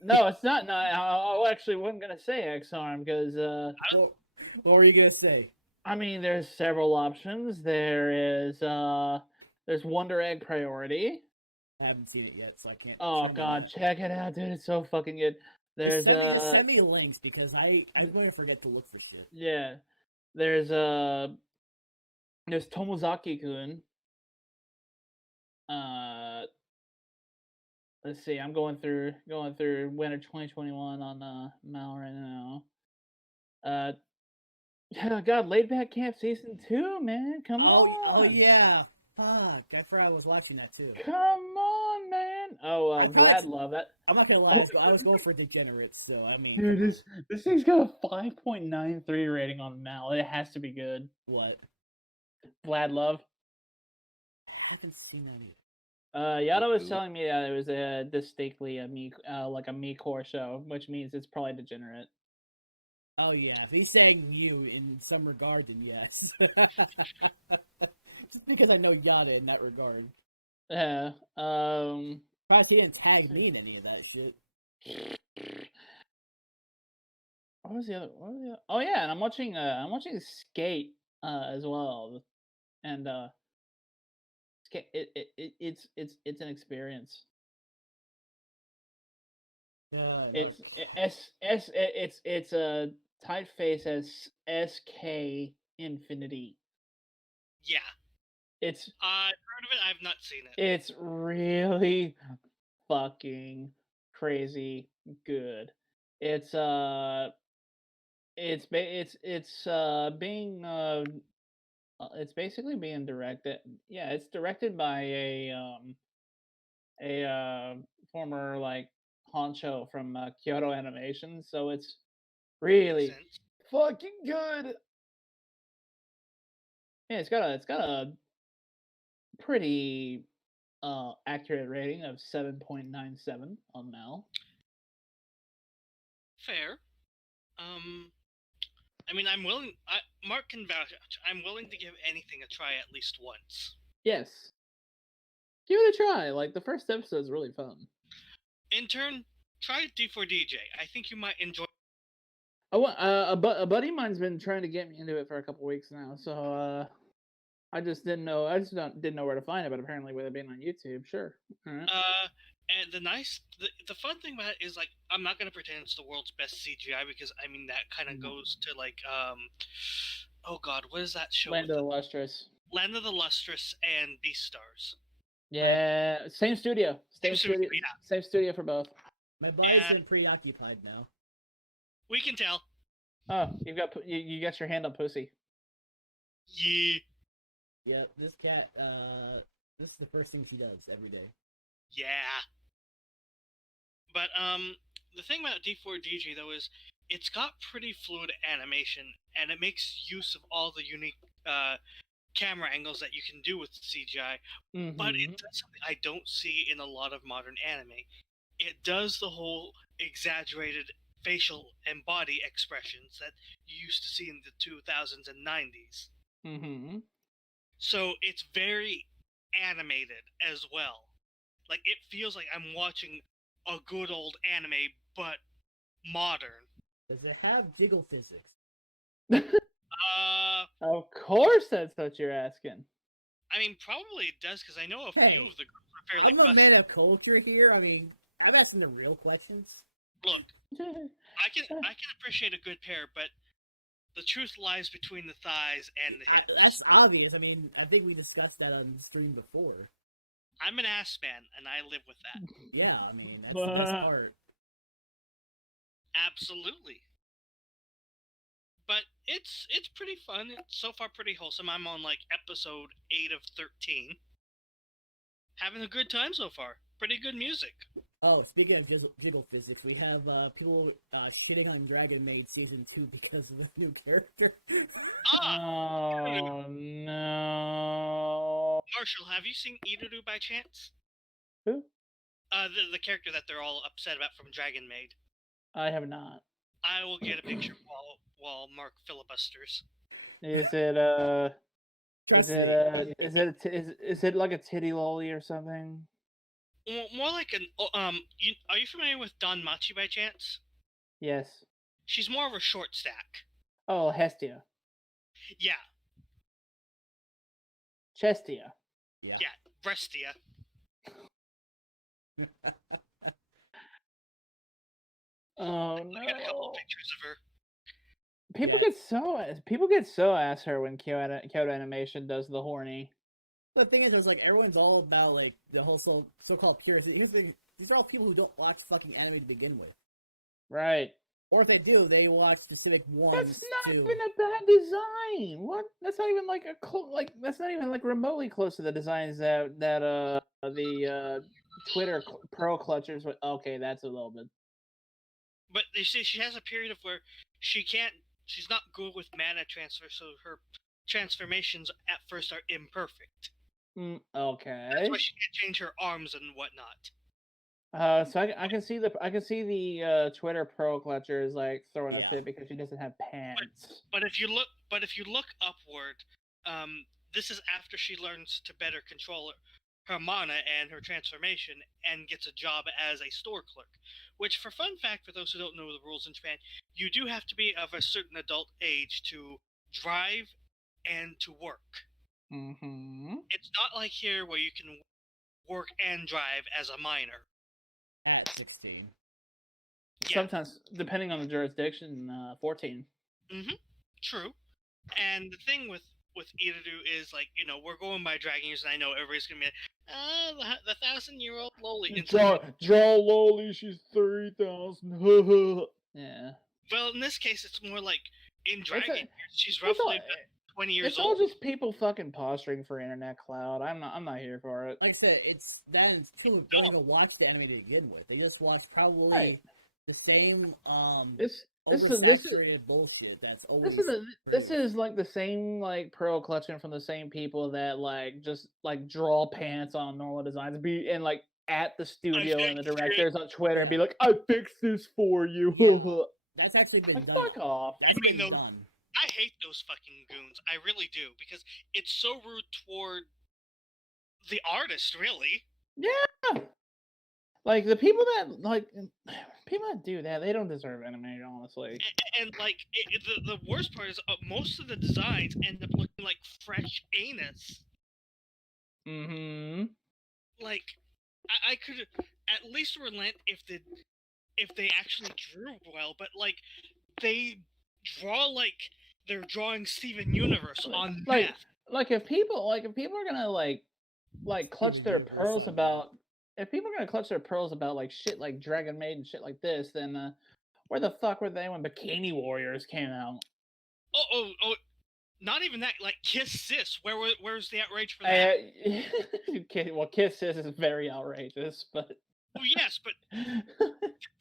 No, it's not. No, I actually wasn't gonna say X-Arm because What were you gonna say? I mean, there's several options. There's Wonder Egg Priority. I haven't seen it yet, so I can't. Oh send me God, that. check it out, dude! It's so fucking good. There's send me links because I'm going to forget to look for shit. yeah, there's Tomozaki-kun. Let's see. I'm going through winter 2021 on Mal right now. Yeah, God, Laid Back Camp season 2, man. Come on. Oh yeah. Fuck, I forgot I was watching that too. Come on, man. Oh, I thought Vlad it's- love it. I'm not gonna lie, I was going for Degenerates, so I mean, Dude, this thing's got a 5.93 rating on Mal. It has to be good. what? Vlad love. I haven't seen that yet. Yada was Ooh. telling me that it was distinctly a me core show, which means it's probably degenerate. Oh yeah, if he's saying you in some regard, then yes. Just because I know Yada in that regard. Yeah. Perhaps he didn't tag me in any of that shit. What was the other? Oh yeah, and I'm watching Skate as well, and Skate. It's an experience. It's a typeface as SK Infinity. Yeah. It's I've heard of it. I've not seen it. It's really fucking crazy good. It's basically being directed. Yeah, it's directed by a former like honcho from Kyoto Animation, so it's really Makes sense. fucking good. Yeah, it's got a pretty accurate rating of 7.97 on Mal. Fair. I mean, I'm willing. Mark can vouch. I'm willing to give anything a try at least once. Yes. Give it a try. Like, the first episode is really fun. Intern, try D4DJ. I think you might enjoy. A buddy of mine's been trying to get me into it for a couple weeks now, so I just didn't know. Didn't know where to find it, but apparently with it being on YouTube, sure. All right. And the fun thing about it is, like, I'm not gonna pretend it's the world's best CGI because I mean that kind of goes to like oh god, what is that show? Land of the Lustrous. Land of the Lustrous and Beastars. Yeah, same studio. Same studio. Yeah. Same studio for both. My body's And- been preoccupied now. We can tell. Oh, you got your hand on pussy. Yeah. Yeah, this cat, this is the first thing she does every day. Yeah. But the thing about D4DG though is it's got pretty fluid animation, and it makes use of all the unique camera angles that you can do with CGI. But it does something I don't see in a lot of modern anime. It does the whole exaggerated facial and body expressions that you used to see in the 2000s and 90s. Mm-hmm. So it's very animated as well. Like, it feels like I'm watching a good old anime, but modern. Does it have jiggle physics? Of course, that's what you're asking. I mean, probably it does, because I know a Hey, few of the groups are fairly I'm a busted. man of culture here. I mean, I'm asking the real questions. Look, I can appreciate a good pair, but the truth lies between the thighs and the hips. That's obvious. I mean, I think we discussed that on stream before. I'm an ass man, and I live with that. Yeah, I mean, that's the best part. Absolutely. But it's pretty fun. It's so far pretty wholesome. I'm on like episode 8 of 13. Having a good time so far. Pretty good music. Oh, speaking of jiggle physics, we have people shitting on Dragon Maid Season 2 because of the new character. Oh no! Marshall, have you seen Irudu by chance? Who? The character that they're all upset about from Dragon Maid. I have not. I will get a picture while Mark filibusters. Is it is it like a titty lolly or something? More like an are you familiar with Don Machi by chance? Yes. She's more of a short stack. Oh, Hestia. Yeah, Chestia. yeah, Brestia. Oh I got a couple no! pictures of her. People get so ass her when Kyoto Animation does the horny. The thing is, like, everyone's all about, like, the whole so-called purists. Here's the thing, these are all people who don't watch fucking anime to begin with. Right. Or if they do, they watch specific ones. That's not to... even a bad design. What? That's not even like that's not even like remotely close to the designs that the Twitter pro clutchers. Okay, that's a little bit. But you see, she has a period of where she's not good with mana transfer, so her transformations at first are imperfect. Okay. That's why she can't change her arms and whatnot. So I can see the Twitter pro clutchers like throwing a fit because she doesn't have pants. But if you look upward, this is after she learns to better control her mana and her transformation and gets a job as a store clerk. Which, for fun fact, for those who don't know the rules in Japan, you do have to be of a certain adult age to drive and to work. Mm-hmm. It's not like here where you can work and drive as a minor. At 16. Yeah. Sometimes, depending on the jurisdiction, 14. Mm-hmm. True. And the thing with Irudu is, like, you know, we're going by dragon years, and I know everybody's gonna be like, the 1,000-year-old loli. Draw loli, she's 3,000. Yeah. Well, in this case, it's more like in dragon years, she's all- roughly 20 years It's all old. just people fucking posturing for internet cloud. I'm not here for it. Like I said, it's too important to watch the anime to begin with. They just watch probably Right. the same This is oversaturated bullshit that's always this is like the same like pro clutching from the same people that like just like draw pants on normal designs and like at the studio and the directors on Twitter and be like, I fixed this for you. That's actually been Like, done. fuck off. That's You mean been those- done. I hate those fucking goons. I really do, because it's so rude toward the artist, really. Yeah. Like the people that do that, they don't deserve anime, honestly. And like, the worst part is most of the designs end up looking like fresh anus. Mm-hmm. Like, I could at least relent if they actually drew well, but like, they draw like they're drawing Steven Universe on Like, meth. like if people are gonna like clutch their Universal. pearls about if people are gonna clutch their pearls about like shit like Dragon Maid and shit like this, then where the fuck were they when Bikini Warriors came out? Oh! Not even that. Like Kiss Sis. Where's the outrage for that? Well, Kiss Sis is very outrageous, but Oh yes, but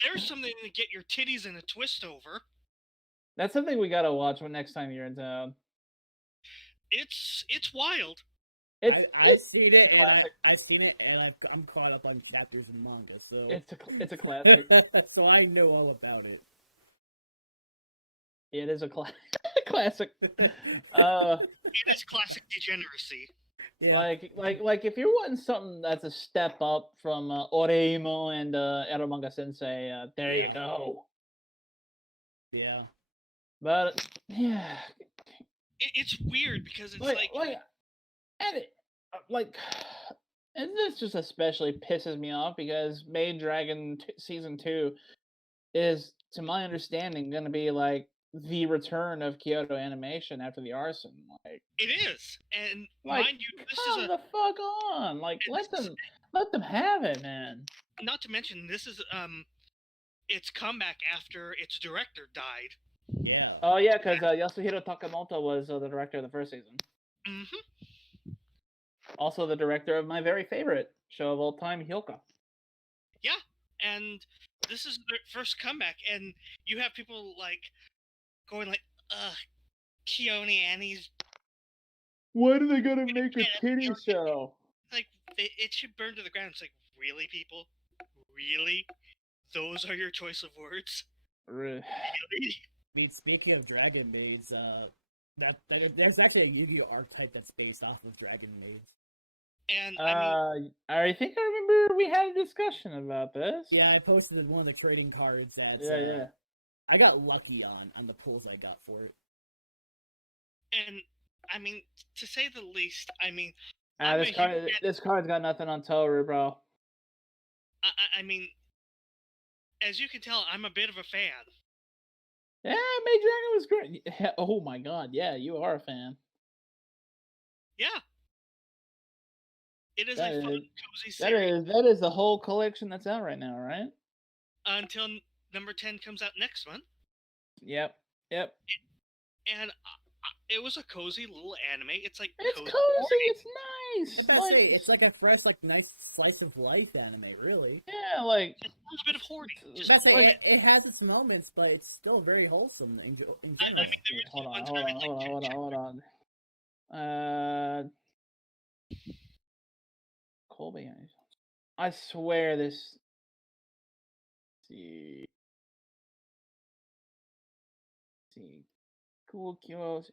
there's something to get your titties in a twist over. that's something we gotta watch when next time you're in town. It's wild. I've seen it, a and classic. I've seen it, and I'm caught up on chapters and manga, so It's a classic. so I know all about it. It is a classic. It is classic degeneracy. Yeah. Like if you're wanting something that's a step up from Oreimo and Eromanga Sensei, there you go. Yeah. But yeah, It's weird because it's and this just especially pisses me off because Maid Dragon season 2 is, to my understanding, going to be like the return of Kyoto Animation after the arson. Like it is, and like, mind you, this come is the fuck on! Like let them have it, man. not to mention this is its comeback after its director died. Yeah. Oh yeah, because Yasuhiro Takamoto was the director of the first season. Mm-hmm. Also the director of my very favorite show of all time, Hyoka. Yeah, and this is their first comeback, and you have people like going like, Keone Annie's Why do they gotta make a titty show? like it should burn to the ground. It's like, really, people? Really? Those are your choice of words? Really? I mean, speaking of Dragon Maids, there's actually a Yu-Gi-Oh archetype that's based off of Dragon Maids. And I think I remember we had a discussion about this. Yeah, I posted one of the trading cards. Yeah. I got lucky on the pulls I got for it. And I mean, to say the least, I mean, this card's got nothing on Toru, bro. I mean, as you can tell, I'm a bit of a fan. Yeah, Maid Dragon was great. Yeah, oh my god, yeah, you are a fan. Yeah. It is a fun, cozy series. That is the whole collection that's out right now, right? Until number 10 comes out next month. Yep. And it was a cozy little anime. It's like it's cozy. It's nice. It's like a fresh, like nice slice of life anime, really. Yeah, like it's a little bit of hoarding. It has its moments, but it's still very wholesome. Hold on. Colby, I swear this. See, cool Kyo's.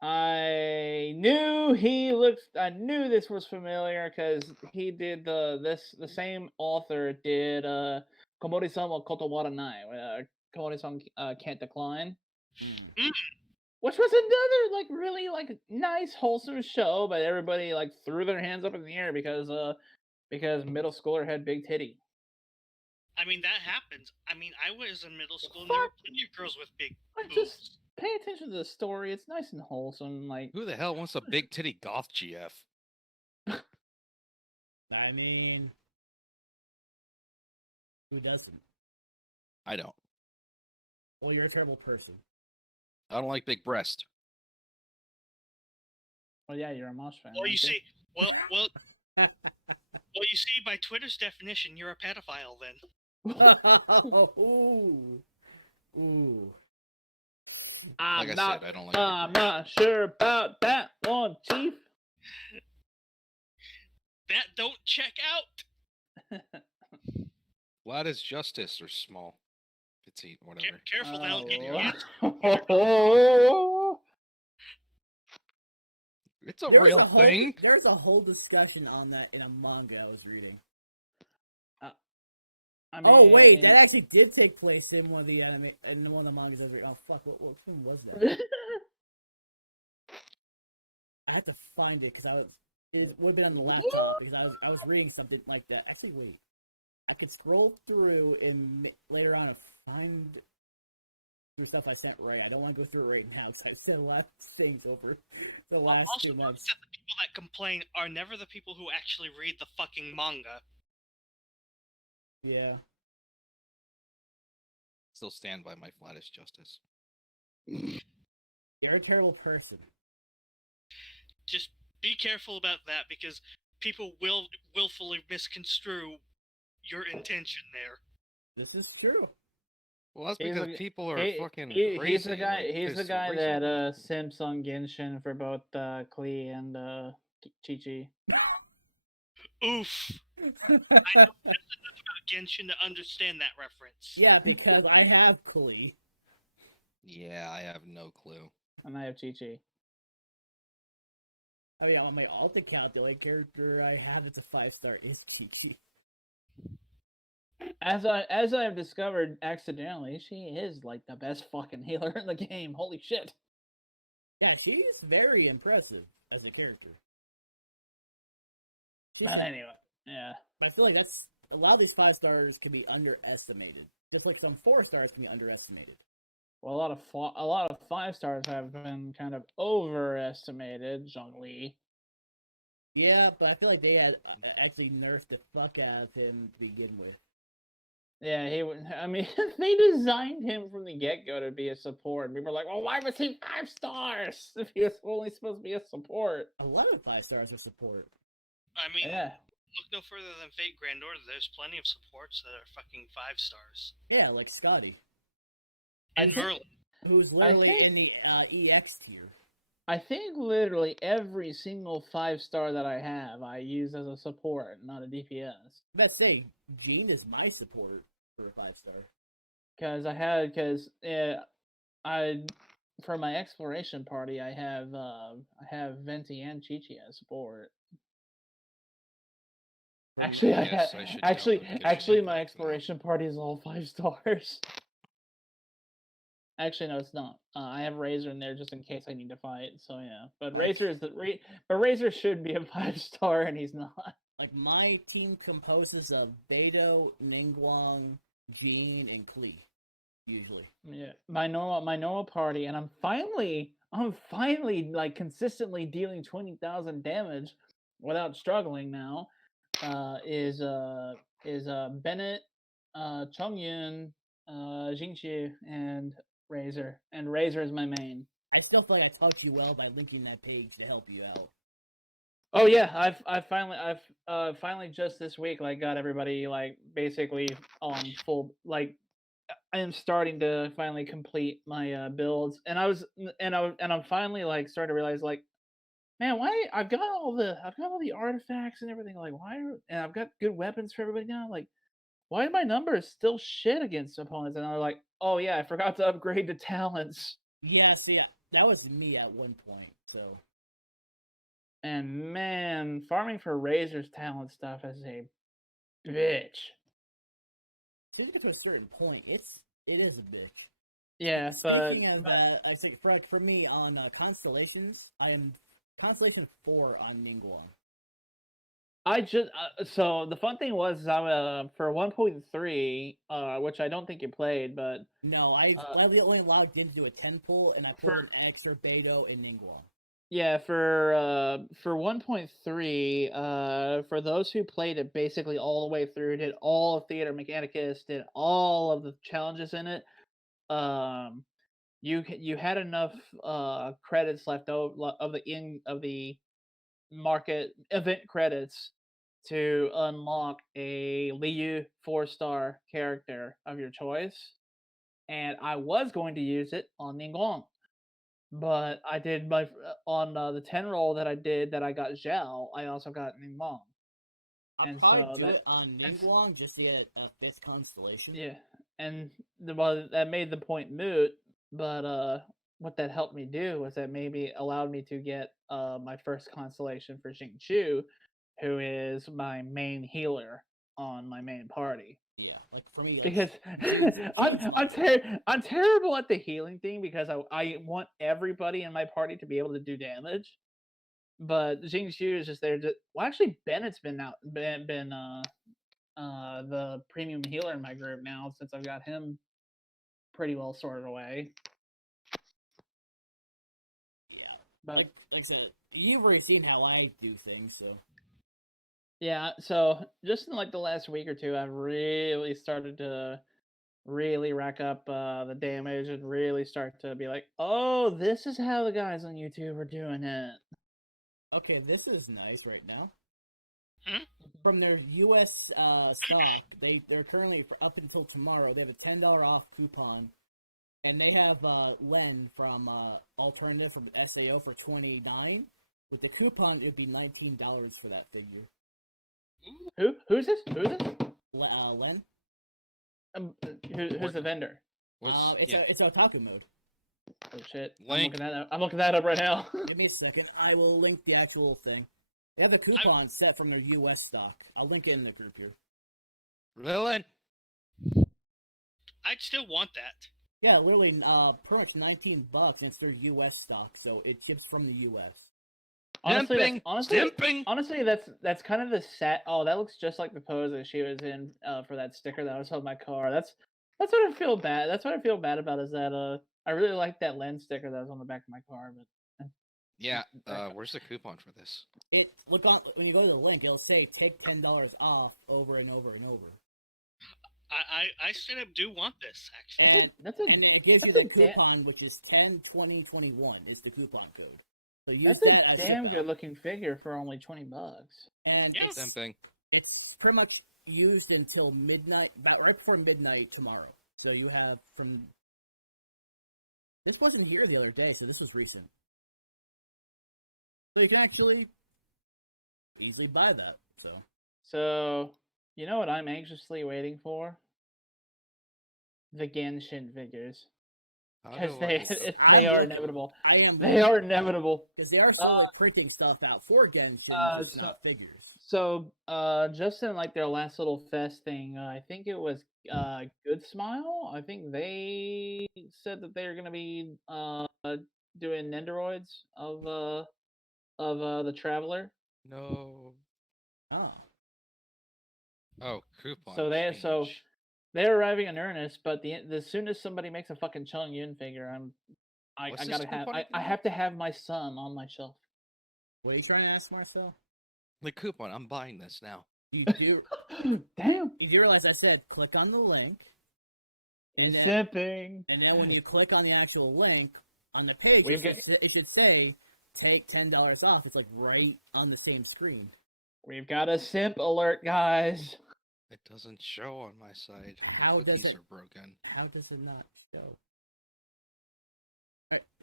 I knew this was familiar because he did the same author did Komori-san wa Kotowara Nai, Komori-san Can't Decline, which was another like really like nice wholesome show, but everybody like threw their hands up in the air because middle schooler had big titty. I mean, that happens. I mean, I was in middle school and there were plenty of girls with big boobs. Just pay attention to the story. It's nice and wholesome. Like, who the hell wants a big titty goth GF? I mean, who doesn't? I don't. Well, you're a terrible person. I don't like big breast. Well, yeah, you're a Mosh fan. Well, you see, well, you see, by Twitter's definition, you're a pedophile then. Ooh. Like I said, I don't like. I'm not sure about that one, Chief. That don't check out. Flat as justice or small, petite, whatever. Careful, that'll get you. It's a real thing. There's a whole discussion on that in a manga I was reading. I mean, oh wait, that actually did take place in one of the anime, in one of the mangas I was reading. Oh fuck, what film was that? I had to find it because it would have been on the laptop because I was reading something like that. Actually, wait, I could scroll through and later on find through stuff I sent Ray. I don't want to go through it right now because I sent a lot of things over the last Also, 2 notice months. that the people that complain are never the people who actually read the fucking manga. Yeah. Still stand by my flattest justice. You're a terrible person. Just be careful about that because people will willfully misconstrue your intention there. This is true. Well, that's He's because the- people are fucking He's crazy. the guy. like, He's the 'cause guy recently- that simps on Genshin for both Klee and Chi-Chi. Oof. I know just enough about Genshin to understand that reference. Yeah, because I have Klee. Yeah, I have no clue. And I have Chi-Chi. I mean, on my alt account, the only character I have that's a 5-star is Kiki. As I've discovered accidentally, she is like the best fucking healer in the game. Holy shit! Yeah, she's very impressive as a character. She's But like- anyway, yeah. I feel like that's a lot of these 5-stars can be underestimated. Just like some 4-stars can be underestimated. Well, a lot of 5-stars have been kind of overestimated. Zhongli. Yeah, but I feel like they had actually nerfed the fuck out of him to begin with. Yeah, he would. I mean, they designed him from the get-go to be a support. We were like, well, why was he 5 stars if he was only supposed to be a support? A lot of 5-stars are support. I mean, Yeah. look no further than Fate Grand Order. There's plenty of supports that are fucking 5 stars. Yeah, like Scotty, And think- Merlin. who's I literally think- in the EX tier. I think literally every single 5-star that I have, I use as a support, not a DPS. Let's say Jean is my support for a 5-star. For my exploration party, I have Venti and Chi-Chi as support. Actually, Yes, I should download Kitchen actually, Info my for that. exploration party is all 5 stars. Actually, no, it's not. I have Razor in there just in case I need to fight. So yeah, but Razor is but Razor should be a 5-star, and he's not. Like, my team composes of Beidou, Ningguang, Jean, and Klee. Usually. Yeah, my normal party, and I'm finally like consistently dealing 20,000 damage without struggling now. Is Bennett, Chongyun, Jingxu, and Razor. And Razor is my main. I still feel like I talked you well by linking that page to help you out. Oh yeah, I've finally just this week like got everybody like basically on full like I am starting to finally complete my builds, and I'm finally like starting to realize like, man, why I've got all the artifacts and everything, like and I've got good weapons for everybody now, like why are my numbers still shit against opponents? And I'm like, oh yeah, I forgot to upgrade to talents. Yeah, see, that was me at one point, so. And man, farming for Razor's talent stuff is a bitch. I think to a certain point, it is a bitch. Yeah, but Speaking of, I think for me on Constellations, I am Constellation 4 on Ningguang. I just so the fun thing was for 1.3, which I don't think you played, but No, I've only logged into a 10 pool, and I put an extra Beidou and Ningguang. yeah, for 1.3, for those who played it basically all the way through, did all of Theater Mechanicus, did all of the challenges in it, you had enough credits left over of the market event credits to unlock a Liu 4-star character of your choice, and I was going to use it on Ningguang, but I did on the 10 roll that I did that I got Zhao, I also got Ningguang. I'll And probably so do that- it on Ningguang just to get a 5th Constellation. Yeah, and that made the point moot, but what that helped me do was that maybe allowed me to get my first constellation for Xingqiu, who is my main healer on my main party. Yeah, like for me, Because I'm terrible at the healing thing because I want everybody in my party to be able to do damage. But Xingqiu is just there. Well, actually, Bennett's been the premium healer in my group now since I've got him pretty well sorted away. Yeah. But Like I said, you've already seen how I do things, so. yeah, so just in like the last week or two, I've really started to really rack up the damage and really start to be like, oh, this is how the guys on YouTube are doing it. Okay, this is nice right now. Hmm? From their U.S. Stock, they're currently, up until tomorrow, they have a $10 off coupon. And they have Len from Alternative from SAO for $29. With the coupon, it would be $19 for that figure. Who's this? Who's this? Len? Who's the vendor? It's Otaku mode. Oh shit! Link. I'm looking that up right now. Give me a second. I will link the actual thing. They have a coupon set from their U.S. stock. I'll link it in the group here. Really? I'd still want that. Yeah, literally, pretty much $19, and it's their U.S. stock, so it ships from the U.S. Honestly, that's kind of the set. Oh, that looks just like the pose that she was in for that sticker that was on my car. That's what I feel bad. That's what I feel bad about is that I really like that lens sticker that was on the back of my car, but Yeah. Where's the coupon for this? Look on when you go to the link, it'll say take $10 off over and over and over. I straight up do want this, actually. And it gives you the coupon, which is 10/20/21 is the coupon code. So that's a damn good looking figure for only $20. And Yeah. Same thing. It's pretty much used until midnight, about right before midnight tomorrow. So you have from. This wasn't here the other day, so this is recent. So you can actually easily buy that. So you know what I'm anxiously waiting for? The Genshin figures. Because they are inevitable. They are inevitable. Because they are slowly printing stuff out for Genshin figures. So, just in like their last little fest thing, I think it was Good Smile. I think they said that they're gonna be doing Nendoroids of the Traveler. No. Oh, coupon. So they're arriving in earnest, but as soon as somebody makes a fucking Chung Yun figure, I have to have my son on my shelf. What are you trying to ask myself? The coupon. I'm buying this now. You do. Damn. You do realize I said click on the link. He's simping. And then when you click on the actual link on the page, it should say take $10 off. It's like right on the same screen. We've got a simp alert, guys. It doesn't show on my side. How the cookies does it, are broken. How does it not show?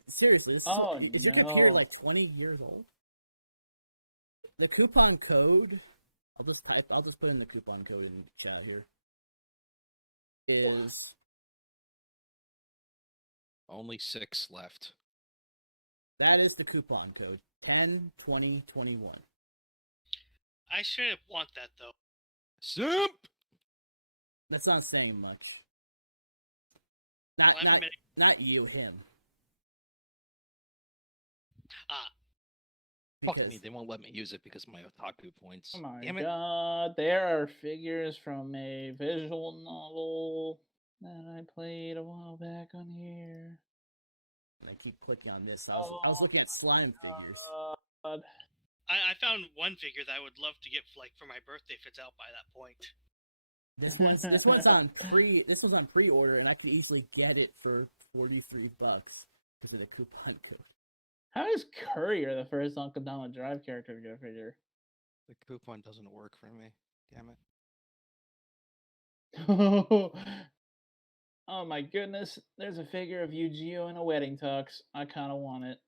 Seriously, is your computer like 20 years old? The coupon code, I'll just put in the coupon code in the chat here. Is only 6 left. That is the coupon code 10/20/21. I straight up want that though. Simp. That's not saying much. Not you, him. Fuck me, they won't let me use it because of my otaku points. Oh my Damn it. god, there are figures from a visual novel that I played a while back on here. I keep clicking on this. I was looking at slime figures. God. I found one figure that I would love to get for my birthday if it's out by that point. This one's on pre-order, and I can easily get it for $43 because of the coupon code. How is Courier the first Uncle Drive character to get a figure? The coupon doesn't work for me. Damn it. Oh my goodness, there's a figure of Yu-Gi-Oh! In a wedding tux. I kind of want it.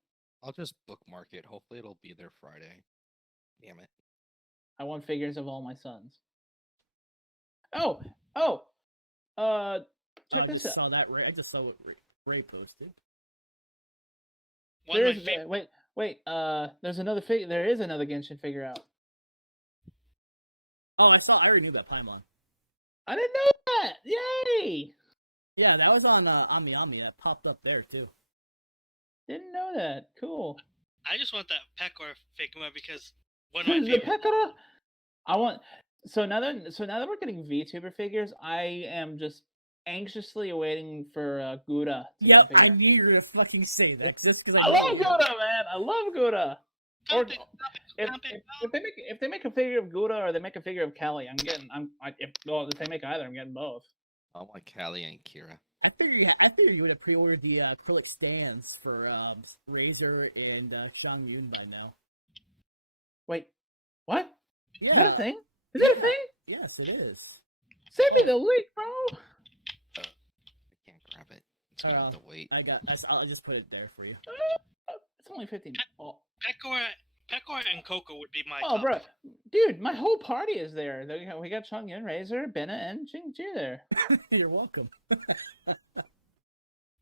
I'll just bookmark it. Hopefully it'll be there Friday. Damn it. I want figures of all my sons. Check this out. I just saw what Ray posted. There's another figure. There is another Genshin figure out. Oh, I already knew that Paimon. I didn't know that! Yay! Yeah, that was on Ami. That popped up there, too. Didn't know that. Cool. I just want that Pekor Figma because one of my The Pekora? I want... So now that we're getting VTuber figures, I am just anxiously awaiting for Gouda to get a Yep, I figure. knew you were gonna fucking say that just because I love Gouda, man. I love Gouda. Or Comp it, if, comp it, if they make a figure of Gouda or they make a figure of Callie, if they make either, I'm getting both. I want Callie and Kira. I figured you would have pre-ordered the acrylic stands for Razor and Shang Yun by now. Wait, what? Yeah. Is that a thing? Is that a thing? Yes, it is. Send me the link, bro. I can't grab it. It's gonna have to wait. I'll just put it there for you. It's only 15. Oh, Pecor and Coco would be my oh top. bro, dude, my whole party is there. We got Chung Yun, Razor, Bennett, and Jing Ju there. You're welcome. My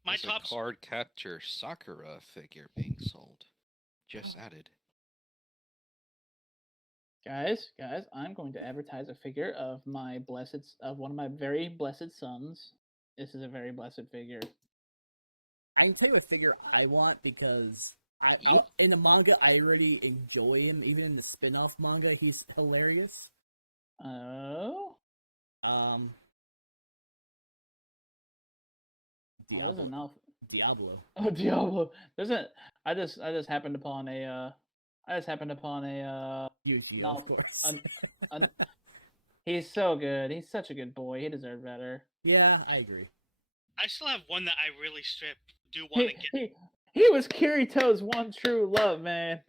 There's top. a card capture Sakura figure being sold. Just added. Guys, I'm going to advertise a figure of one of my very blessed sons. This is a very blessed figure. I can tell you a figure I want because You- in the manga I already enjoy him. Even in the spin-off manga, he's hilarious. Oh, there's a mouth. Diablo. Oh, Diablo. I just happened upon a Huge, No, of course. he's so good. He's such a good boy. He deserved better. Yeah, I agree. I still have one that I really do want to get. He was Kirito's one true love, man.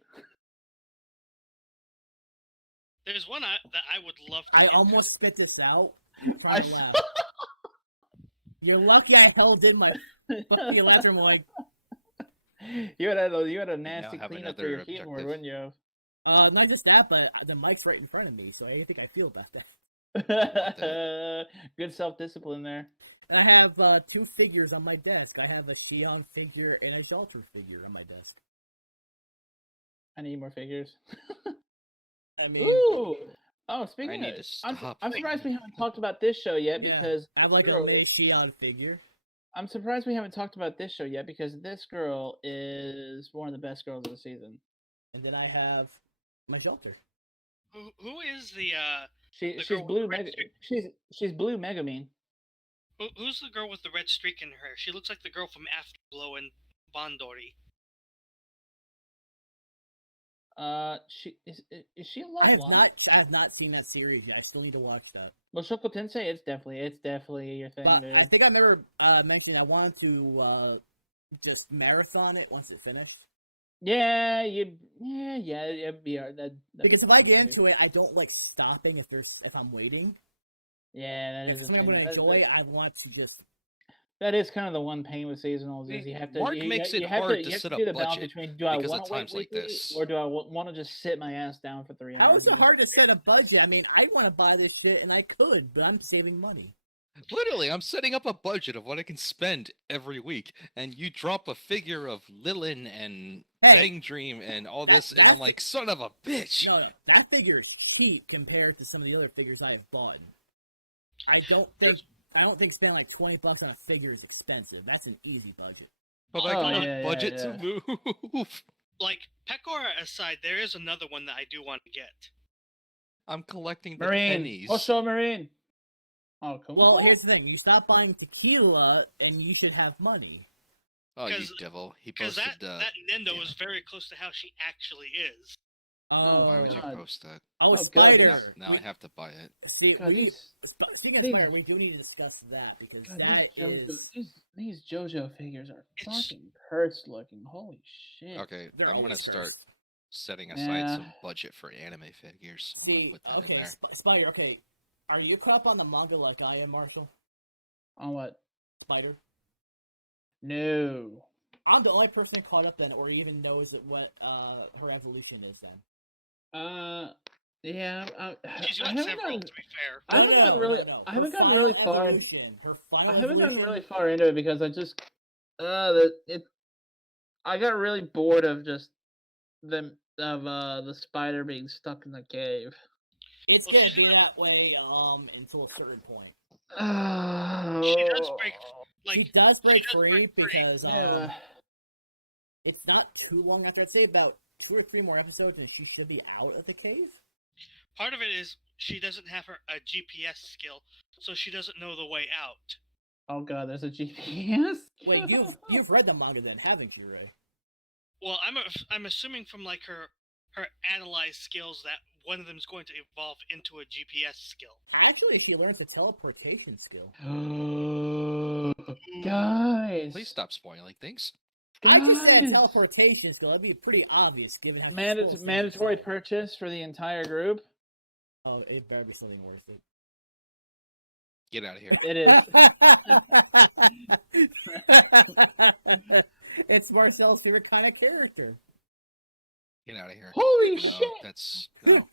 There's one that I would love to I get. almost spit this out. I Trying to laugh. You're lucky I held in my fucking laugh. I'm like, You had a now nasty have cleanup for another your keyboard, objective. wouldn't you? not just that, but the mic's right in front of me, so I think I feel about that. Good self-discipline there. I have 2 figures on my desk. I have a Xion figure and a Zoltar figure on my desk. I need more figures. I mean, Ooh! Oh, speaking need of, to I'm stop. surprised we haven't talked about this show yet yeah, because I have like girl- a mini Xion figure. I'm surprised we haven't talked about this show yet because this girl is one of the best girls of the season. And then I have my Zoltar. Who is the She's girl with blue the red mega. streak? She's blue Megamine. who's the girl with the red streak in her hair? She looks like the girl from Afterglow and Bondori. Is she a love line? I have not seen that series yet. I still need to watch that. Well, Shoko Tensei, it's definitely your thing, But dude. I think I remember mentioning I wanted to just marathon it once it finished. Yeah, it'd be that. Because if I get into it, I don't like stopping if I'm waiting. Yeah, that If is it's a something I'm thing. gonna enjoy, I want to just. That is kind of the one pain with seasonals is you have to. Mark you, makes you it have hard to, to you have set to a do the balance budget between do I because want of to wait times like weekly this. or do I want to just sit my ass down for 3 How hours? is it hard to set a budget? I mean, I want to buy this shit and I could, but I'm saving money. Literally, I'm setting up a budget of what I can spend every week, and you drop a figure of Lilin and Hey, Bang Dream and all this, and I'm that's- like, son of a bitch! No, that figure is cheap compared to some of the other figures I have bought. I don't think spending like $20 on a figure is expensive. That's an easy budget. But I Oh, got yeah, a yeah, budget yeah. to move. Like Pecora aside, there is another one that I do want to get. I'm collecting the Marine. pennies. Also, Marine. Oh, come Well, on. here's the thing: you stop buying tequila, and you should have money. Oh, you 'Cause- devil! He Because posted. that Nendo damn is it. very close to how she actually is. Oh, Why would you God. post that? Oh, Oh, God, Spider. yeah. Now I have to buy it. See, God, speaking of these- Spider, we do need to discuss that because God, that is. these JoJo figures are It's- fucking cursed looking. Holy shit. Okay, They're I'm gonna always start cursed. setting aside Yeah. some budget for anime figures. I'm gonna See, put that in okay, there. Spider. Okay, are you caught up on the manga like I am, Marshall? On what? Spider. No. I'm the only person caught up in it, or even knows what her evolution is. Then. Yeah. She's I got haven't several, gotten, to be fair. I haven't gotten really. I haven't gotten really far. I haven't gotten really far into it because I just I got really bored of just the spider being stuck in the cave. It's Well, gonna she's be not- that way until a certain point. She does break, He like, does break does free break free. because Yeah. it's not too long after. I'd say about 2 or 3 more episodes, and she should be out of the cave. part of it is she doesn't have a GPS skill, so she doesn't know the way out. Oh god, there's a GPS. Wait, you've read the manga then, haven't you, Ray? Well, I'm assuming from like her analyze skills that one of them is going to evolve into a GPS skill. Actually, she learns a teleportation skill. Guys, Please stop spoiling things. I just said guys. teleportation skill. That'd be pretty obvious given how control she's Mandatory using. purchase for the entire group. Oh, it better be something worth it. Get out of here. It is. It's Marcel's favorite kind of character. Get out of here. Holy No, shit! that's no.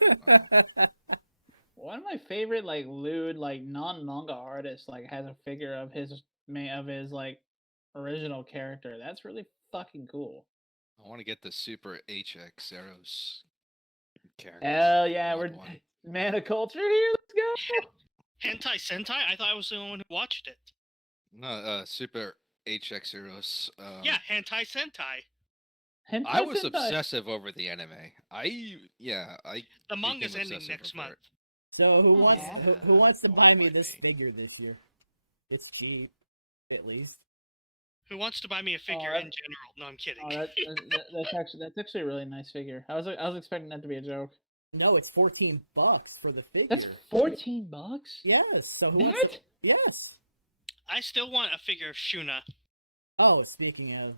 One of my favorite like lewd like non-manga artists like has a figure of his like original character. That's really fucking cool. I want to get the Super HX Zeros character. Hell yeah, I we're want one. mana culture here. Let's go. Hentai Sentai? I thought I was the only one who watched it. No, Super HX Zeros. Yeah, Hentai Sentai. I Hentai was Sentai. obsessive over the anime. I The manga's became ending obsessive next over month. it. So who wants to Don't buy me mind this me. figure this year? It's cheap, at least. Who wants to buy me a figure that- in general? No, I'm kidding. Oh, that's actually a really nice figure. I was expecting that to be a joke. No, it's $14 for the figure. That's $14. Yes. So who wants That? to... Yes. I still want a figure of Shuna. Oh, speaking of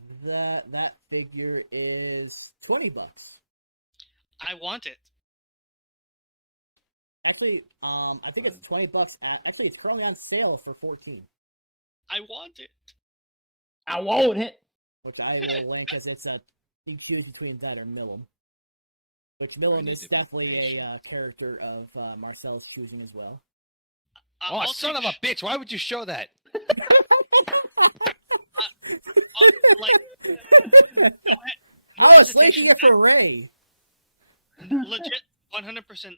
that figure is $20. I want it. Actually, I think it's $20. Actually, it's currently on sale for $14, I want it. I want it. which I will link because it's a you choose between that or Millum. Which Millum need is to be definitely patient. a character of Marcel's choosing as well. Oh, I'll son take of a bitch! Why would you show that? like no I was hesitation. thinking it for Ray. Legit, 100%.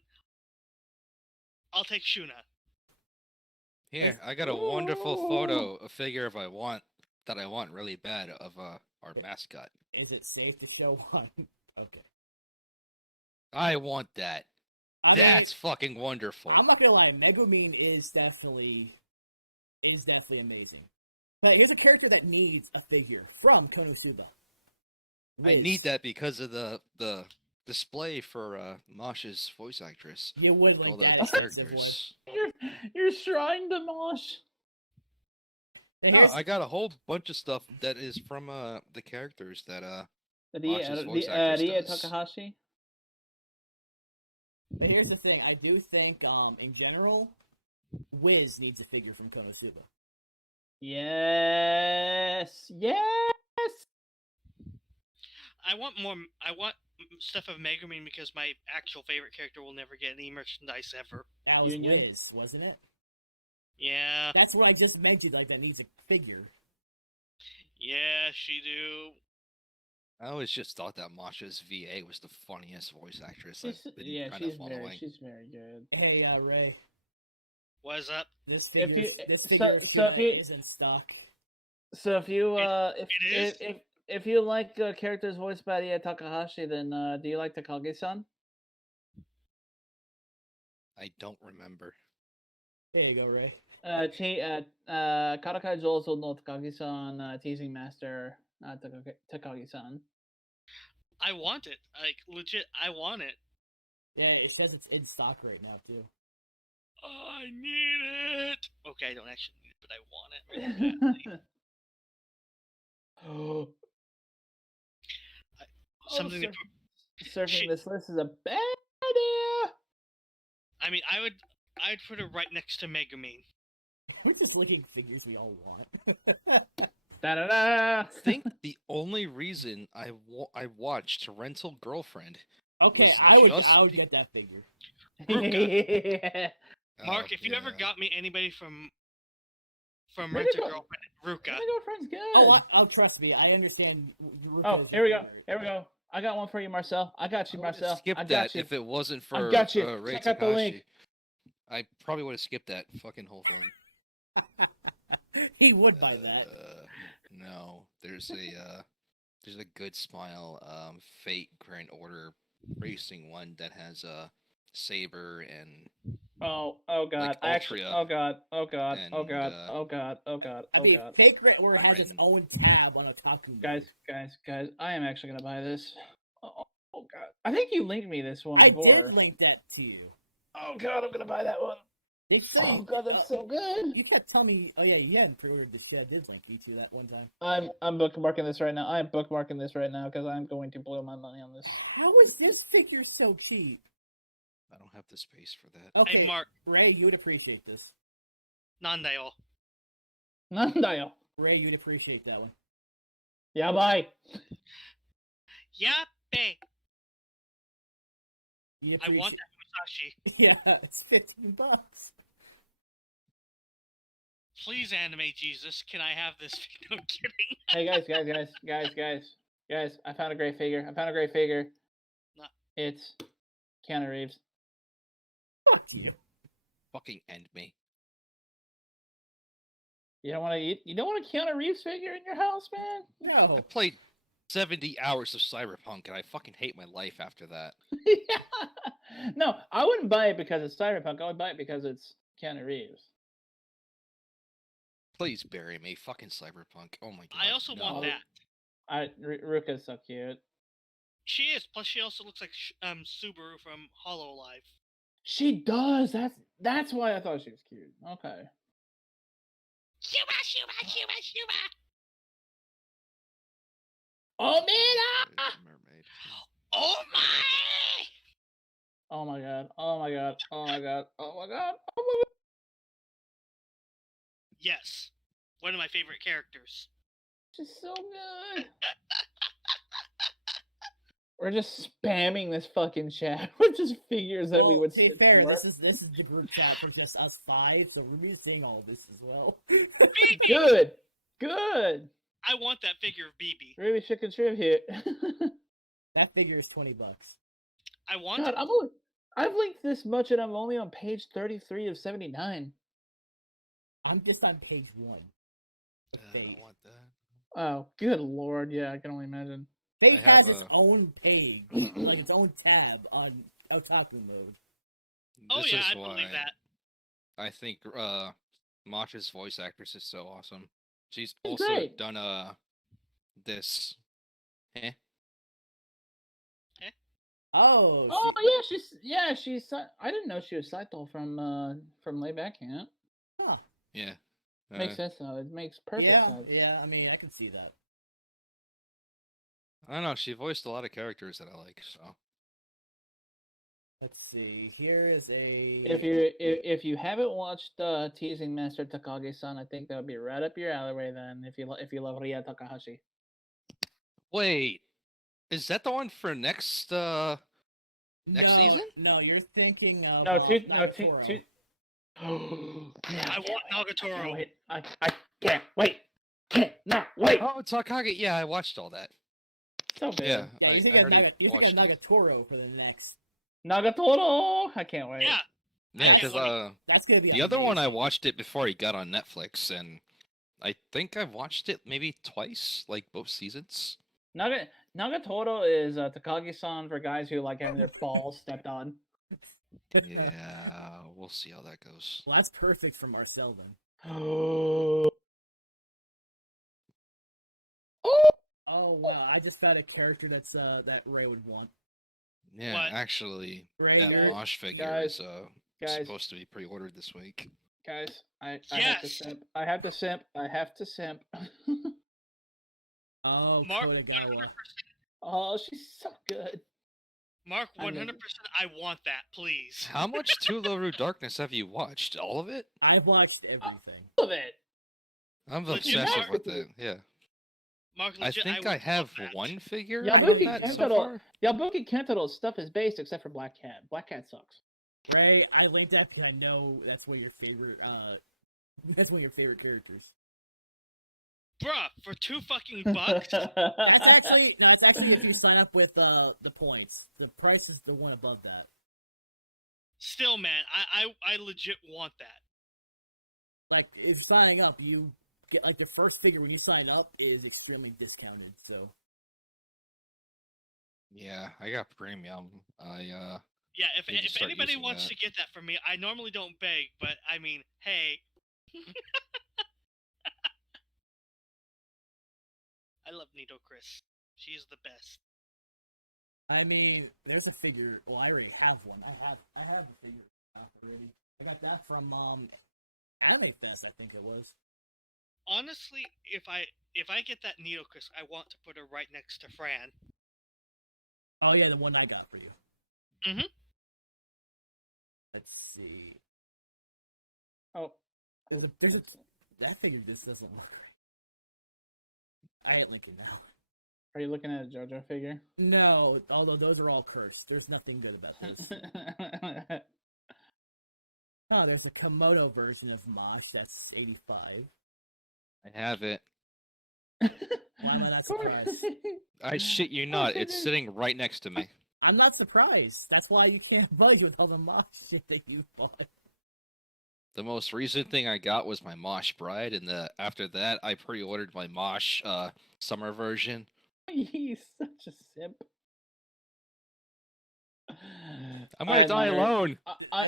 I'll take Shuna. Here, I got a wonderful photo, a figure of I want really bad of our mascot. Is it safe to show one? Okay. I want that. I mean, That's fucking wonderful. I'm not gonna lie, Megumin is definitely amazing. But here's a character that needs a figure from Konosuba. I Wiz. need that because of the display for Masha's voice actress. You would Like all like the that expensive characters. You're shrine to Mosh. one. No, I got a whole bunch of stuff that is from the characters that Mosh's voice actress Rie does. Takahashi. But here's the thing, I do think, in general, Wiz needs a figure from Konosuba. Yes. I want stuff of Megumin because my actual favorite character will never get any merchandise ever. That was Union? Wiz, wasn't it? Yeah, That's what I just mentioned, like, that needs a figure. yeah, she do. I always just thought that Masha's VA was the funniest voice actress I've been kind she's of following. very good. Hey, Ray, What's up? this If figure, you- this so- figure so if you- is in stock. So if you It is? if you like characters voiced by Rie Takahashi, then do you like Takagi-san? I don't remember. There you go, Ray. Karakai Jozo no Takagi-san, teasing master, Takagi-san. I want it. Like, legit, I want it. Yeah, it says it's in stock right now, too. Oh, I need it. Okay, I don't actually need it, but I want it really badly. Oh, Something to surfing this list is a bad idea. I mean, I'd put it right next to Megumin. We're just looking at figures we all want. Da-da-da. I think the only reason I watched Rental Girlfriend. Okay, Was I would just get that figure. Yeah. Mark, if you ever yeah. got me anybody from Ruka. Rent a Girlfriend, Ruka. My girlfriend's good. Oh, trust me, I understand. Oh, here we go. Here we go. I got one for you, Marcel. I got you, I would've Marcel. skipped I got that you. if it wasn't I for got you. Ray Check out the link. Takahashi. I probably would have skipped that fucking whole thing. He would buy that. No, there's a Good Smile Fate Grand Order racing one that has Saber and Oh god. Like I actually. Altria Oh god. Oh god. Oh and, god. Oh god. Oh god. I Oh mean, god. Fake Red Word has its Ren. own tab on Otaku. Guys. I am actually gonna buy this. Oh god. I think you linked me this one I before. did link that to you. Oh god, I'm gonna buy that one. Oh god, that's so good. You kept telling me, oh yeah, you hadn't pre-ordered the shit. I did link you to that one time. I'm bookmarking this right now. I am bookmarking this right now because I'm going to blow my money on this. How is this figure so cheap? I don't have the space for that. Okay, Hey, Mark, Ray, you'd appreciate this. Nandayo. Nandayo. Ray, you'd appreciate that one. Yeah, bye. Yappe. You'd I want appreciate- that Musashi. Yeah, it's $15. Please animate Jesus. Can I have this? No I'm kidding. Hey guys! I found a great figure. No. It's Keanu Reeves. Fuck you. Fucking end me. You don't want a Keanu Reeves figure in your house, man? No. I played 70 hours of Cyberpunk and I fucking hate my life after that. No, I wouldn't buy it because it's Cyberpunk. I would buy it because it's Keanu Reeves. Please bury me. Fucking Cyberpunk. Oh my god. I also no. want that. Ruka's so cute. She is. Plus, she also looks like Subaru from HoloLive. She does. That's why I thought she was cute. Okay. Shuba, shuba, shuba, shuba. Oh man! Mermaid. Oh my! Oh my god! Oh my god! Oh my god! Oh my god! Yes, one of my favorite characters. She's so good. We're just spamming this fucking chat with just figures that we Well, would to be sit fair, for. this is the group chat for just us five, so we're gonna be seeing all this as well. BB! Good. I want that figure of BB. Really should contribute. That figure is $20. I want God, it. I've linked this much and I'm only on page 33 of 79. I'm just on page 1. I don't want that. Oh, good lord. Yeah, I can only imagine. Fate I have has its own page, like its own tab on Otaku mode. Oh This yeah, is I believe why that. I think Masha's voice actress is so awesome. She's She's also great. done this. Eh? Oh, Oh yeah, she's I didn't know she was Saito from Layback Camp. Yeah. Makes sense though. It makes perfect sense. yeah, I mean, I can see that. I don't know. She voiced a lot of characters that I like. So Let's see. Here is a. If you haven't watched Teasing Master Takagi-san, I think that would be right up your alleyway. Then, if you love Ria Takahashi. wait, is that the one for next no, season? No, you're thinking of. No, Nagatoro. two. I want Nagatoro. Wait, I can't wait. Can't wait. Oh, Takagi. Yeah, I watched all that. So bad. Yeah, Yeah, I you're thinking already of watched it. Nagatoro for the next. Nagatoro. I can't wait. Yeah, Yeah, can't because wait. That's gonna be the other amazing. one I watched it before he got on Netflix, and I think I've watched it maybe twice, like both seasons. Nagatoro is Takagi-san for guys who like having their balls stepped on. Yeah, we'll see how that goes. Well, that's perfect for Marcel then. Oh. Oh wow! I just found a character that's that Ray would want. Yeah, What? actually, Ray, that guys, Mosh figure guys, is guys. supposed to be pre-ordered this week. Guys, I have to Yes! simp. I have to simp. Oh, Mark, Kodagawa. 100%. Oh, she's so good. Mark, I 100%. mean- I want that, please. How much Tularu Darkness have you watched? All of it? I've watched everything. Love it. I'm Legit, obsessive Mark? with it. Yeah, Mark, I legit, think would I have love that. one figure Yabuki of that so Kentaro. far. Yabuki Kentaro's stuff is based except for Black Cat. Black Cat sucks. Ray, I linked that because I know that's one of your favorite. That's one of your favorite characters. Bruh, for $2 fucking bucks? That's actually no. It's actually if you sign up with the points. The price is the one above that. Still, man, I legit want that. Like, is signing up, you get like the first figure when you sign up is extremely discounted. So Yeah, I got premium. I Yeah, Need to if start anybody using wants that. to get that from me, I normally don't beg, but I mean, hey. I love Nito Chris. She's the best. I mean, there's a figure. Well, I already have one. I have the figure already. I got that from Anime Fest, I think it was. Honestly, if I get that Nito Chris, I want to put her right next to Fran. Oh yeah, the one I got for you. Mm-hmm. Let's see. Oh, There's that figure just doesn't look right. I ain't linking now. are you looking at a JoJo figure? No, although those are all cursed. There's nothing good about this. Oh, there's a Komodo version of Mosh. That's 85. I have it. Why am I not surprised? I shit you not. It's sitting right next to me. I'm not surprised. That's why you can't budge with all the Mosh shit that you bought. The most recent thing I got was my Mosh Bride, and after that, I pre-ordered my Mosh summer version. He's such a simp. I'm gonna die alone. I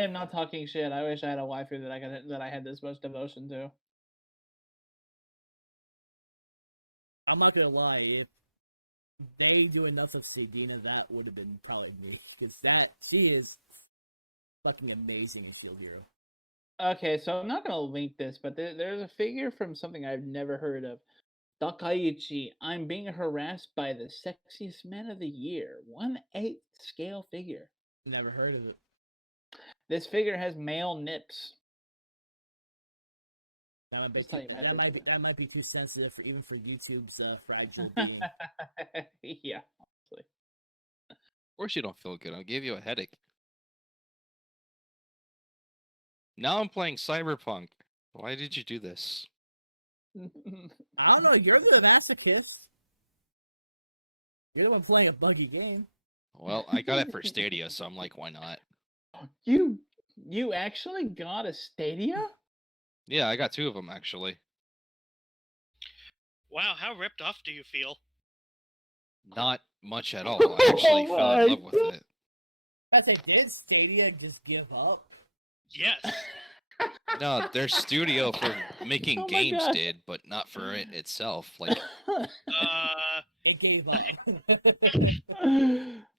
am not talking shit. I wish I had a waifu that I had this much devotion to. I'm not gonna lie, if they do enough of Sagina, that would have been probably me. Because she is fucking amazing in Steel Hero. Okay, so I'm not gonna link this, but there's a figure from something I've never heard of. Dakaichi, I'm being harassed by the sexiest man of the year. 1/8 scale figure. Never heard of it. This figure has male nips. That might be too sensitive even for YouTube's fragile being. Yeah, honestly. Of course you don't feel good. I'll give you a headache. Now I'm playing Cyberpunk. Why did you do this? I don't know. You're the masochist. You're the one playing a buggy game. Well, I got it for Stadia, so I'm like, why not? You actually got a Stadia? Yeah, I got 2 of them actually. Wow, how ripped off do you feel? Not much at all. I actually fell in love with it. I say, did Stadia just give up? Yes. No, their studio for making games did, but not for it itself. Like, it gave up.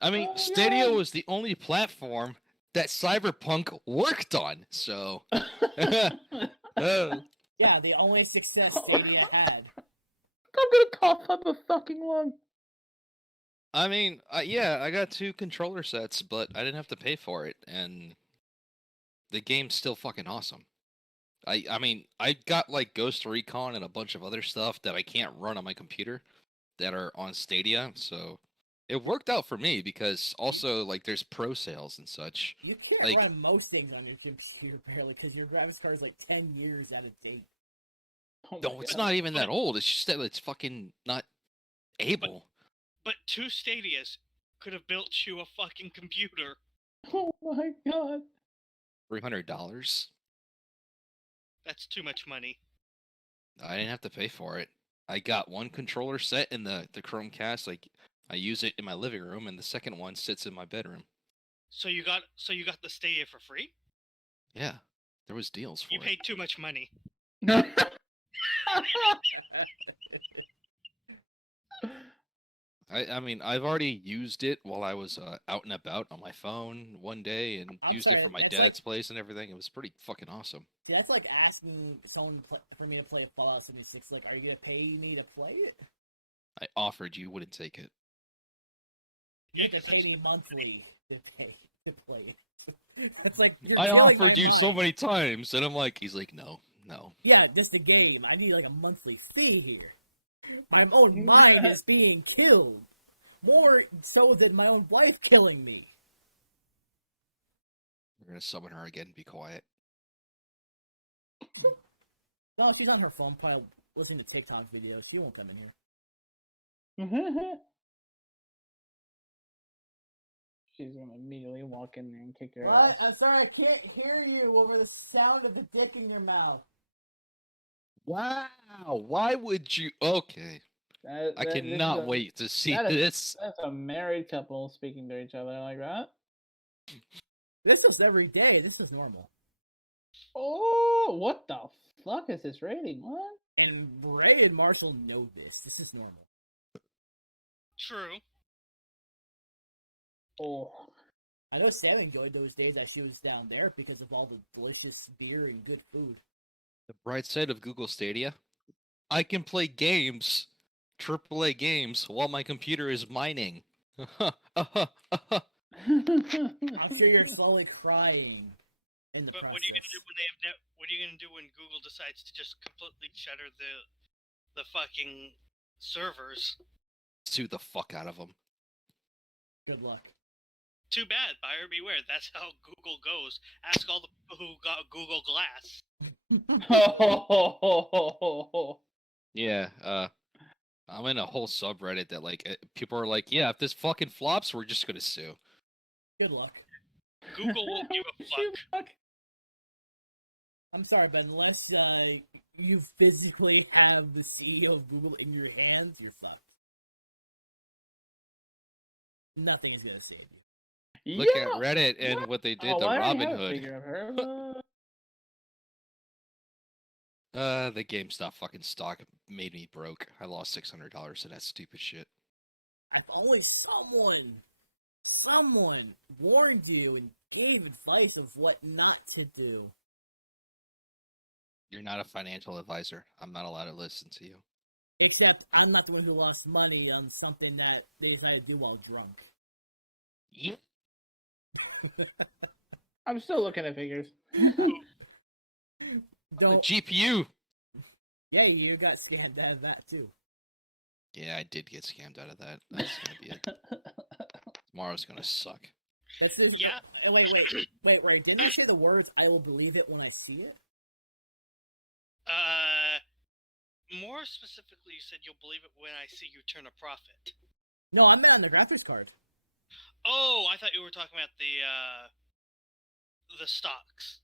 I mean, Stadia was the only platform that Cyberpunk worked on, so. Yeah, the only success Stadia had. I'm gonna cough up a fucking lung. I mean, yeah, I got 2 controller sets, but I didn't have to pay for it, and the game's still fucking awesome. I mean, I got like Ghost Recon and a bunch of other stuff that I can't run on my computer that are on Stadia, so it worked out for me because also like there's pro sales and such. You can't like, run most things on your computer barely because your graphics card is like 10 years out of date. No, it's not even that old. It's just that it's fucking not able. But 2 Stadias could have built you a fucking computer. Oh my god. $300. That's too much money. I didn't have to pay for it. I got 1 controller set in the Chromecast. Like, I use it in my living room, and the second one sits in my bedroom. So you got the Stadia for free? Yeah, there was deals for You it. paid too much money. I mean, I've already used it while I was out and about on my phone one day, and used it for my dad's place and everything. It was pretty fucking awesome. Yeah, that's like asking someone for me to play Fallout 76. Like, are you gonna pay me to play it? I offered, you wouldn't take it. Yeah, you can pay me monthly to play it. It's like I offered you so many times, and he's like, no. Yeah, just a game. I need like a monthly fee here. My own mind is being killed. More so than my own wife killing me. We're gonna summon her again. Be quiet. Well, she's on her phone, probably listening to TikTok videos. She won't come in here. She's gonna immediately walk in there and kick your What? ass. I'm sorry, I can't hear you over the sound of the dick in your mouth. Wow. Why would you? Okay. I cannot wait to see this. That's a married couple speaking to each other like that. This is every day. This is normal. Oh, what the fuck is this rating? What? And Ray and Marshall know this. This is normal. True. Oh. I know Sam enjoyed those days that she was down there because of all the delicious beer and good food. The bright side of Google Stadia, I can play games, AAA games, while my computer is mining. I'm sure you're slowly crying in the But process. what are you gonna do when they have what are you gonna do when Google decides to just completely shutter the fucking servers? Sue the fuck out of them. Good luck. Too bad, buyer beware. That's how Google goes. Ask all the people who got Google Glass. Yeah, I'm in a whole subreddit that people are like, yeah, if this fucking flops, we're just gonna sue. Good luck. Google won't give a fuck. I'm sorry, but unless you physically have the CEO of Google in your hands, you're fucked. Nothing is gonna save you. Look at Reddit and what they did to Robinhood. The GameStop fucking stock made me broke. I lost $600 to that stupid shit. If only someone warned you and gave advice of what not to do. You're not a financial advisor. I'm not allowed to listen to you. Except I'm not the one who lost money on something that they decided to do while drunk. Yeah. I'm still looking at figures. The GPU. Yeah, you got scammed out of that too. Yeah, I did get scammed out of that. That's gonna be it. Tomorrow's gonna suck. Yeah. Wait. Didn't you say the words, I will believe it when I see it? More specifically, you said you'll believe it when I see you turn a profit. No, I meant on the graphics card. Oh, I thought you were talking about the stocks.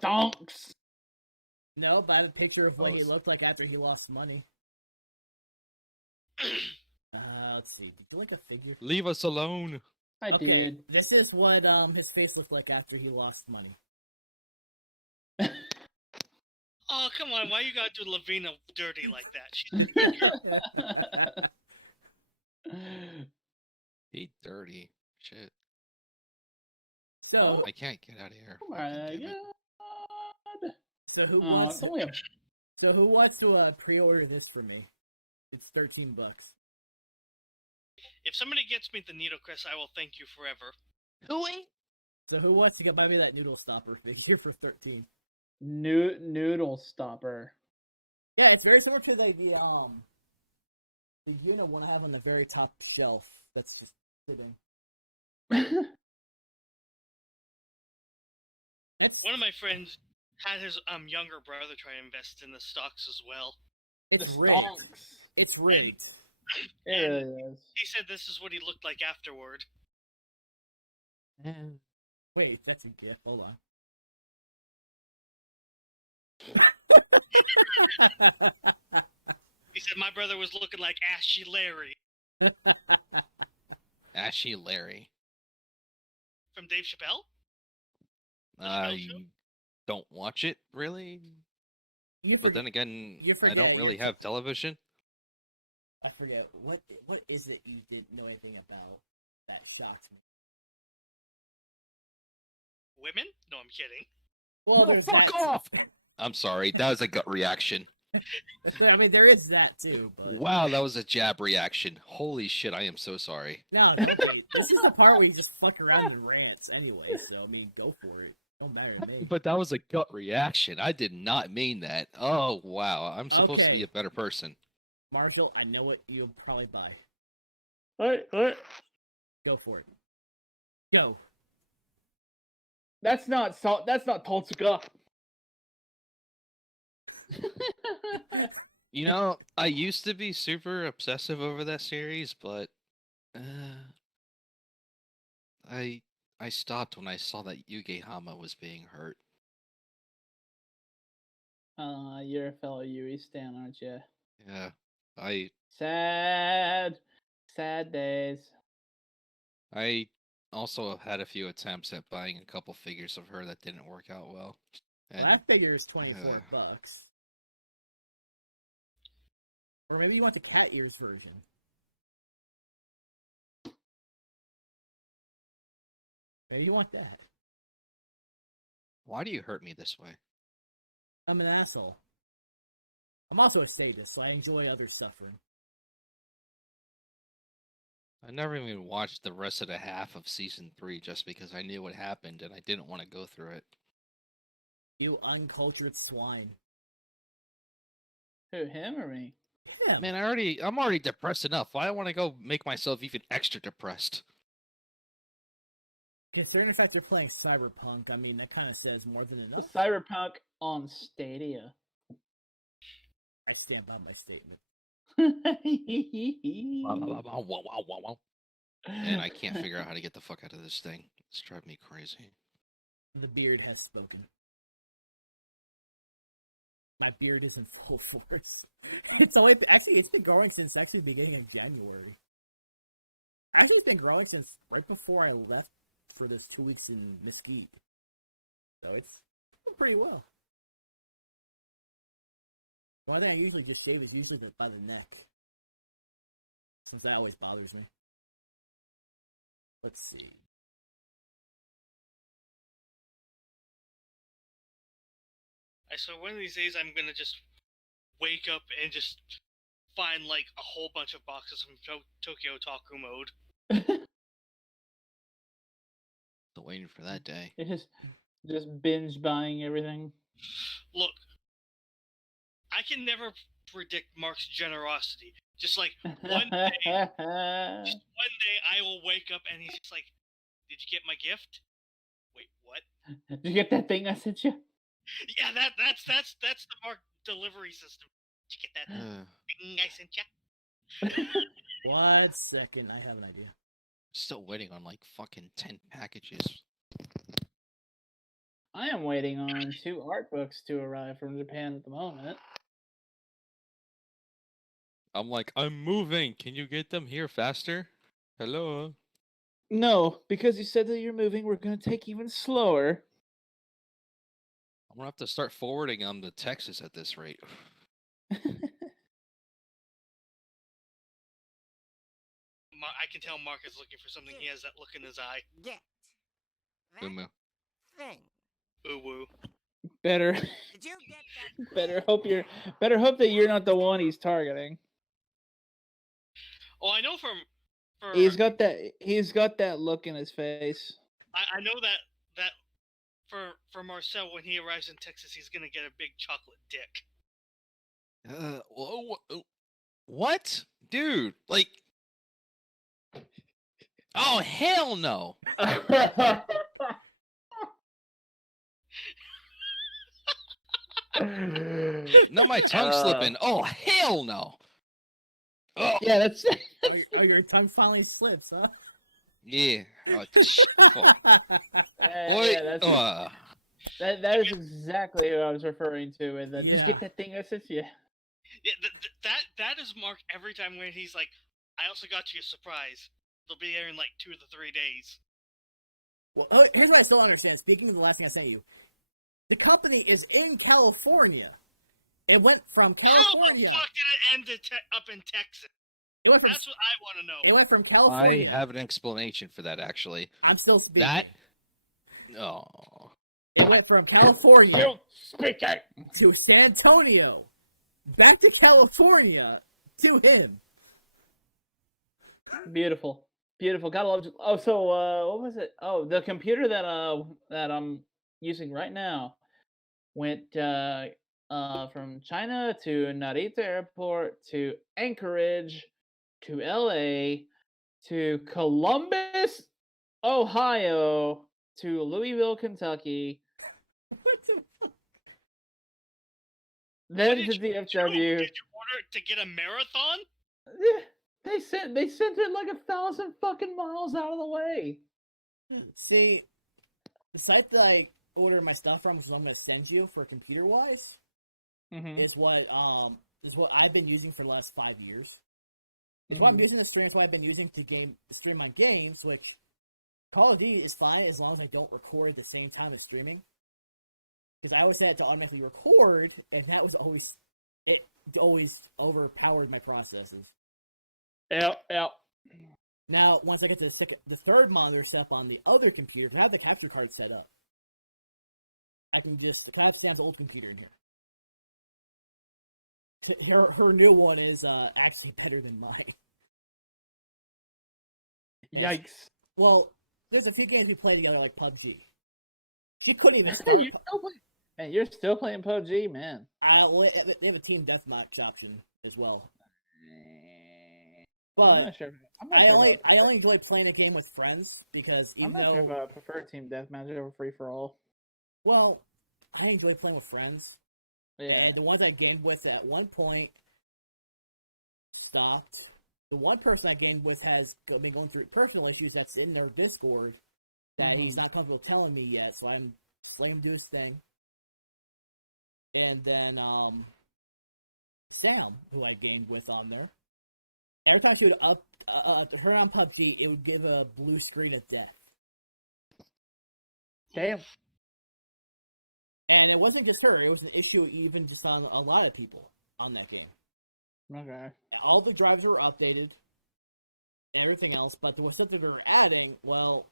Stonks! No, but I have a picture of what he looked like after he lost money. Let's see. Did you like the figure? Leave us alone. I did. This is what his face looked like after he lost money. Oh, come on. Why you gotta do Lavina dirty like that? She's a good girl. He dirty. Shit. So, I can't get out of here. Oh my god. So who wants to pre-order this for me? It's $13. If somebody gets me the Needle Crest, I will thank you forever. So who wants to buy me that noodle stopper figure for $13? Noodle stopper. Yeah, it's very similar to the one I have on the very top shelf. That's just kidding. One of my friends had his younger brother try to invest in the stocks as well. It's The rigged. stonks. It's rigged. It really is. He said this is what he looked like afterward. Wait, that's a gift. Hold on. He said my brother was looking like Ashy Larry. Ashy Larry. From Dave Chappelle? I don't watch it, really. But then again, I don't really have television. I forget. What is it you didn't know anything about that shocks me? Women? No, I'm kidding. Well, No, fuck off! I'm sorry, that was a gut reaction. I mean, there is that too. But... Wow, that was a jab reaction. Holy shit, I am so sorry. No, this is the part where you just fuck around and rants anyway, so, I mean, go for it. Don't matter to me. But that was a gut reaction. I did not mean that. Oh, wow. I'm supposed to be a better person. Marshall, I know what you'll probably buy. What? Go for it. Go. That's not salt. That's not Totsuka. You know, I used to be super obsessive over that series, but I stopped when I saw that Yuge Hama was being hurt. You're a fellow Yui stan, aren't you? Yeah, I Sad days. I also had a few attempts at buying a couple figures of her that didn't work out well. And That figure is $24. Or maybe you want the cat ears version. Maybe you want that. why do you hurt me this way? I'm an asshole. I'm also a sadist, so I enjoy others suffering. I never even watched the rest of the half of season 3 just because I knew what happened and I didn't want to go through it. You uncultured swine. Who, him or me? Yeah. Man, I'm already depressed enough. Why do I want to go make myself even extra depressed? Considering the fact you're playing Cyberpunk, I mean, that kind of says more than enough. Cyberpunk on Stadia. I stand by my statement. And I can't figure out how to get the fuck out of this thing. It's driving me crazy. The beard has spoken. My beard is in full force. It's been growing since actually the beginning of January. Actually, it's been growing since right before I left for this 2 weeks in Mesquite. So it's doing pretty well. One thing I usually just shave is usually by the neck. Since that always bothers me. Let's see. I swear one of these days I'm gonna just wake up and just find like a whole bunch of boxes from Tokyo Taku Mode. Still waiting for that day. It just binge buying everything. Look, I can never predict Mark's generosity. Just like one day I will wake up and he's just like, "Did you get my gift?" Wait, what? Did you get that thing I sent you? Yeah, that's the Mark delivery system. Did you get that thing I sent you? 1 second, I have an idea. Still waiting on like fucking 10 packages. I am waiting on 2 art books to arrive from Japan at the moment. I'm like, I'm moving. Can you get them here faster? Hello? No, because you said that you're moving, we're going to take even slower. I'm gonna have to start forwarding them to Texas at this rate. I can tell Mark is looking for something. He has that look in his eye. Get that Umu. thing. Ooh woo. Better Did you get that? better hope that you're not the one he's targeting. Oh, I know for He's got that look in his face. I know that for Marcel when he arrives in Texas he's gonna get a big chocolate dick. What? Dude, like... Oh, hell no! No, my tongue's slipping. Oh, hell no! Oh, Yeah, that's Oh, your tongue finally slips, huh? yeah. Oh, shit, fuck. yeah, Boy, that is exactly what I was referring to. And then just Yeah. get that thing I sent you. Yeah, that is Mark every time when he's like, I also got you a surprise. They'll be there in like 2 to 3 days. Well, here's what I still don't understand. Speaking of the last thing I sent you, the company is in California. It went from How California. the fuck did it end up in Texas? It went from, That's what I want to know. it went from I California. have an explanation for that, actually. I'm still speaking. That... Oh... It went from California You speaking. to San Antonio, back to California, to him. Beautiful. Gotta love. Oh, so what was it? Oh, the computer that I'm using right now went from China to Narita Airport to Anchorage to LA to Columbus, Ohio to Louisville, Kentucky, What the fuck? then What to did you do? DFW. Did you order it to get a marathon? Yeah, they sent it like 1,000 fucking miles out of the way. See, the site that I order my stuff from, is I'm gonna send you for computer wise, Mm-hmm. is what I've been using for the last 5 years. It's what I'm using to stream. It's what I've been using to stream on games, which Call of Duty is fine as long as I don't record at the same time as streaming. Because I always had to automatically record, and that was always overpowered my processes. Yep. Now, once I get to the third monitor set up on the other computer, if I have the capture card set up, I can just have Sam's old computer in here. Her new one is actually better than mine. Yikes. Well, there's a few games we play together, like PUBG. She couldn't even start. You're still playing PUBG, man. They have a team deathmatch option as well. I'm not sure. I only enjoy playing a game with friends because I'm not sure if I prefer team deathmatch over free for all. Well, I enjoy playing with friends. Yeah. And the ones I gamed with at one point stopped. The one person I gamed with has been going through personal issues that's in their Discord that he's not comfortable telling me yet, so I'm letting him do his thing. And then Sam, who I gamed with on there, every time she would her on PUBG, it would give a blue screen of death. Damn. And it wasn't just her; it was an issue even just on a lot of people on that game. Okay. All the drivers were updated, and everything else, but there was something they were adding. Well,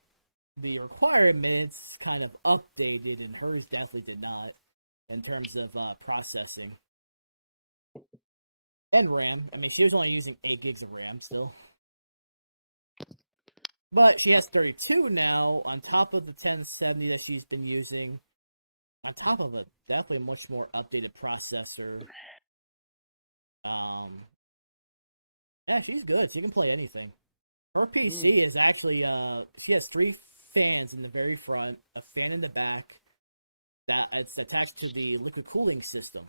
the requirements kind of updated, and hers definitely did not, in terms of processing. And RAM. I mean, she was only using 8 gigs of RAM, so. But she has 32 now, on top of the 1070 that she's been using. On top of it, definitely a much more updated processor. Yeah, she's good. She can play anything. Her PC is actually, she has 3 fans in the very front, a fan in the back, that it's attached to the liquid cooling system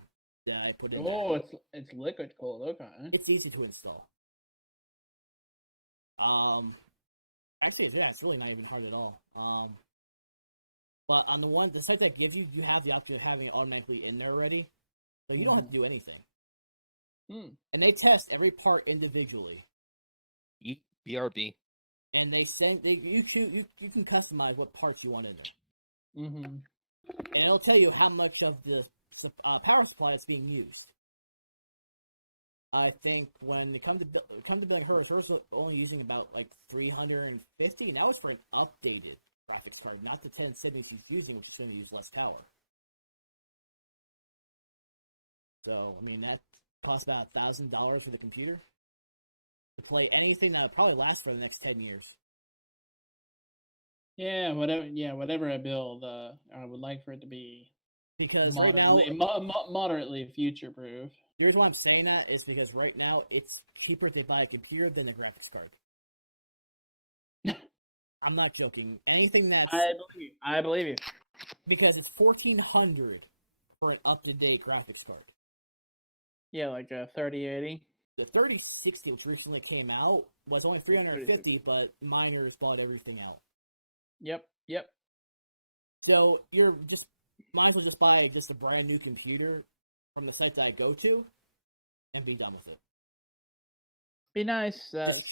that I put in. Oh, it's liquid cooled. Okay. It's easy to install. Actually, yeah, it's really not even hard at all. But on the site that gives you, you have the option of having it automatically in there already, so you don't have to do anything. And they test every part individually. BRB. And they send you can customize what parts you want in there. And it'll tell you how much of the power supply is being used. I think when it comes to like hers was only using about like 350, and that was for an updated graphics card, not the 1070 she's using, which is going to use less power. So, I mean, that costs about $1,000 for the computer to play anything that would probably last for the next 10 years. Yeah, whatever I build, I would like for it to be because moderately, right now, moderately future-proof. The reason why I'm saying that is because right now it's cheaper to buy a computer than a graphics card. I'm not joking. Anything that's I believe you. Because it's $1,400 for an up-to-date graphics card. Yeah, like a 3080. The 3060, which recently came out, was only $350, but miners bought everything out. Yep. So you're just might as well just buy just a brand new computer from the site that I go to, and be done with it. Be nice. Just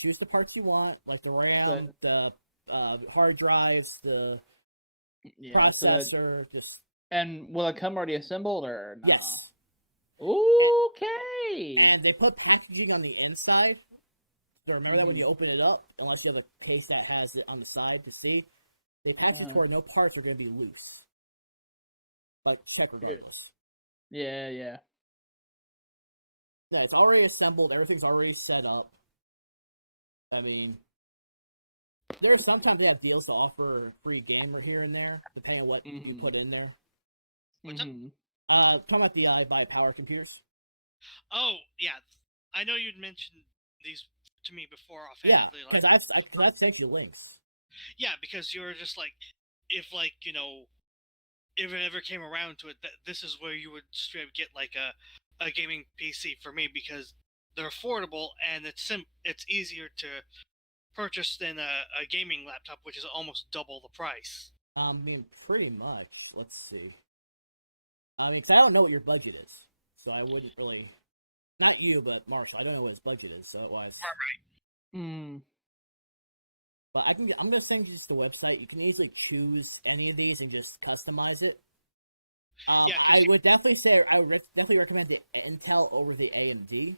choose the parts you want, like the RAM, the hard drives, the processor. And will it come already assembled or no? Yes. Okay. And they put packaging on the inside. So remember that when you open it up, unless you have a case that has it on the side to see, they package where no parts are going to be loose. But check regardless. Yeah. Yeah, it's already assembled. Everything's already set up. I mean, sometimes they have deals to offer free gamer here and there, depending on what you put in there. Talking about the iBuy Power computers. Oh, yeah. I know you'd mentioned these to me before offhandedly. Yeah, because I've sent you links. Yeah, because you were just like, if it ever came around to it, this is where you would straight up get like a gaming PC for me, because they're affordable and it's easier to purchase than a gaming laptop, which is almost double the price. I mean, pretty much. Let's see. I mean, 'cause I don't know what your budget is, so I wouldn't really. Not you, but Marshall. I don't know what his budget is, so it was. But I'm gonna send you just the website. You can easily choose any of these and just customize it. Yeah, I would definitely say I would definitely recommend the Intel over the AMD.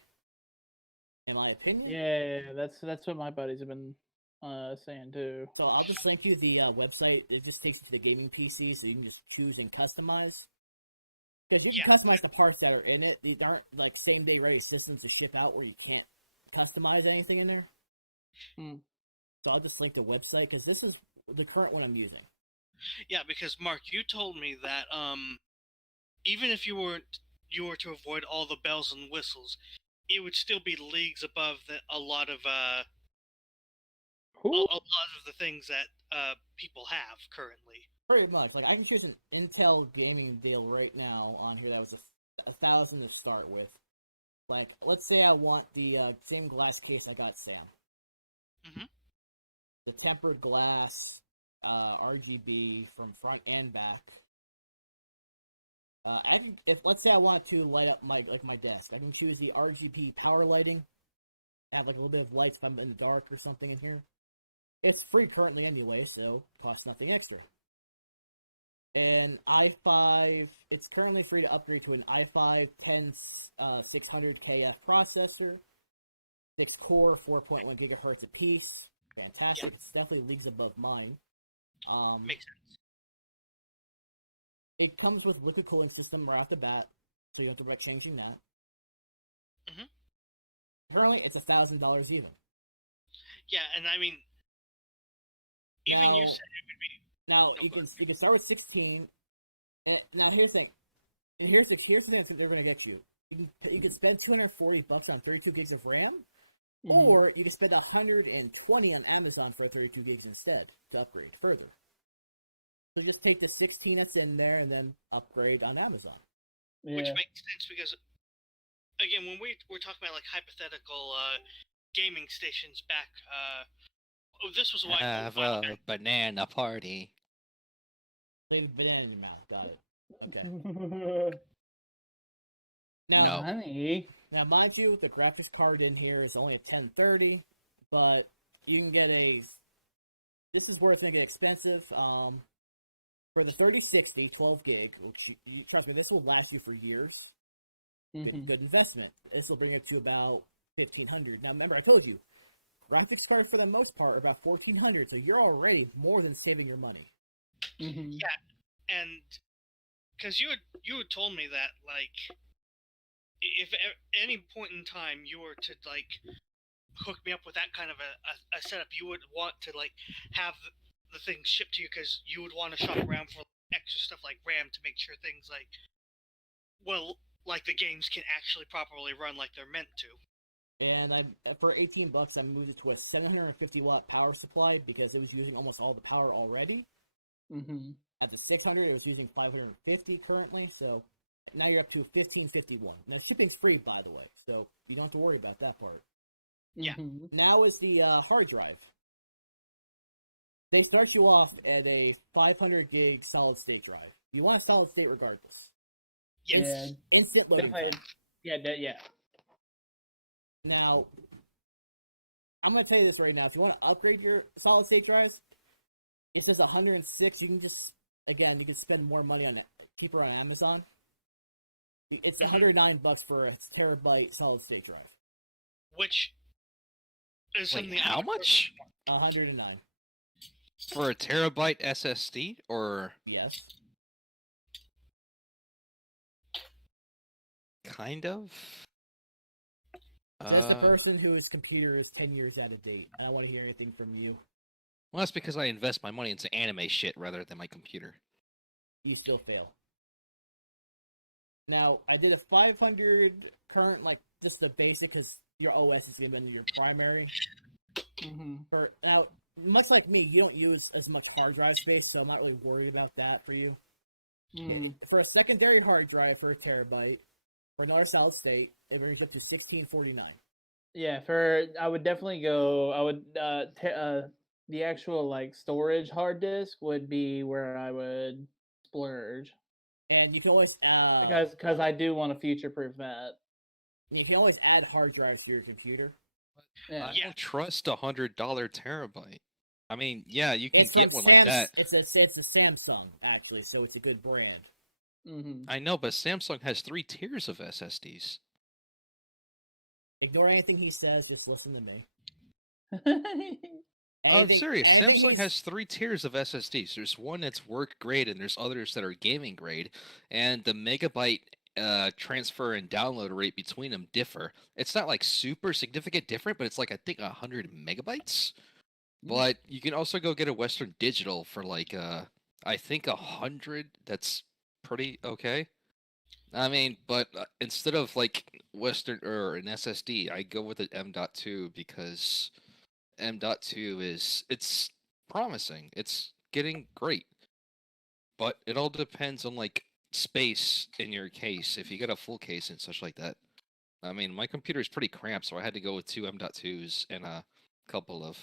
In my opinion. Yeah, that's what my buddies have been saying too. So I'll just link you the website. It just takes you to the gaming PC, so you can just choose and customize. Because you can customize the parts that are in it. These aren't like same day ready systems to ship out where you can't customize anything in there. So I'll just link the website because this is the current one I'm using. Yeah, because Mark, you told me that even if you were to avoid all the bells and whistles, it would still be leagues above a lot of the things that people have currently. Pretty much. Like I can choose an Intel gaming deal right now on here that was $1,000 to start with. Like, let's say I want the same glass case I got Sam. The tempered glass, RGB from front and back. Let's say I want to light up my desk, I can choose the RGB power lighting. Have like a little bit of lights if I'm in the dark or something in here. It's free currently anyway, so costs nothing extra. And i5, it's currently free to upgrade to an i5 10600KF processor, 6-core, 4.1 gigahertz apiece. Fantastic. It's definitely leagues above mine. Makes sense. It comes with liquid cooling system right off the bat, so you don't have to worry about changing that. Currently, it's $1,000 even. Yeah, and I mean, even you said it would be. Now you can start with 16. Now here's the thing, and here's the thing that they're going to get you. You can spend $240 on 32 gigs of RAM, or you can spend $120 on Amazon for 32 gigs instead to upgrade further. So just take the 16 that's in there and then upgrade on Amazon. Which makes sense because, again, when we're talking about like hypothetical gaming stations back, this was why Have a banana party. Leave banana in your mouth. Got it. Okay. Now, No. Honey. Now, mind you, the graphics card in here is only a 1030, but you can get this is where it's going to get expensive. For the 3060, 12 gig, which, trust me, this will last you for years. Good investment. This will bring it to about $1,500. Now, remember, I told you, graphics cards for the most part are about $1,400, so you're already more than saving your money. Yeah, and because you had told me that, like, if at any point in time you were to like hook me up with that kind of a setup, you would want to like have the thing shipped to you because you would want to shop around for extra stuff like RAM to make sure things like, well, like the games can actually properly run like they're meant to. And for $18, I moved it to a 750 watt power supply because it was using almost all the power already. At the 600, it was using 550 currently, so now you're up to 1551. Now shipping's free, by the way, so you don't have to worry about that part. Yeah. Now is the hard drive. They start you off at a 500 gig solid state drive. You want a solid state regardless. Yes. Instant loading. Yeah. Now, I'm going to tell you this right now. If you want to upgrade your solid state drives, if there's 106, you can just, again, you can spend more money on it cheaper on Amazon. It's $109 for a terabyte solid state drive. Which is Wait, something. how much? 109. For a terabyte SSD, or Yes. kind of? There's a person whose computer is 10 years out of date. I don't want to hear anything from you. Well, that's because I invest my money into anime shit rather than my computer. You still fail. Now, I did a 500 current, like, just the basic, because your OS is going to be your primary. Now, much like me, you don't use as much hard drive space, so I'm not really worried about that for you. For a secondary hard drive for a terabyte, for another solid state, it brings up to $1649. Yeah, I would definitely go. I would the actual like storage hard disk would be where I would splurge. And you can always Because I do want to future proof that. You can always add hard drives to your computer. Yeah. I don't trust $100 terabyte. I mean, yeah, you can It's get from one like that. It's a Samsung actually, so it's a good brand. Mm-hmm. I know, but Samsung has 3 tiers of SSDs. Ignore anything he says. Just listen to me. I'm serious. anything Samsung he's- has 3 tiers of SSDs. There's one that's work grade, and there's others that are gaming grade. And the megabyte transfer and download rate between them differ. It's not like super significant different, but it's like I think 100 megabytes. But you can also go get a Western Digital for like I think 100. That's pretty okay. I mean, but instead of like Western or an SSD, I go with an M.2 because M.2 it's promising. It's getting great. But it all depends on like space in your case. If you get a full case and such like that. I mean, my computer is pretty cramped, so I had to go with 2 M.2s and a couple of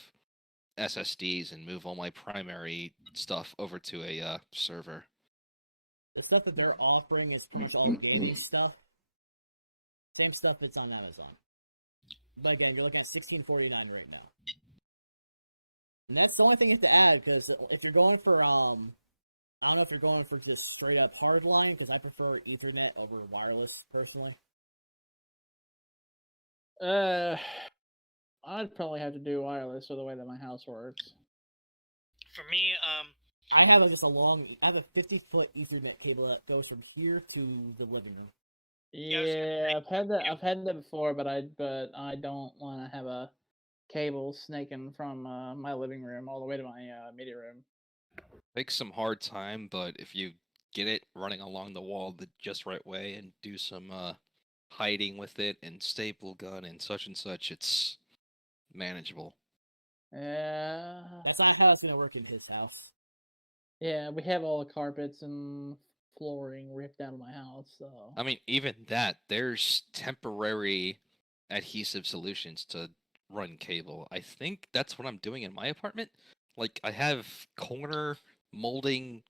SSDs and move all my primary stuff over to a server. The stuff that they're offering is pretty much all gaming stuff. Same stuff that's on Amazon. But again, you're looking at $16.49 right now. And that's the only thing you have to add, because if you're going for, I don't know if you're going for just straight up hardline, because I prefer Ethernet over wireless, personally. I'd probably have to do wireless for the way that my house works. For me, I have just I have a 50-foot Ethernet cable that goes from here to the living room. Yeah, I've had that before, but I don't want to have a cable snaking from my living room all the way to my media room. Takes some hard time, but if you get it running along the wall the just right way and do some hiding with it and staple gun and such, it's manageable. Yeah. That's not how it's going to work in his house. Yeah, we have all the carpets and flooring ripped out of my house, so. I mean, even that, there's temporary adhesive solutions to run cable. I think that's what I'm doing in my apartment. Like, I have corner molding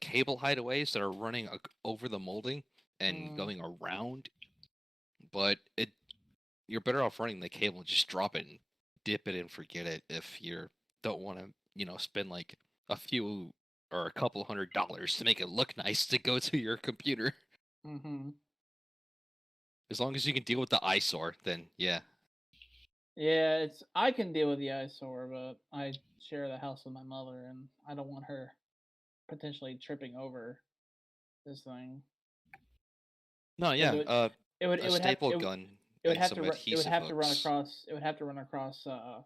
cable hideaways that are running over the molding and going around, but you're better off running the cable, just drop it and dip it and forget it if you don't want to, spend like a few or a couple $100 to make it look nice to go to your computer. Mm-hmm. As long as you can deal with the eyesore, then yeah. Yeah, I can deal with the eyesore, but I share the house with my mother, and I don't want her potentially tripping over this thing. No, yeah. It would a staple gun. It would and have some to it would adhesive have to run hooks. across it would have to run across the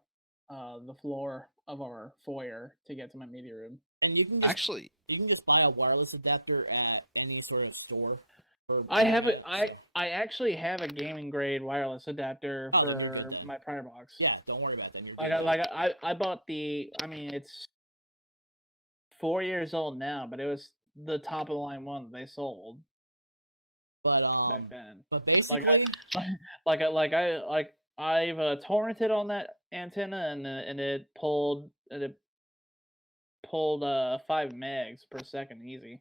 floor of our foyer to get to my media room. And you can just buy a wireless adapter at any sort of store. I actually have a gaming grade wireless adapter Oh, for my prior box. Yeah, don't worry about them. I bought it's 4 years old now, but it was the top of the line one that they sold. But back then. But basically, I've torrented on that antenna and it pulled 5 megs per second easy.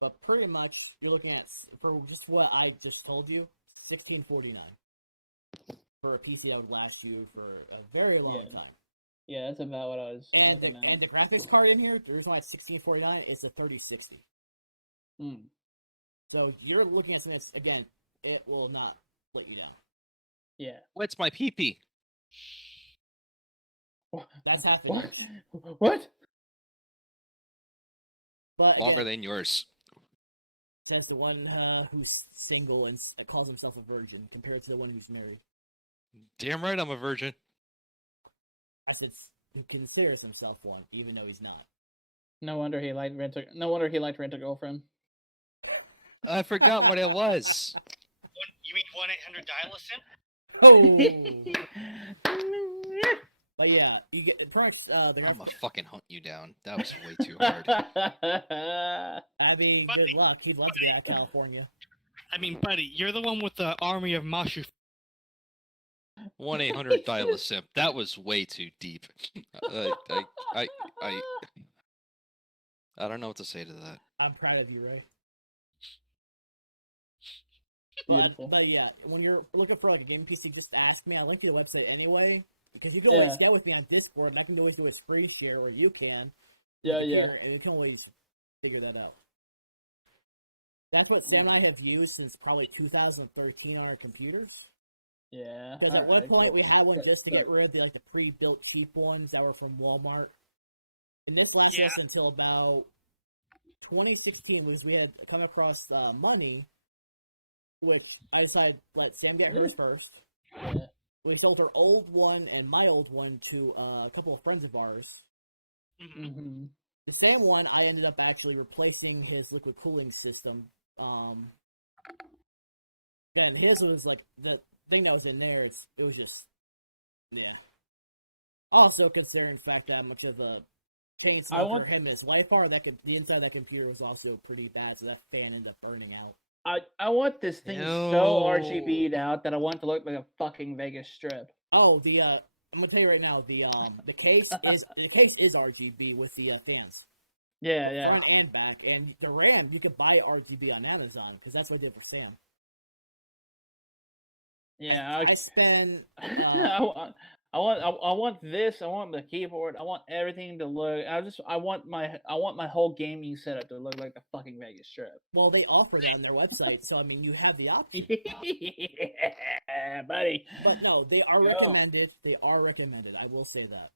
But pretty much, you're looking at, for just what I just told you, $16.49 for a PC that would last you for a very long time. Yeah, that's about what I was looking at. And the graphics card in here, the reason why it's $16.49 is a 3060. So you're looking at something that's, again, it will not let you down. Yeah. What's my pee-pee? That's happening. What? But Longer than yours. That's the one who's single and calls himself a virgin compared to the one who's married. Damn right I'm a virgin. I said he considers himself one, even though he's not. No wonder he liked Rent a Girlfriend. I forgot what it was. You mean 1-800-DIAL-A-SIM? Oh. But yeah, you get I'm gonna fucking hunt you down. That was way too hard. I mean, Buddy, good luck. He'd love to get out of California. I mean, buddy, you're the one with the army of Mashu. 1-800-DIAL-A-SIM. That was way too deep. I don't know what to say to that. I'm proud of you, Ray. Beautiful. But yeah, when you're looking for like a game PC, just ask me. I'll link to the website anyway. Because you can always get with me on Discord, and I can always do a screen share, or you can. Yeah. And you can always figure that out. That's what Sam and I have used since probably 2013 on our computers. Yeah. Because at one point we had one Okay, just to get rid of the pre-built cheap ones that were from Walmart. And this lasted us until about 2016, was we had come across money, which I decided to let Sam get hers first. Yeah. We sold her old one and my old one to a couple of friends of ours. Mm-hmm. The Sam one, I ended up actually replacing his liquid cooling system. Then his was like the thing that was in there. It was just, yeah. Also considering the fact that much of a pain smoker him and his wife are, the inside of that computer was also pretty bad, so that fan ended up burning out. I want this thing so RGB'd out that I want it to look like a fucking Vegas Strip. Oh, I'm gonna tell you right now, the case is RGB with the fans. Yeah. Front and back, and the RAM you can buy RGB on Amazon because that's what I did for Sam. Yeah, I spend. I want this. I want the keyboard. I want everything to look. I want my whole gaming setup to look like the fucking Vegas Strip. Well, they offer that on their website, so I mean, you have the option. Yeah, buddy. But no, they are recommended. They are recommended. I will say that.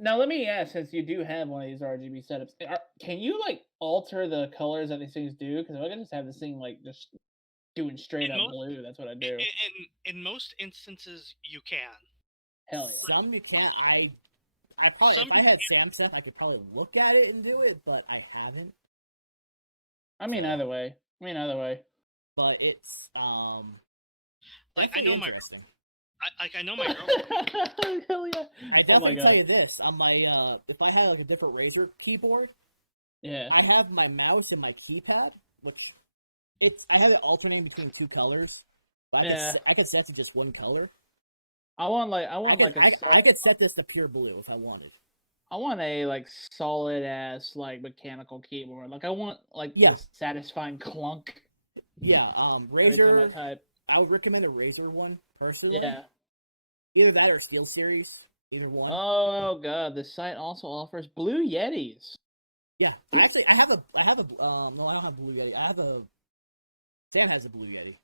Now let me ask, since you do have one of these RGB setups, can you alter the colors that these things do? Because I can just have this thing just doing straight up blue. That's what I do. In most instances, you can. Hell yeah. Some you can't. I probably if I had Sam stuff, I could probably look at it and do it, but I haven't. I mean, either way. But it's I know my girlfriend. Hell yeah. I definitely tell you this. On my if I had a different Razer keyboard, yeah, I have my mouse and my keypad, which I have it alternating between two colors. But I could set to just one color. I could set this to pure blue if I wanted. I want a solid ass mechanical keyboard. I want the satisfying clunk. Yeah, Razer. Every time I type. I would recommend a Razer one personally. Yeah. Either that or SteelSeries. Either one. Oh god, the site also offers Blue Yetis. Yeah, actually, I don't have Blue Yeti. Sam has a Blue Yeti.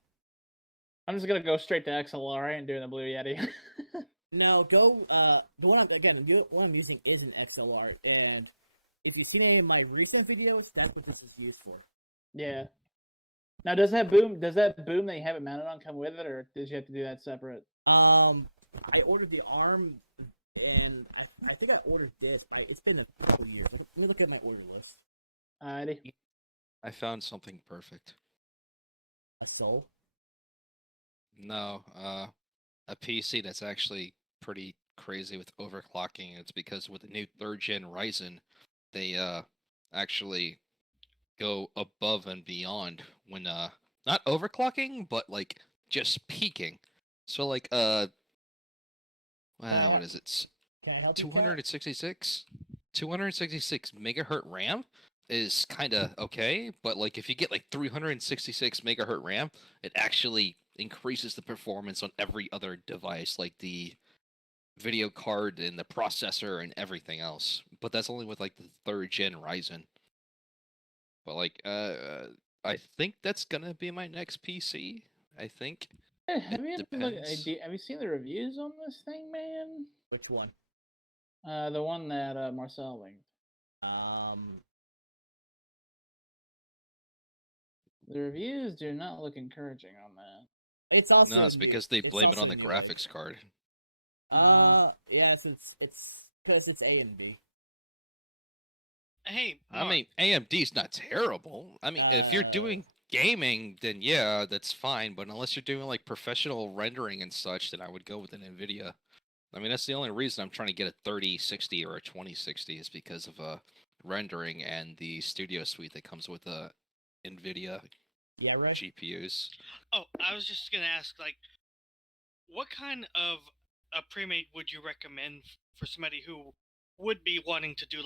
I'm just gonna go straight to XLR. I ain't doing the Blue Yeti. No, the one I'm using is an XLR, and if you've seen any of my recent videos, that's what this is used for. Yeah. Now, does that boom that you have it mounted on come with it, or did you have to do that separate? I ordered the arm, and I think I ordered this. It's been a couple years. Let me look at my order list. Alrighty. I found something perfect. A soul? No, a PC that's actually pretty crazy with overclocking. It's because with the new 3rd gen Ryzen, they actually go above and beyond when not overclocking, but just peaking. So what is it? Can I help you? 266 megahertz RAM is kind of okay, but if you get 366 megahertz RAM, it actually increases the performance on every other device, like the video card and the processor and everything else. But that's only with the 3rd gen Ryzen. But I think that's gonna be my next PC. I think. Have you seen the reviews on this thing, man? Which one? The one that Marcel linked. The reviews do not look encouraging on that. It's also no, it's because they blame it on the graphics card. Yes, it's because it's AMD. Hey, I mean, AMD's not terrible. I mean, if you're doing gaming, then yeah, that's fine. But unless you're doing professional rendering and such, then I would go with an NVIDIA. I mean, that's the only reason I'm trying to get a 3060 or a 2060 is because of rendering and the Studio Suite that comes with NVIDIA GPUs. Oh, I was just gonna ask, what kind of a pre-made would you recommend for somebody who would be wanting to do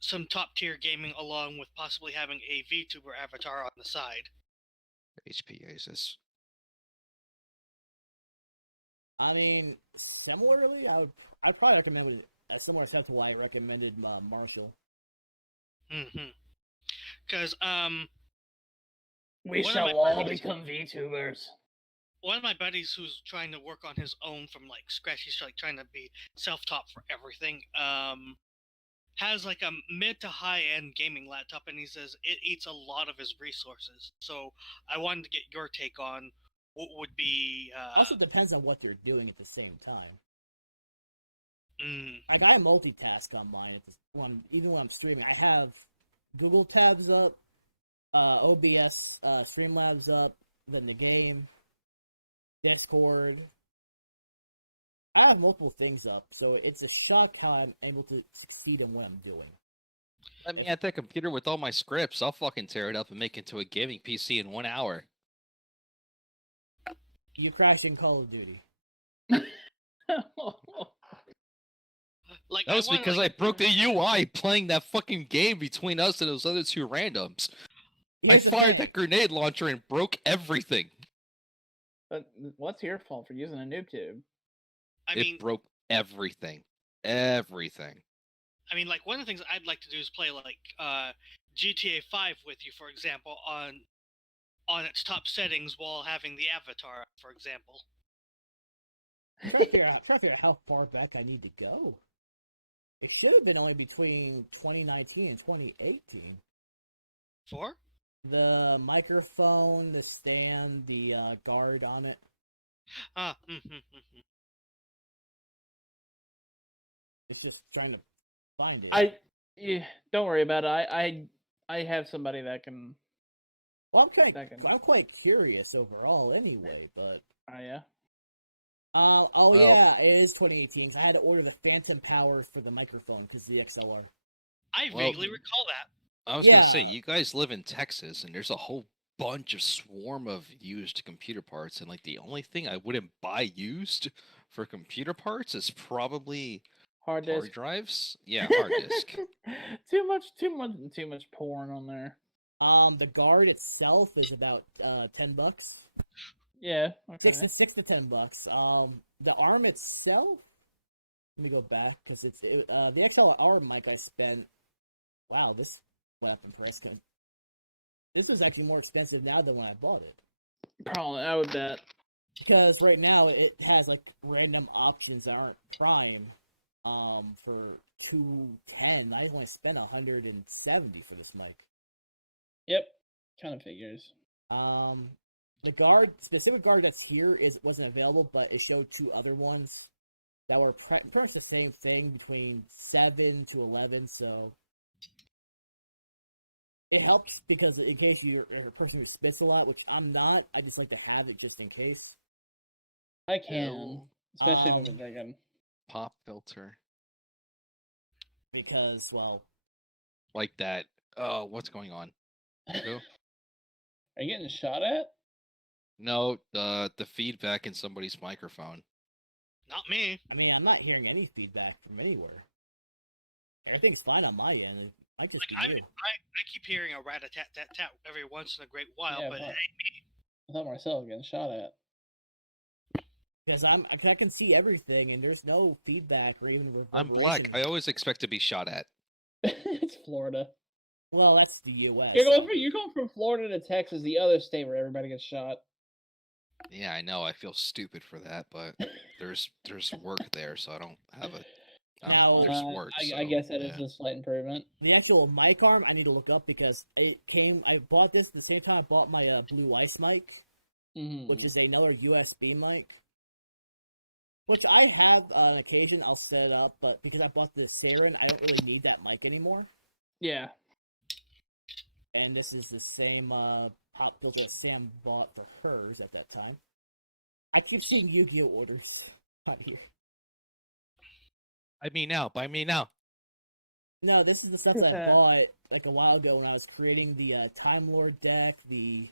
some top tier gaming along with possibly having a VTuber avatar on the side. HP Asus. I mean, similarly, I'd probably recommend a similar stuff to why I recommended Marshall. Because We One of shall my all buddies- become VTubers. one of my buddies who's trying to work on his own from like scratch, he's like trying to be self-taught for everything. Has like a mid to high end gaming laptop, and he says it eats a lot of his resources. So I wanted to get your take on what would be. Also depends on what they're doing at the same time. Like I multitask on mine even when I'm streaming. I have Google tabs up, OBS, Streamlabs up, then the game, Discord. I have multiple things up, so it's a shock how I'm able to succeed in what I'm doing. Let me at that computer with all my scripts. I'll fucking tear it up and make it into a gaming PC in 1 hour. You crashing Call of Duty. Like That was wanna, because I broke the UI playing that fucking game between us and those other two randoms. I Here's the fired thing. that grenade launcher and broke everything. But what's your fault for using a noob tube? It broke everything. Everything. I mean, like one of the things I'd like to do is play like GTA 5 with you, for example, on its top settings while having the avatar, for example. I'm trying to figure out how far back I need to go. It should have been only between 2019 and 2018. For? The microphone, the stand, the guard on it. It's just trying to find it. Don't worry about it. I have somebody that can. Well, I'm quite curious overall, anyway. But Oh yeah. Yeah, it is 2018. So I had to order the phantom powers for the microphone because the XLR. I vaguely recall that. I was gonna say, you guys live in Texas, and there's a whole bunch of swarm of used computer parts, and like the only thing I wouldn't buy used for computer parts is probably hard drives. Yeah, hard disk. too much porn on there. The guard itself is about $10. Yeah, okay. $6 to $10. The arm itself. Let me go back because it's the XLR mic I spent. Wow, this went interesting. This is actually more expensive now than when I bought it. Probably, I would bet. Because right now it has like random options that aren't prime. For $210, I want to spend $170 for this mic. Yep, kind of figures. The specific guard that's here wasn't available, but it showed two other ones that were pretty much the same thing, between 7 to 11. So it helps because in case you're a person who spits a lot, which I'm not, I just like to have it just in case. I can, especially when we're drinking. Pop filter. Because, well, like that. Oh, what's going on? Who? Are you getting shot at? No, the feedback in somebody's microphone. Not me. I mean, I'm not hearing any feedback from anywhere. Everything's fine on my end. I just I keep hearing a rat-a-tat-tat-tat every once in a great while, Yeah, but it ain't me. I thought myself getting shot at. Because I can see everything, and there's no feedback or even. I'm black. I always expect to be shot at. It's Florida. Well, that's the U.S. You're going from Florida to Texas, the other state where everybody gets shot. Yeah, I know. I feel stupid for that, but there's work there, so I don't have a. There's work. I guess that is a slight improvement. The actual mic arm, I need to look up because it came. I bought this at the same time I bought my Blue Ice mic, which is another USB mic. Which I have on occasion, I'll set it up, but because I bought the Saren, I don't really need that mic anymore. Yeah. And this is the same pop filter Sam bought for hers at that time. I keep seeing Yu-Gi-Oh orders. Buy me now. Buy me now. No, this is the stuff that I bought like a while ago when I was creating the Time Lord deck, the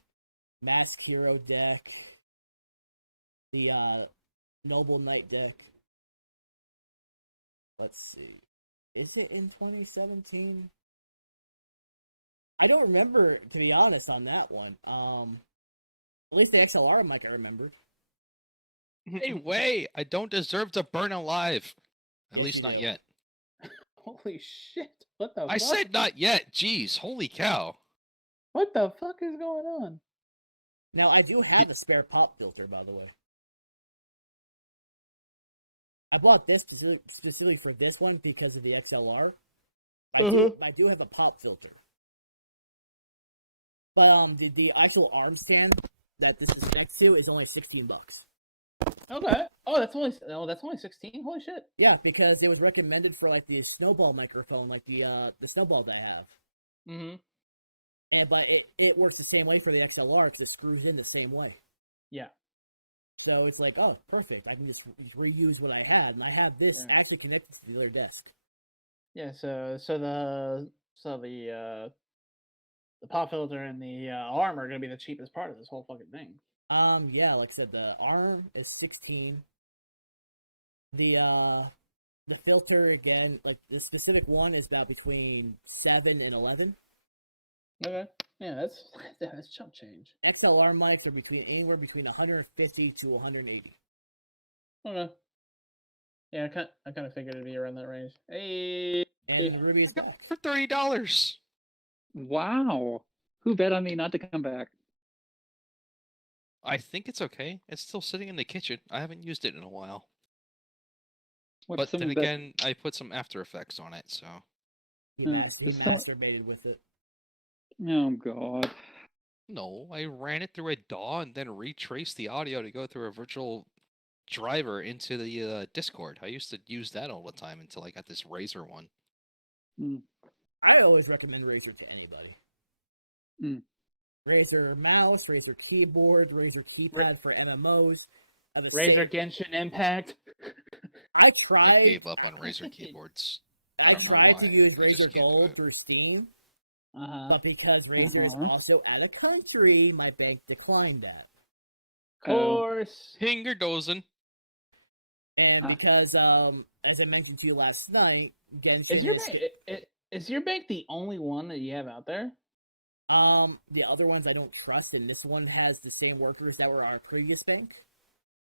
Mask Hero deck, the Noble Knight deck. Let's see. Is it in 2017? I don't remember, to be honest, on that one. At least the XLR mic I remember. Hey, way! I don't deserve to burn alive. At Yes, least you not do. yet. Holy shit! What the I fuck? said not yet. Jeez, holy cow. What the fuck is going on? Now, I do have a spare pop filter, by the way. I bought this specifically for this one because of the XLR. I do have a pop filter. But the actual arm stand that this is next to is only $16. Okay. Oh, that's only 16. Holy shit. Yeah, because it was recommended for like the snowball microphone, like the snowball that I have. Mm-hmm. But it works the same way for the XLR because it screws in the same way. Yeah. So it's like, oh, perfect. I can just reuse what I had, and I have this actually connected to the other desk. Yeah. So the pop filter and the arm are gonna be the cheapest part of this whole fucking thing. Yeah, like I said, the arm is 16. The filter again, like the specific one is about between 7 and 11. Okay. Yeah, that's chump change. XLR mics are anywhere between 150 to 180. Okay. Yeah, I kind of figured it'd be around that range. Hey. And the Ruby's I got it for $30. Wow. Who bet on me not to come back? I think it's okay. It's still sitting in the kitchen. I haven't used it in a while. What, But then someone bet- again, I put some After Effects on it, so. He there's some- masturbated with it. Oh god. No, I ran it through a DAW and then retraced the audio to go through a virtual driver into the Discord. I used to use that all the time until I got this Razer one. I always recommend Razer to anybody. Razer mouse, Razer keyboard, Razer keypad for MMOs. Razer Genshin Impact. I tried. I gave up on Razer keyboards. I don't know tried to why, use I just Razer can't do Gold it. through Steam, Uh-huh. but because Razer is also out of country, my bank declined that. Of course. Hinger dozen. And because, as I mentioned to you last night, Genshin Is your bank the only one that you have out there? the other ones I don't trust, and this one has the same workers that were our previous bank.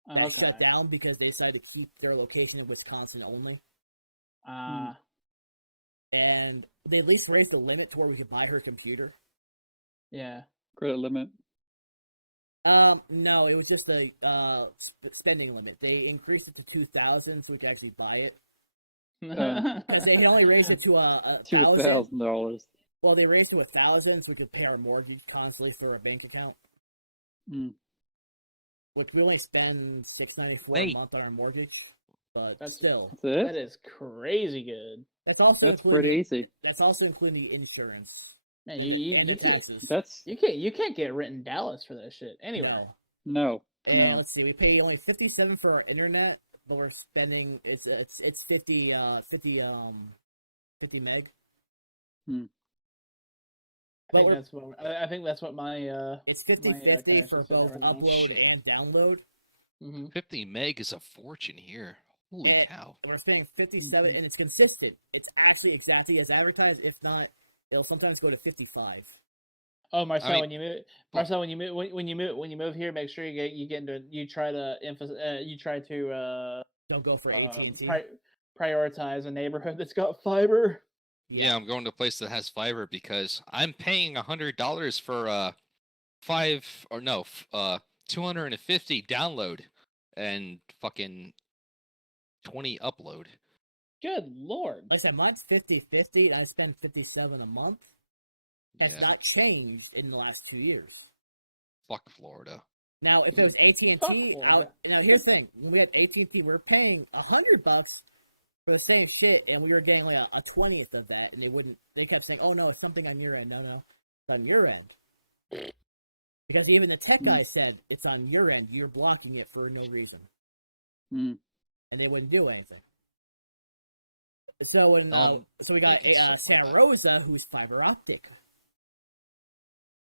That shut down because they decided to keep their location in Wisconsin only. And they at least raised the limit to where we could buy her computer. Yeah. Credit limit. No, it was just a spending limit. They increased it to 2,000 so we could actually buy it. Because they only raised it to $1,000. $2,000. Well, they raised it to 1,000 so we could pay our mortgage constantly through our bank account. Which we only spend $694 a month on our mortgage, but still, That's it? That is crazy good. That's pretty easy. That's also including the insurance. Man, and you the can't taxes. you can't get written Dallas for that shit anywhere. No. And let's see, we pay only $57 for our internet, but we're spending it's 50 meg. I think that's what my it's 50/50 for both upload Shit. and download. 50 meg is a fortune here. Holy cow. And we're spending 57, and it's consistent. It's actually exactly as advertised. If not, it'll sometimes go to 55. Oh, Marcel, I mean- when you move here, make sure you get into you try to Don't go for AT&T. prioritize a neighborhood that's got fiber. Yeah, I'm going to a place that has fiber because I'm paying $100 for 250 download and fucking 20 upload. Good lord. I said mine's 50/50. And I spend 57 a month. Has not changed in the last 2 years. Fuck Florida. Now, if it was AT&T, now here's the thing: when we had AT&T, we were paying $100 for the same shit, and we were getting like a 20th of that, and they kept saying, "Oh no, it's something on your end." No, it's on your end. Because even the tech guy said it's on your end. You're blocking it for no reason, and they wouldn't do anything. So we got Santa Rosa, who's fiber optic.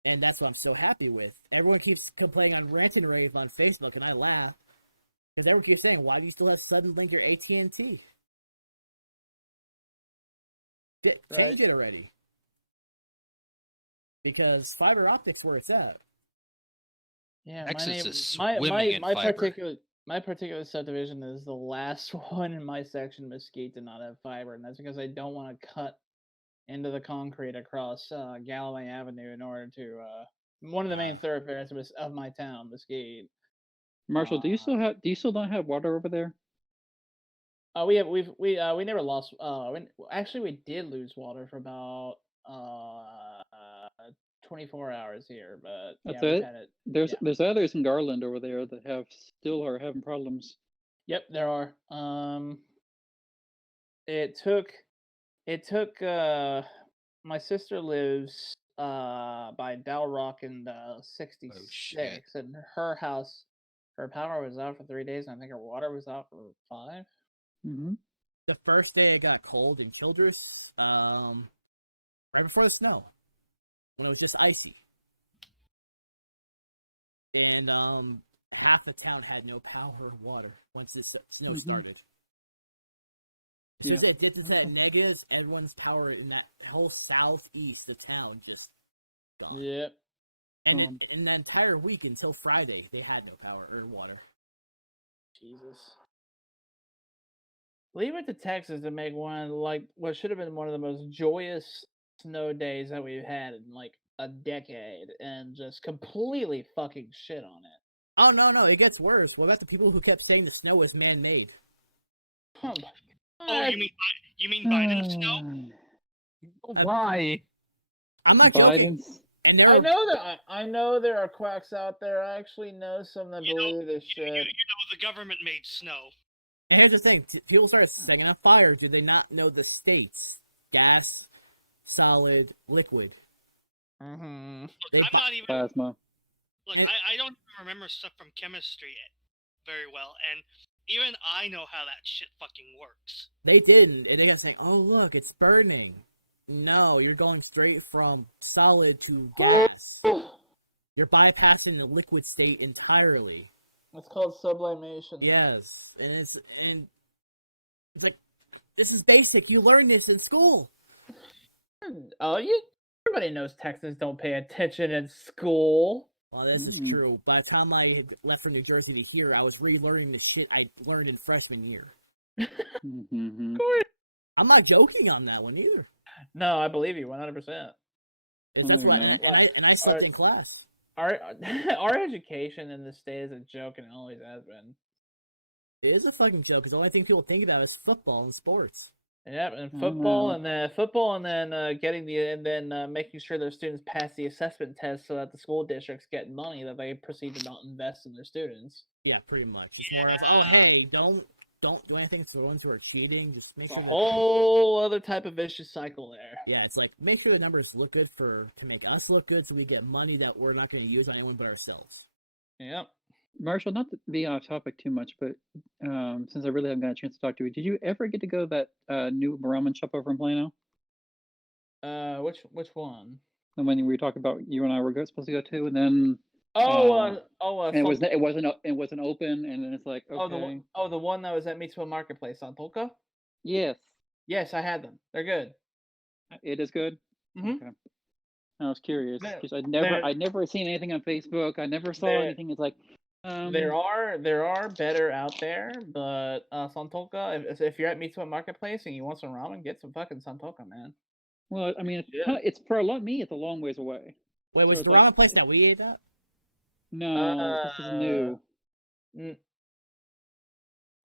And that's what I'm so happy with. Everyone keeps complaining on Rant and Rave on Facebook, and I laugh. Because everyone keeps saying, why do you still have Sudden Link or AT&T? Right. Change it already. Because fiber optics where it's at. Yeah, Texas is my swimming in fiber. my particular subdivision is the last one in my section. Mesquite did not have fiber, and that's because I don't want to cut into the concrete across Galloway Avenue in order to one of the main thoroughfares of my town, Mesquite. Marshall, do you still not have water over there? We never lost. Actually, we did lose water for about 24 hours here, but That's yeah, we've it? had it. There's others in Garland over there that are having problems. Yep, there are. It took my sister lives by Dow Rock and 66, and her house, her power was out for 3 days, and I think her water was out for 5. Mm-hmm. The first day it got cold in Childress, right before the snow, when it was just icy. And half the town had no power or water once the snow started. Yeah. It gets to that negatives, everyone's power in that whole southeast of town just gone. Yep. And in that entire week until Friday, they had no power or water. Jesus. Leave it to Texas to make one like what should have been one of the most joyous snow days that we've had in like a decade, and just completely fucking shit on it. Oh no, it gets worse. What about the people who kept saying the snow was man-made? Oh, Oh, you mean Biden's snow? Why? I'm not joking. Biden's. And there I were, know there are quacks out there. I actually know some that believe this You shit. know, the government made snow. and here's the thing: people started setting on fire. Did they not know the states? Gas, solid, liquid. Mm-hmm. Look, They I'm bu- not even. Plasma. Look, I don't even remember stuff from chemistry very well, and even I know how that shit fucking works. They didn't, and they got saying, "Oh look, it's burning." No, you're going straight from solid to gas. You're bypassing the liquid state entirely. It's called sublimation. Yes, and it's like this is basic. You learn this in school. Oh, everybody knows Texans don't pay attention in school. Well, this is true. By the time I had left from New Jersey to here, I was relearning the shit I learned in freshman year. Mm-hmm. I'm not joking on that one either. No, I believe you 100%. That's you're what, not. and I slept in class. Our education in this state is a joke, and it always has been. It is a fucking joke because the only thing people think about is football and sports. Yep, and I football, know. and then making sure their students pass the assessment test so that the school districts get money that they proceed to not invest in their students. Yeah, pretty much. It's more as, oh hey, don't do anything to the ones who are cheating. Just make It's a sure whole other type of vicious cycle there. yeah, it's like make sure the numbers look good to make us look good, so we get money that we're not going to use on anyone but ourselves. Yep. Marshall, not to be off topic too much, but since I really haven't got a chance to talk to you, did you ever get to go to that new ramen shop over in Plano? Which one? The one we were talking about, you and I were supposed to go to, and then and it wasn't open, and then it's like, okay, the one that was at Mitsubishi Marketplace on Polka. yes, Yes, I had them. They're good. it is good. Mhm. Okay. I was curious They're- because I'd never seen anything on Facebook. I never saw anything. It's like there are better out there, but Santoka. If you're at Mitsubishi Marketplace and you want some ramen, get some fucking Santoka, man. Well, I mean, Yeah. it's for a lot me. It's a long ways away. Wait, So was it's the like- ramen place that we ate at? No, this is new.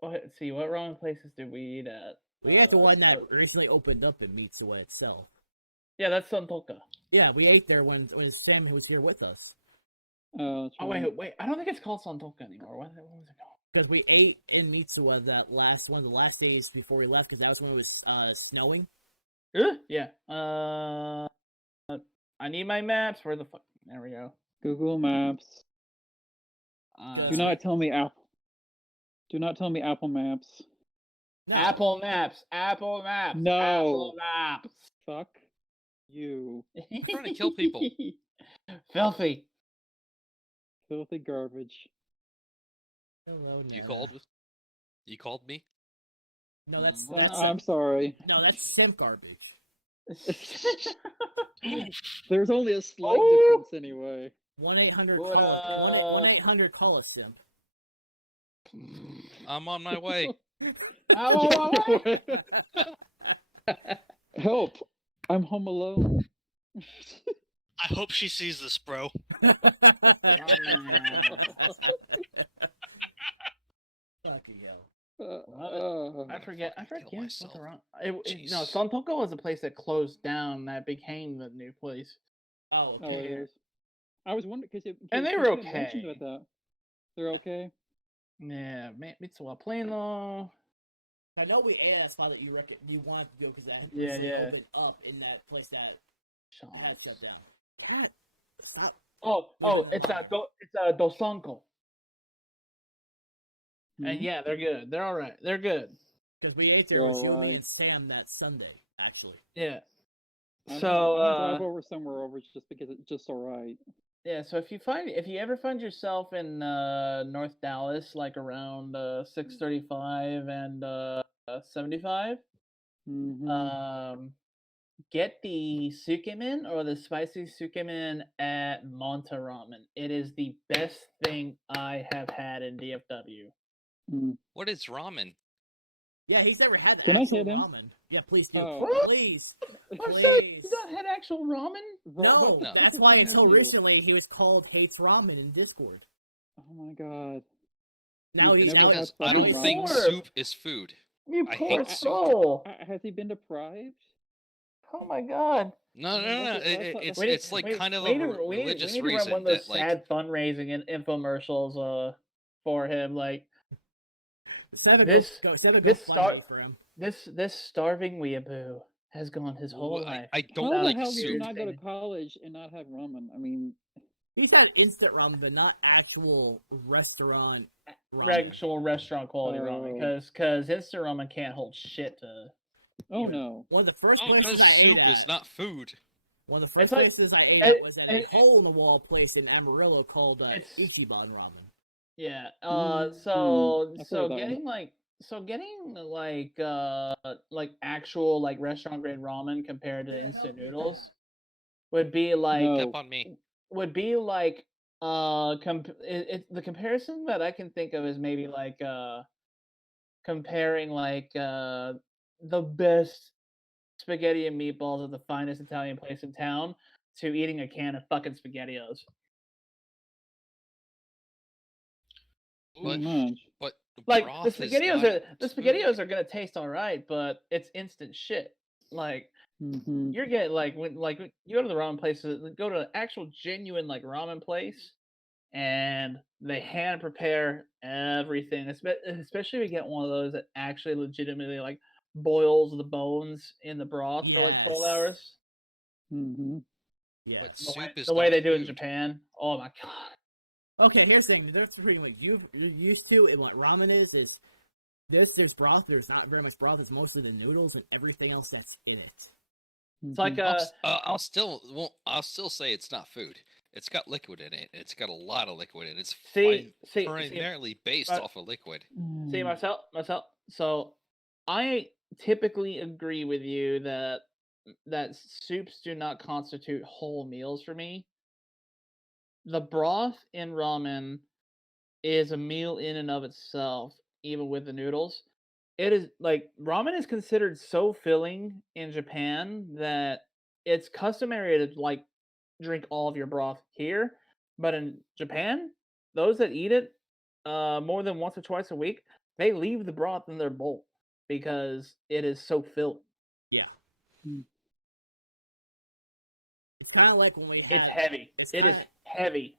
Let's see, what ramen places did we eat at? We ate the one that recently opened up in Mitsuwa itself. Yeah, that's Santoka. Yeah, we ate there when Sam was here with us. That's Oh right. wait, I don't think it's called Santoka anymore. What was it called? Because we ate in Mitsuwa that last one of the last days before we left, because that was when it was snowing. Yeah. I need my maps. Where the fuck? There we go. Google Maps. Do not tell me Apple. Do not tell me Apple Maps. No. Apple Maps. Apple Maps. No. Apple Maps. Fuck you. I'm trying to kill people. Filthy. Filthy garbage. Oh, You no. called? You called me? No, that's I'm sorry. no, that's simp garbage. There's only a slight Oh! difference anyway. 1-800 What, call 1-800 call us, Sim. I'm on my way. Help! I'm home alone. I hope she sees this, bro. Fucking hell. I forget kill what myself. the wrong. No, Jeez. Santoku was a place that closed down that became the new place. Oh, Oh, it okay. is. I was wondering because And they were you had mentioned okay. about that. They're okay. Yeah, it's well playing though. I know we ate at a spot that we wanted to go because that Yeah. opened up in that place that had shut down. God, stop. It's Dosanko. And Mhm. yeah, they're good. They're all right. They're good. Because we ate there You're with Yumi alright. and Sam that Sunday, actually. Yeah. I'm So gonna drive over somewhere over just because it's just alright. yeah, so if you ever find yourself in North Dallas, like around 635 and 75, get the sukemen or the spicy sukemen at Monta Ramen. It is the best thing I have had in DFW. What is ramen? Yeah, he's never had Can I actual hit him? ramen. Yeah, please do. Oh. What? Please. I'm Please. sorry, you not had actual ramen? No, No. that's why until Matthew. recently he was called Hates Ramen in Discord. Oh my god. Now You've he's never out. had Because I fucking don't he's- think Poor. soup is food. You I poor hate soup. soul. Has he been deprived? Oh my god. No, no, no. That's It's We it's need- like we- kind of we a need to- we need- religious we need to run one reason of those that like sad fundraising and infomercials for him. Like Seven This- goes, Seven this goes start- for him. this starving weeaboo has gone his whole life. I How don't the like hell did you soup. not go to college and not have ramen? I mean, He's got instant ramen, but not actual restaurant ramen. Actual restaurant quality ramen, because instant ramen can't hold shit to. oh Even- no. One of the first Oh, places because I soup ate is at. not food. One of the It's first like- places I ate it- at was at a it- hole-in-the-wall place in Amarillo called It's- Ichiban Ramen. Yeah. I've So heard so that getting like actual like restaurant grade ramen compared to instant noodles would be like No. Step on me. the comparison that I can think of is maybe like comparing like the best spaghetti and meatballs at the finest Italian place in town to eating a can of fucking SpaghettiOs. But, Pretty much. but Like the broth is SpaghettiOs not the food. SpaghettiOs are gonna taste alright, but it's instant shit. Like Mm-hmm. you're getting when you go to the ramen places, go to an actual genuine like ramen place, and they hand prepare everything. Especially if you get one of those that actually legitimately like boils the bones in the broth for like 12 Yes. hours. Mm-hmm. Yeah. But The way, soup is the way not they do it in food. Japan. Oh my god. Okay, here's the thing. There's something like you're used to, and what ramen is there's just broth. There's not very much broth. It's mostly the noodles and everything else that's in it. It's like I'll still say it's not food. It's got liquid in it. It's got a lot of liquid in it. It's primarily based off of liquid. See, Marcel. So, I typically agree with you that soups do not constitute whole meals for me. The broth in ramen is a meal in and of itself, even with the noodles. It is like ramen is considered so filling in Japan that it's customary to like drink all of your broth here, but in Japan, those that eat it more than once or twice a week, they leave the broth in their bowl because it is so filling. Yeah. Mm. It's kind of like when we had. It's heavy. It's It is kinda- heavy.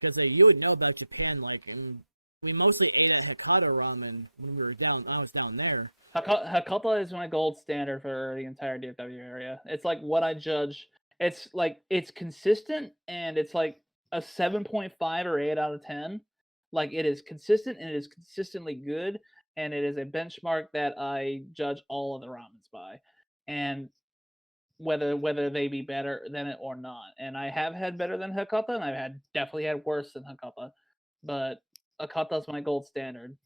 Because you would know about Japan, like when we mostly ate at Hakata Ramen when we were down. I was down there. Hakata is my gold standard for the entire DFW area. It's like what I judge. It's like it's consistent and it's like a 7.5 or 8 out of 10. Like it is consistent and it is consistently good, and it is a benchmark that I judge all of the ramens by, and whether they be better than it or not. And I have had better than Hakata, and I've definitely had worse than Hakata, but Hakata's my gold standard.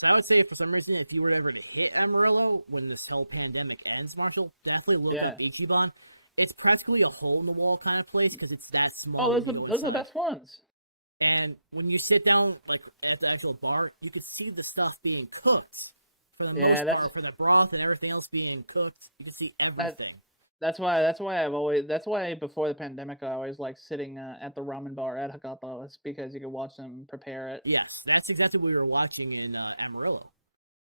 So I would say, for some reason, if you were ever to hit Amarillo when this whole pandemic ends, Marshall, definitely look at Ichiban. It's practically a hole-in-the-wall kind of place because it's that small. Oh, those are the best ones. And when you sit down, like, at the actual bar, you can see the stuff being cooked. For the most part, for the broth and everything else being cooked, you can see everything. That's why before the pandemic I always liked sitting at the ramen bar at Hakata. It's because you could watch them prepare it. Yes, that's exactly what we were watching in Amarillo.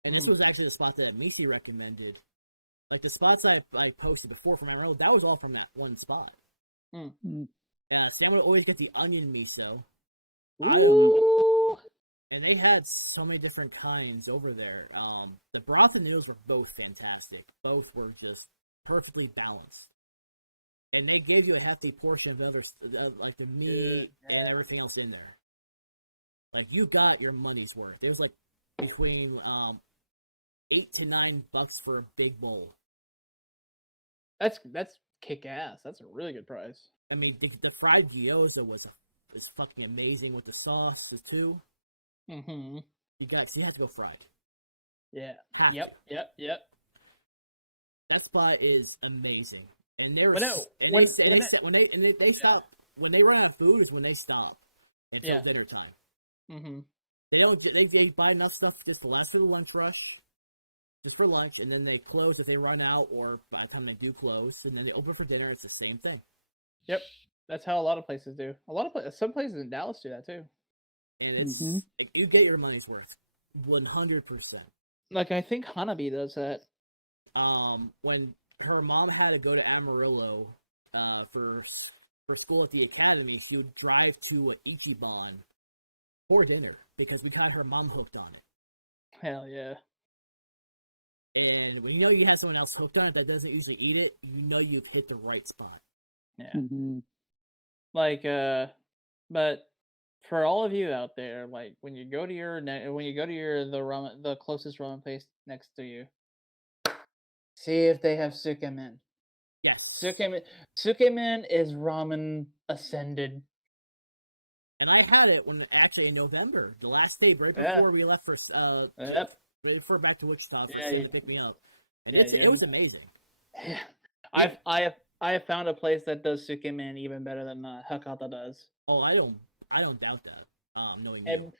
And this was actually the spot that Mishi recommended. Like, the spots I posted before from Amarillo, that was all from that one spot. Sam would always get the onion miso. Ooh! And they had so many different kinds over there. The broth and noodles were both fantastic. Both were just perfectly balanced. And they gave you a hefty portion of other, like the meat and everything else in there. Like, you got your money's worth. It was like between $8 to $9 for a big bowl. That's kick ass. That's a really good price. I mean, the fried gyoza was fucking amazing with the sauce too. Mm-hmm. You have to go fried. Yeah. Yep. Yep. That spot is amazing. And they stop when they run out of food is when they stop until dinner time. Mm-hmm. They buy enough stuff just to last through one fresh, just for lunch, and then they close if they run out, or by the time they do close, and then they open for dinner. It's the same thing. Yep, that's how a lot of places do. Some places in Dallas do that too. And it's you get your money's worth, 100%. Like, I think Hanabi does that. When her mom had to go to Amarillo for school at the academy, she would drive to Ichiban for dinner because we got her mom hooked on it. Hell yeah. And when you know you have someone else hooked on it that doesn't usually eat it, you know you've hit the right spot. Yeah. Like, but for all of you out there, like, when you go to the closest ramen place next to you, see if they have sukemen. Yes. Sukemen is ramen ascended. And I had it in November, the last day, right before we left for right before back to Wichita for to pick me up. And it was amazing. Yeah. I have found a place that does sukemen even better than Hakata does. Oh, I don't doubt that. And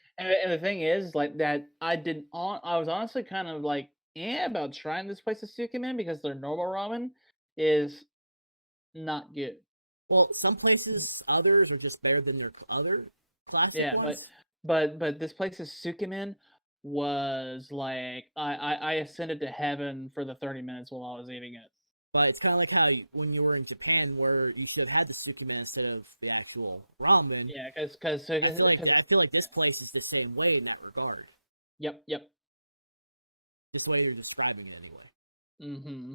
the thing is, like, that I was honestly kind of like about trying this place's sukemen because their normal ramen is not good. Well, some places, others are just better than their other classic ones. but this place's sukemen was like I ascended to heaven for the 30 minutes while I was eating it. But it's kind of like how when you were in Japan, where you should have had the sukemen instead of the actual ramen. Yeah, because I feel like this place is the same way in that regard. Yep. This way they're describing it anyway. Mm-hmm.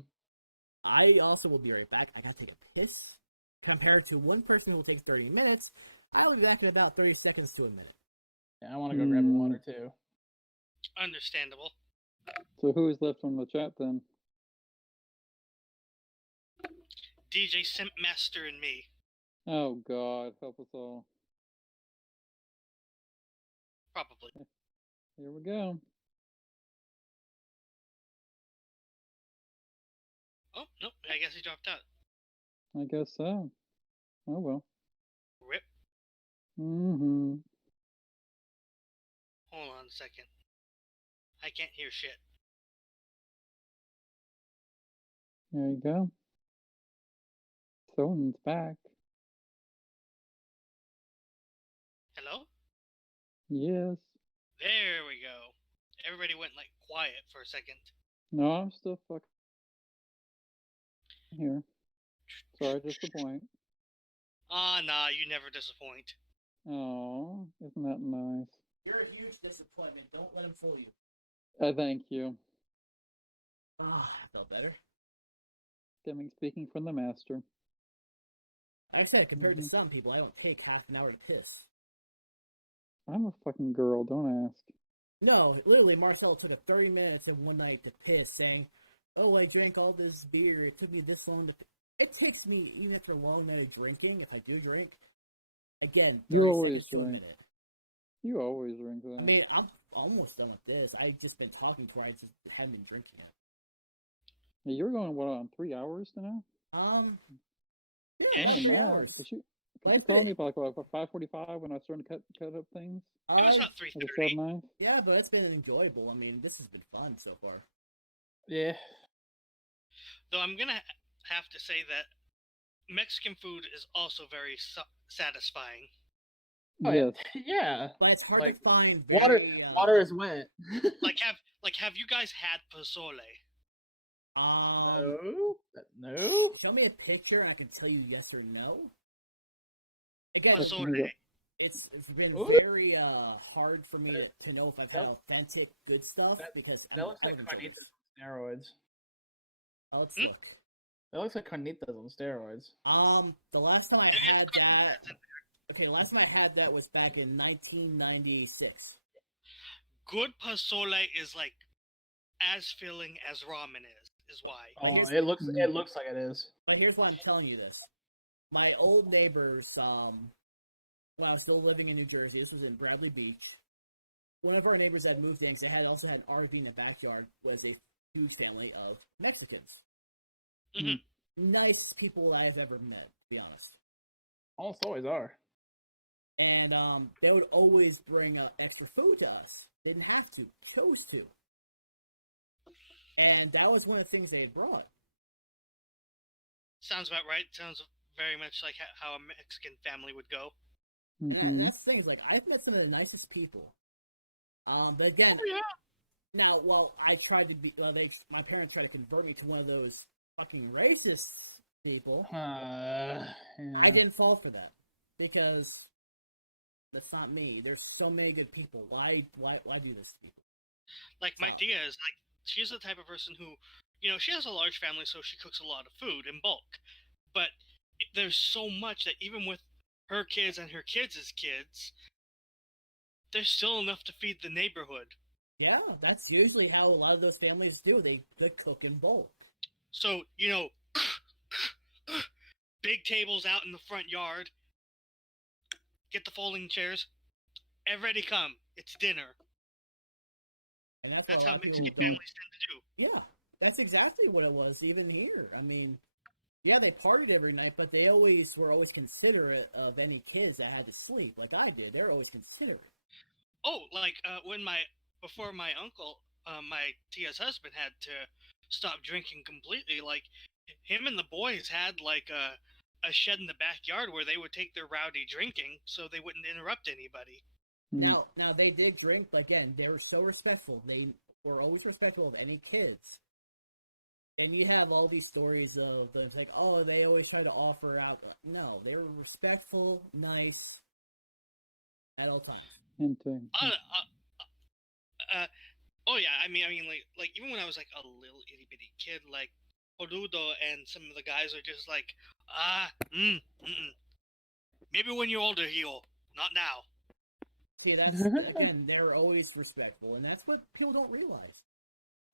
I also will be right back. I got to take a piss. Compared to one person who will take 30 minutes, I'll be back in about 30 seconds to a minute. Yeah, I want to go grab water too. Understandable. So who's left on the chat then? DJ Simp Master and me. Oh God, help us all. Probably. Here we go. Oh, nope. I guess he dropped out. I guess so. Oh well. Rip. Mm-hmm. Hold on a second. I can't hear shit. There you go. Someone's back. Hello? Yes. There we go. Everybody went, like, quiet for a second. No, I'm still fucking here. Sorry to disappoint. Nah, you never disappoint. Oh, isn't that nice? You're a huge disappointment. Don't let him fool you. Thank you. I felt better. Speaking from the master. Like I said, compared to some people, I don't take half an hour to piss. I'm a fucking girl, don't ask. No, literally, Marcel took 30 minutes in one night to piss, saying, "Oh, I drank all this beer. It took me this long to piss." It takes me, even after a long night of drinking, if I do drink, again, You always drink. You always drink that. I mean, I'm almost done with this. I've just been talking for I just haven't been drinking it. Hey, you're going, what, on 3 hours now? Yeah, Ish. about Oh, 3 Matt, hours. could you Like call it. me by like 5:45 when I started to cut up things? It was about Like a 3:30. 7-9? Yeah, but it's been enjoyable. I mean, this has been fun so far. Yeah. Though I'm gonna have to say that Mexican food is also very satisfying. Oh, Yes. Yeah. But it's hard Like, to find Water very, is wet. Have you guys had pozole? No. Show me a picture and I can tell you yes or no. Again, Pozole. it's been Ooh. very hard for me to know if I've had authentic good stuff because That looks I like haven't enjoyed carnitas on steroids. Oh, let's Hmm? look. That looks like carnitas on steroids. The last time I There is had carnitas that. in Okay, the last time I had that was back in 1996. Good pozole is like as filling as ramen is why. But Oh, here's- it looks like it is. But here's why I'm telling you this. My old neighbors, when I was still living in New Jersey, this was in Bradley Beach. One of our neighbors had moved in, because they had also had an RV in the backyard, was a huge family of Mexicans. Mhm. Nice people I have ever met, to be honest. Almost always are. And they would always bring extra food to us. Didn't have to, chose to. And that was one of the things they had brought. Sounds about right. Sounds very much like how a Mexican family would go. And Mhm. that's the thing, is like, I've met some of the nicest people. But again, Oh, yeah. now, I tried to be, my parents tried to convert me to one of those fucking racist people. Yeah. I didn't fall for that because that's not me. There's so many good people. Why do this to people? Like my Tia is like she's the type of person who, she has a large family, so she cooks a lot of food in bulk. But there's so much that even with her kids and her kids' kids, there's still enough to feed the neighborhood. Yeah, that's usually how a lot of those families do. They cook in bulk. So, big tables out in the front yard. Get the folding chairs. Everybody come. It's dinner. And that's That's what a how lot of Mexican people don't. families tend to do. Yeah, that's exactly what it was even here. I mean, yeah, they partied every night, but they were always considerate of any kids that had to sleep, like I did. They were always considerate. Oh, like before my uncle, my Tia's husband had to stop drinking completely. Like him and the boys had like a shed in the backyard where they would take their rowdy drinking, so they wouldn't interrupt anybody. Now they did drink, but again, they were so respectful. They were always respectful of any kids. And you have all these stories of them like, oh, they always try to offer out. No, they were respectful, nice, at all times. Oh yeah, I mean, like even when I was like a little itty bitty kid, like Porudo and some of the guys are just like, maybe when you're older, he'll, not now. See, that's again, they're always respectful, and that's what people don't realize.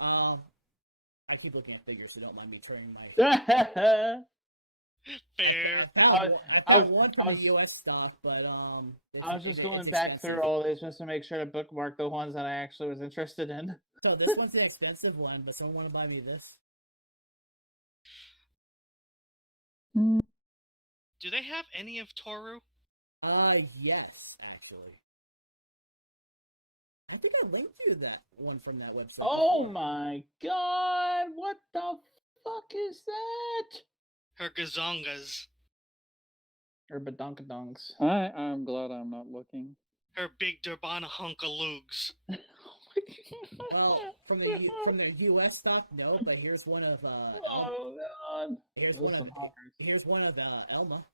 I keep looking at figures, so don't mind me turning my. Fair. I found one from the U.S. stock, but I was just going it's back expensive. through all this just to make sure to bookmark the ones that I actually was interested in. So this one's an expensive one, but someone want to buy me this? Do they have any of Toru? Yes, actually. I think I linked you that one from that website. Oh my god! What the fuck is that? Her gazongas. Or badonkadonks. I'm glad I'm not looking. Her big Durbana hunkaloogs. Well, from their U.S. stock, no. But here's one of oh god! here's Those one some of honkers. here's one of Elma.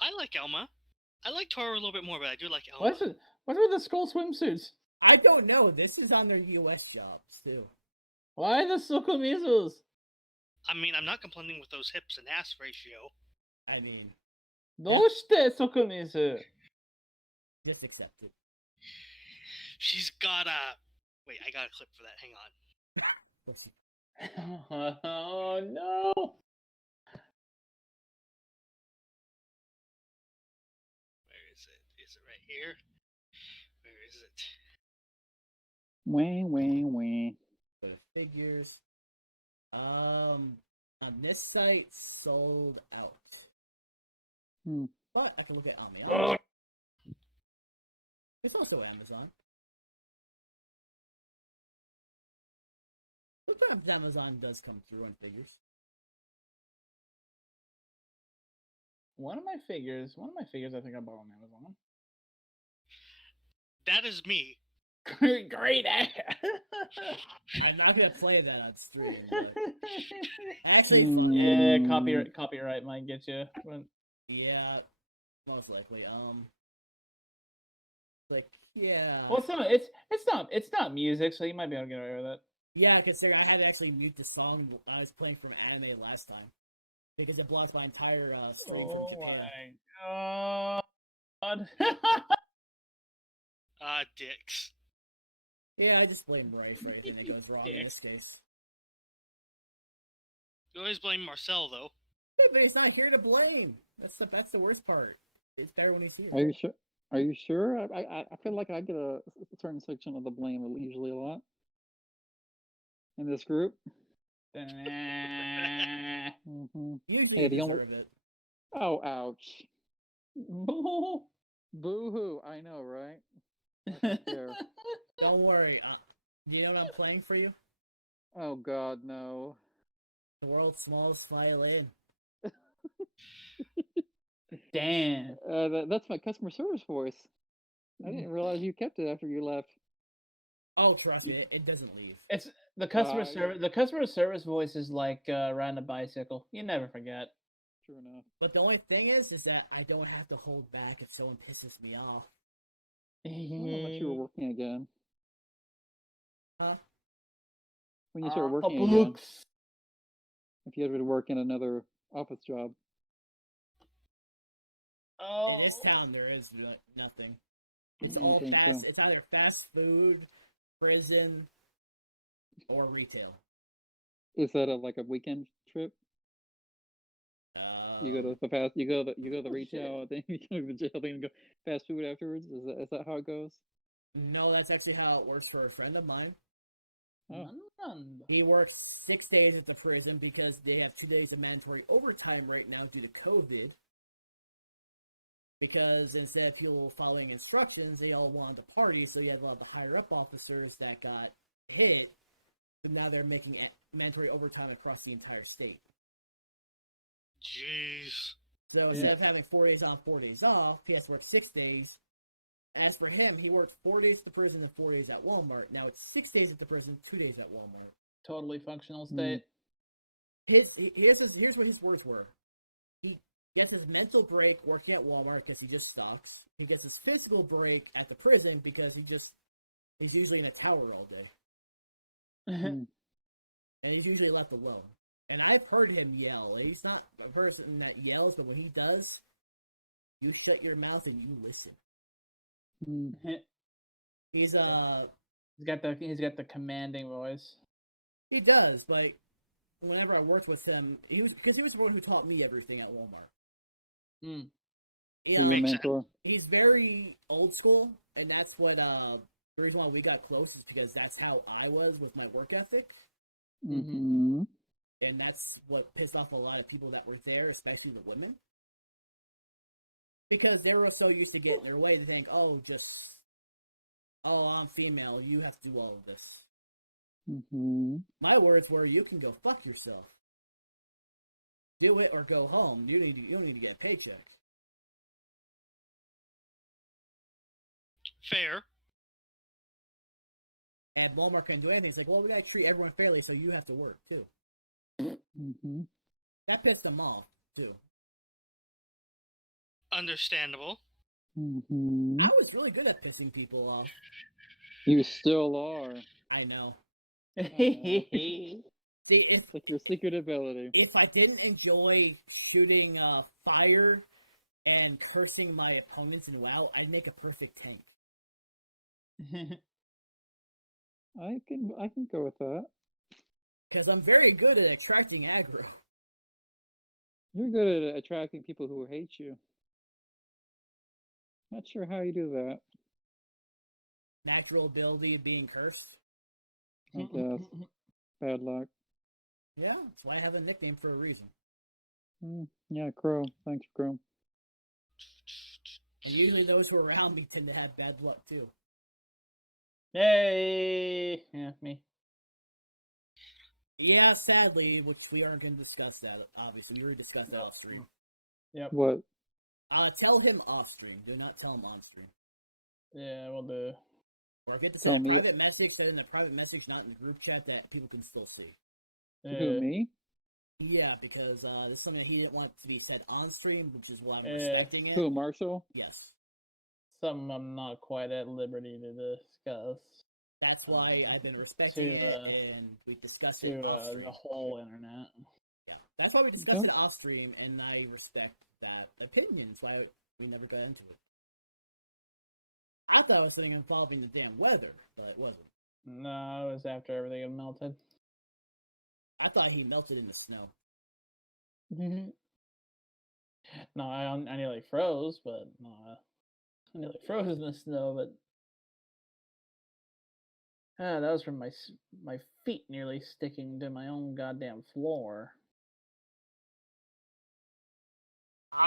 I like Elma. I like Toru a little bit more, but I do like Elma. What's with the skull swimsuits? I don't know. This is on their U.S. jobs too. Why the sukumisus? I mean, I'm not complaining with those hips and ass ratio. I mean, どうしてsukumisu? just accept it. She's got a... Wait, I got a clip for that. Hang on. Listen, Oh no! Where is it? Is it right here? is it? Wah. For the figures. On this site, sold out. Hmm. But I can look at Amazon. Oh. It's also Amazon. Sometimes Amazon does come through on figures. One of my figures I think I bought on Amazon. That is me. Great. I'm not gonna play that on stream. But actually, Yeah, Hmm. copyright might get you. But... yeah, most likely. Like yeah. Well, it's not music, so you might be able to get away with it. Yeah, considering I had to actually mute the song I was playing from anime last time because it blocks my entire stream Oh from Japan. my god. Dicks. Yeah, I just blame Bryce for everything that goes wrong in Dicks. this case. You always blame Marcel, though. Yeah, but he's not here to blame. That's the worst part. It's better when he's here. Are you sure? Are you sure? I feel like I get a certain section of the blame usually a lot in this group. Mm-hmm. Usually Hey, you the only deserve it. ouch, boo hoo. I know, right? I don't care. Don't worry. You know what I'm playing for you? Oh God, no. The world's smallest violin. Damn. That's my customer service voice. I didn't realize you kept it after you left. Oh, trust me, it doesn't leave. It's the customer Yeah. service. The customer service voice is like riding a bicycle. You never forget. True enough. But the only thing is that I don't have to hold back if someone pisses me off. I thought you were working again. Huh? When you started working again, Books. if you had to work in another office job. Oh. In this town, there is nothing. It's I don't all think fast. so. It's either fast food, prison, or retail. Is that like a weekend trip? You go to the fast. You go to the Oh, retail. Then you go to the jail. Then you go fast food afterwards. Is that how it goes? No, that's actually how it works for a friend of mine. Oh. He works 6 days at the prison because they have 2 days of mandatory overtime right now due to COVID. Because instead of people following instructions, they all wanted to party, so you have a lot of the higher up officers that got hit, and now they're making mandatory overtime across the entire state. Jeez. So instead of having 4 days on, 4 days off, he has to work 6 days. As for him, he worked 4 days at the prison and 4 days at Walmart. Now it's 6 days at the prison, 2 days at Walmart. Totally functional state. Here's what his words were. He gets his mental break working at Walmart because he just sucks. He gets his physical break at the prison because he's usually in a tower all day. Mm. And he's usually left alone. And I've heard him yell. He's not a person that yells, but when he does, you shut your mouth and you listen. Mm. He's He's got the commanding voice. He does, but whenever I worked with him, he was the one who taught me everything at Walmart. Mm. You So know, your Makes mentor. he's very old school, and that's what the reason why we got close is because that's how I was with my work ethic, Mm-hmm. and that's what pissed off a lot of people that were there, especially the women, because they were so used to getting their way to think, oh, I'm female, you have to do all of this. Mm-hmm. My words were, you can go fuck yourself. Do it or go home. You don't need to get a paycheck. Fair. And Walmart couldn't do anything. It's like, well, we gotta treat everyone fairly, so you have to work too. Mm-hmm. That pissed them off too. Understandable. Mm-hmm. I was really good at pissing people off. You still are. I know. See, See, it's like your secret ability. if I didn't enjoy shooting fire and cursing my opponents in WoW, I'd make a perfect tank. I can go with that. Because I'm very good at attracting aggro. You're good at attracting people who hate you. Not sure how you do that. natural ability of being cursed. I guess. Bad luck. Yeah, that's why I have a nickname for a reason. Yeah, Crow. Thanks, Crow. And usually those who are around me tend to have bad luck too. Yay! Yeah, me. Yeah, sadly, which we aren't going to discuss that, obviously. We already discussed that off stream. Yep. What? Tell him off stream. Do not tell him on stream. Yeah, we'll do. Or get to Tell send a me- private message, send in a private message, not in the group chat that people can still see. Who, me? Yeah, because this is something he didn't want to be said on stream, which is why I'm Yeah. respecting it. Who, Marshall? Yes. Something I'm not quite at liberty to discuss That's why I've been respecting it, and we discussed it to off stream. the whole internet. Yeah. That's why we discussed it off stream, and I respect that opinion, so we never got into it. I thought it was something involving the damn weather, but it wasn't. No, it was after everything had melted. I thought he melted in the snow. No, I nearly froze, but no, I nearly froze in the snow, but that was from my feet nearly sticking to my own goddamn floor.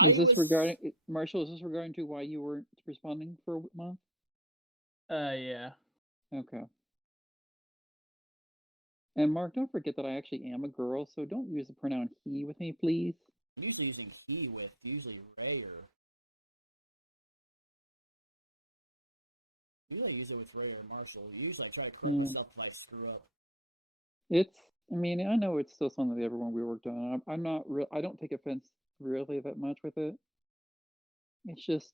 Is this regarding Marshall? Is this regarding to why you weren't responding for a month? Yeah. Okay. And Mark, don't forget that I actually am a girl, so don't use the pronoun he with me, please. I'm usually using he with usually Ray or. Usually I use it with Ray or Marshall. Usually I try to correct myself if I screw up. I mean, I know it's still something that everyone we worked on. I'm not real. I don't take offense really that much with it. It's just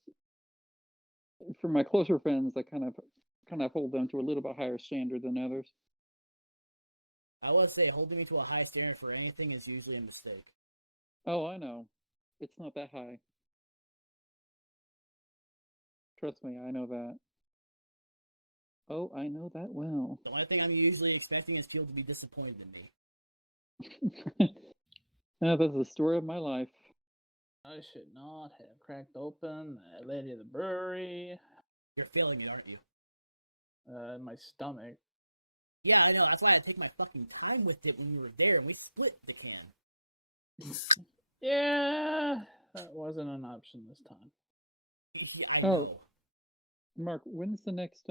for my closer friends, I kind of hold them to a little bit higher standard than others. I would say holding me to a high standard for anything is usually a mistake. Oh, I know. It's not that high. Trust me, I know that. Oh, I know that well. The only thing I'm usually expecting is people to be disappointed in me. That's the story of my life. I should not have cracked open that Lady of the Brewery. You're feeling it, aren't you? In my stomach. Yeah, I know. That's why I take my fucking time with it when you were there, and we split the can. Yeah, that wasn't an option this time. Yeah, I Oh. know. Mark, when's the next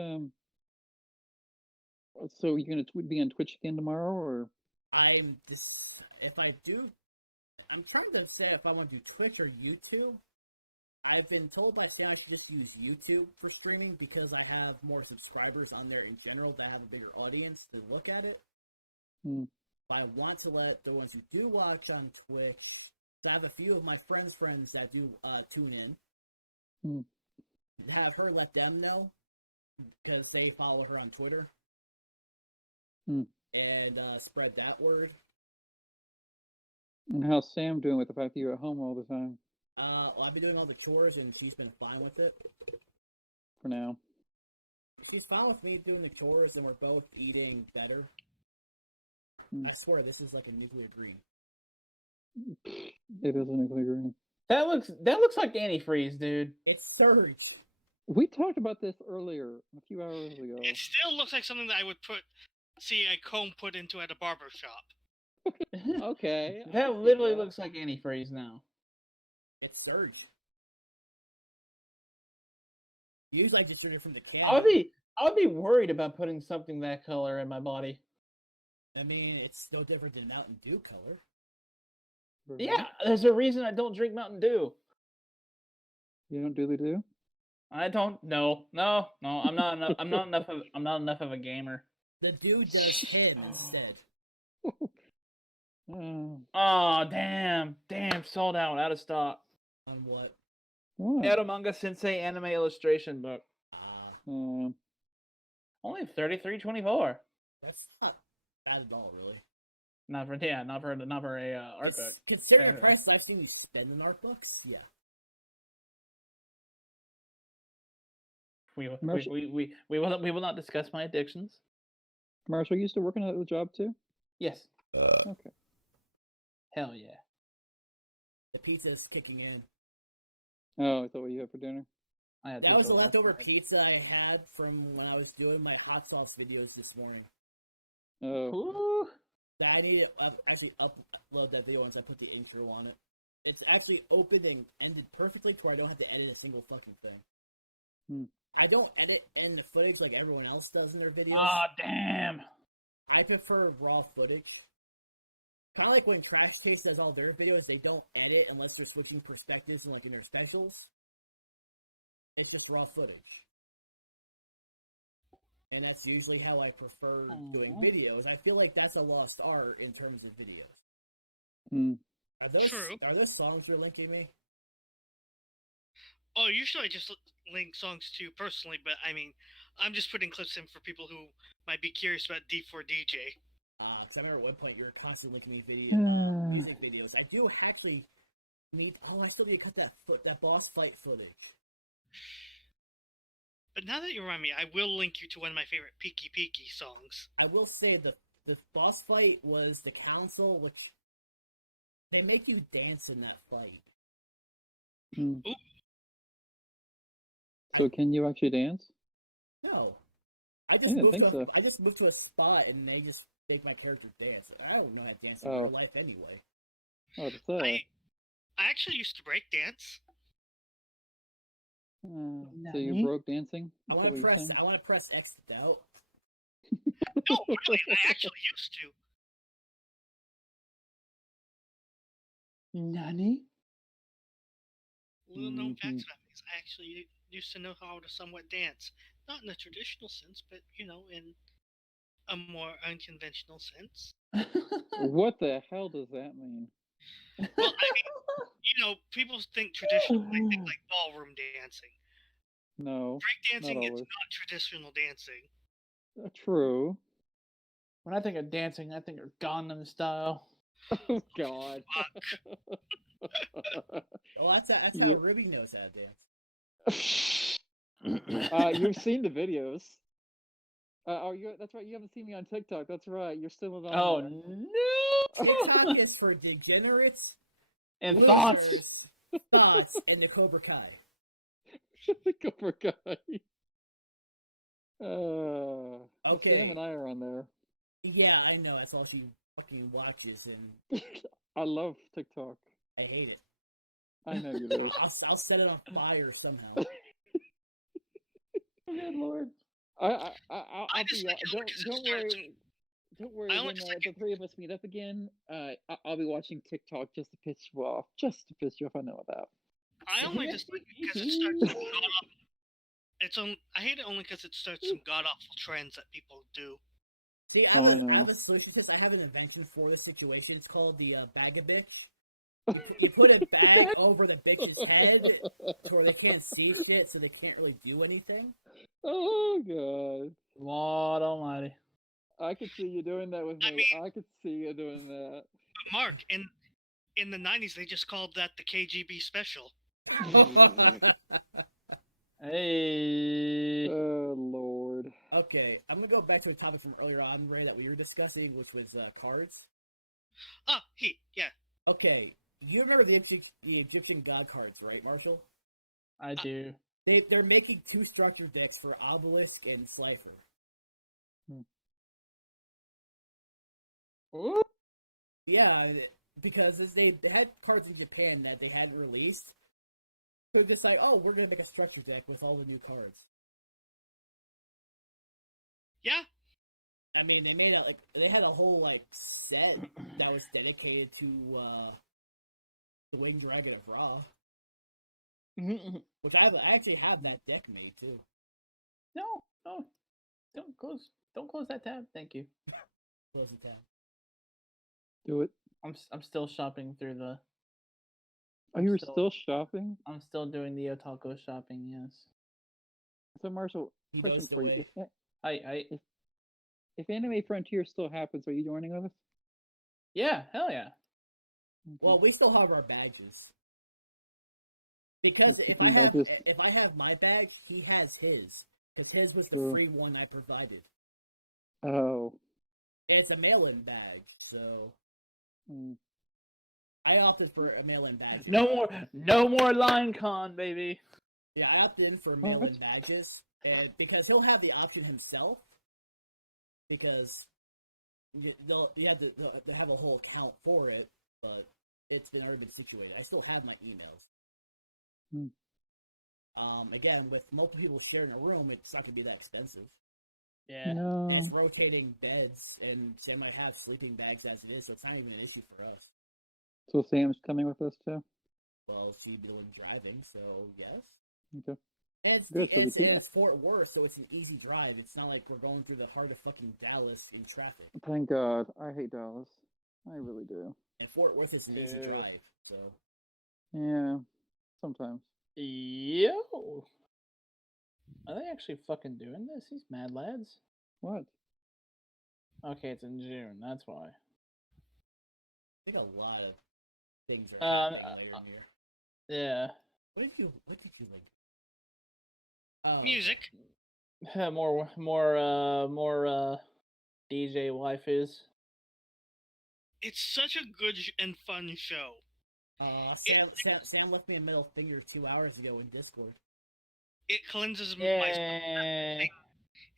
So you're gonna be on Twitch again tomorrow, or? If I do, I'm trying to say if I want to do Twitch or YouTube. I've been told by Sam I should just use YouTube for streaming because I have more subscribers on there in general that have a bigger audience to look at it. But I want to let the ones who do watch on Twitch, I have a few of my friends that do tune in, have her let them know because they follow her on Twitter. And spread that word. And how's Sam doing with the fact that you're at home all the time? Well, I've been doing all the chores, and she's been fine with it. For now. She's fine with me doing the chores, and we're both eating better. I swear, this is like a nuclear green. It is a nuclear green. That looks like antifreeze, dude. It surged. We talked about this earlier, a few hours ago. It still looks like something that I would see a comb put into at a barber shop. Okay. That literally looks like antifreeze now. It surged. Usually I just drink it from the can. I would be worried about putting something that color in my body. I mean, it's no different than Mountain Dew color. Yeah, there's a reason I don't drink Mountain Dew. You don't do the do? I don't. No. I'm not enough. I'm not enough of a gamer. The Dew does him instead. Oh, damn, sold out of stock. On what? What? Eromanga Sensei anime illustration book. Um, Only $33.24. That's not bad at all, really. Not for a art book. Considering the price I've seen you spend in art books, yeah. We will not discuss my addictions. Marshall, you still working at the job too? Yes. Okay. Hell yeah. The pizza's kicking in. Oh, is that what you had for dinner? I had That was pizza the last leftover night. pizza I had from when I was doing my hot sauce videos this morning. Oh, Ooh. That I need to actually upload that video once I put the intro on it. It's actually opened and ended perfectly to where I don't have to edit a single fucking thing. Hmm. I don't edit in the footage like everyone else does in their videos. Ah, damn. I prefer raw footage. Kind of like when Trash Taste does all their videos, they don't edit unless they're switching perspectives like in their specials. It's just raw footage. And that's usually how I prefer doing Aw. videos. I feel like that's a lost art in terms of videos. hmm. True. Are those songs you're linking me? Oh, usually I just link songs to you personally, but I mean, I'm just putting clips in for people who might be curious about D4DJ. Because I remember at one point you were constantly linking me music videos. I do actually need. Oh, I still need to cut that boss fight footage. But now that you remind me, I will link you to one of my favorite Peaky Peaky songs. I will say the boss fight was the council, which they make you dance in that fight. Hmm. Ooh. So can you actually dance? No, I just didn't moved think so. I just moved to a spot and they just make my character dance. I don't know how to dance in Oh. real life anyway. Oh, to say. I actually used to break dance. So you Nani? broke dancing? I Is that what you're saying? want to press X to doubt. No, really, I actually used to. Nani? Little known Mhm. facts about me is I actually used to know how to somewhat dance. Not in a traditional sense, but, you know, in a more unconventional sense. What the hell does that mean? Well, I mean, you know, people think traditional, they think like ballroom dancing. No, Breakdancing not is always. not traditional dancing. True. When I think of dancing, I think of Gangnam Style. Oh God. Well, that's Yeah. how Ruby knows how to dance. You've seen the videos. That's right. You haven't seen me on TikTok. That's right. You're still on Oh there. no! TikTok is for degenerates, And thoughts. losers, thoughts, and the Cobra Kai. Cobra Kai. Okay. Sam and I are on there. Yeah, I know. That's all she fucking watches, and I love TikTok. I hate it. I know you do. I'll set it on fire somehow. Good lord. I'll I be. dislike it because it Don't starts. worry. Don't worry. I only When dislike the three of us meet up again, I'll be watching TikTok just to piss you off. Just to piss you off. I know that. I only dislike it because it starts some god awful. I hate it only because it starts some god awful trends that people do. See, I Oh, I know. have a solution because I have an invention for this situation. It's called the bag a bitch. You put a bag over the bitch's head so they can't see shit, so they can't really do anything. Oh God. Lord almighty. I could see you doing that with I me. mean- I could see you doing that. But Mark, in the 90s, they just called that the KGB special. Hey. Oh Lord. Okay, I'm gonna go back to the topic from earlier on, Ray, that we were discussing, which was cards. Ah, yeah. Okay, you remember the Egyptian god cards, right, Marshall? I do. They're making two structure decks for Obelisk and Slifer. Ooh. Yeah, because they had cards in Japan that they hadn't released. So just like, oh, we're gonna make a structure deck with all the new cards. Yeah, I mean, they had a whole set that was dedicated to the Winged Dragon of Ra, which I actually have that deck made too. No, don't close that tab. Thank you. Close the tab. Do it. I'm still shopping through the. Are you still shopping? I'm still doing the Otaku shopping. Yes. So Marshall, He question knows the for you: I if Anime Frontier still happens, are you joining with us? yeah, hell yeah. Well, we still have our badges. Because if Team I have badges. if I have my badge, he has his. Because his was True. the free one I provided. Oh. It's a mail-in badge, so Mm. I opted for a mail-in badge. No more line con, baby. Yeah, I opted in for What? mail-in badges, and because he'll have the option himself, because they'll have a whole account for it, but it's been already been situated. I still have my emails. Hmm. Again, with multiple people sharing a room, it's not going to be that expensive. Yeah. And No. it's rotating beds, and they might have sleeping bags as it is, so it's not even an issue for us. So Sam's coming with us too. Well, she'd be driving, so yes. Okay. And it's, Good, so we it's, can- and it's Fort Worth, so it's an easy drive. It's not like we're going through the heart of fucking Dallas in traffic. Thank God. I hate Dallas. I really do. And Fort Worth is an easy Yeah. drive, so Yeah. Sometimes. Yo. Are they actually fucking doing this? These mad lads. What? Okay, it's in June. That's why. I think a lot of things are happening later in the year. Yeah. What did you like? Music. more DJ waifus. It's such a good and fun show. Sam left me a middle finger 2 hours ago in Discord. It cleanses my Yeah.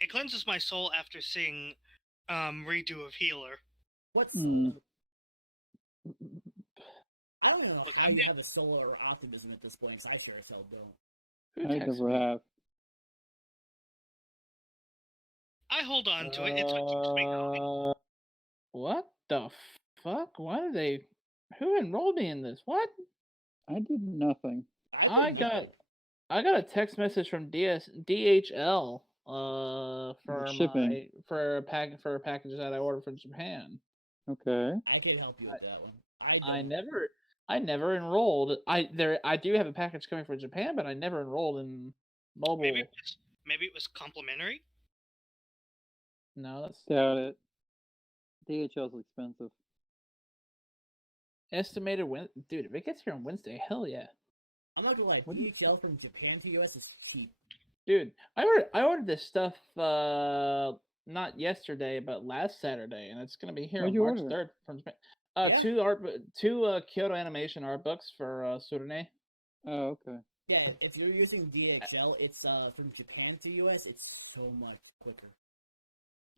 it cleanses my soul after seeing redo of Healer. What's Hmm. I don't even know Look, how I'm you not- have a soul or optimism at this point, because I sure as hell don't. Who I texted never me? have. I hold on to it. It's what keeps me going. What the fuck? Why did they? Who enrolled me in this? What? I did nothing. I got a text message from DHL for shipping. for a package that I ordered from Japan. Okay. I can help you with that one. I never enrolled. I do have a package coming from Japan, but I never enrolled in mobile. Maybe it was complimentary. No, that's Doubt it. DHL's expensive. estimated dude, if it gets here on Wednesday, hell yeah. I'm not gonna lie, What? DHL from Japan to US is cheap. Dude, I ordered this stuff not yesterday, but last Saturday, and it's gonna be here Where'd on you March order it? 3rd from Japan. Yeah. Two Kyoto animation art books for Surune. Oh, okay. Yeah, if you're using DHL, it's from Japan to US, it's so much quicker.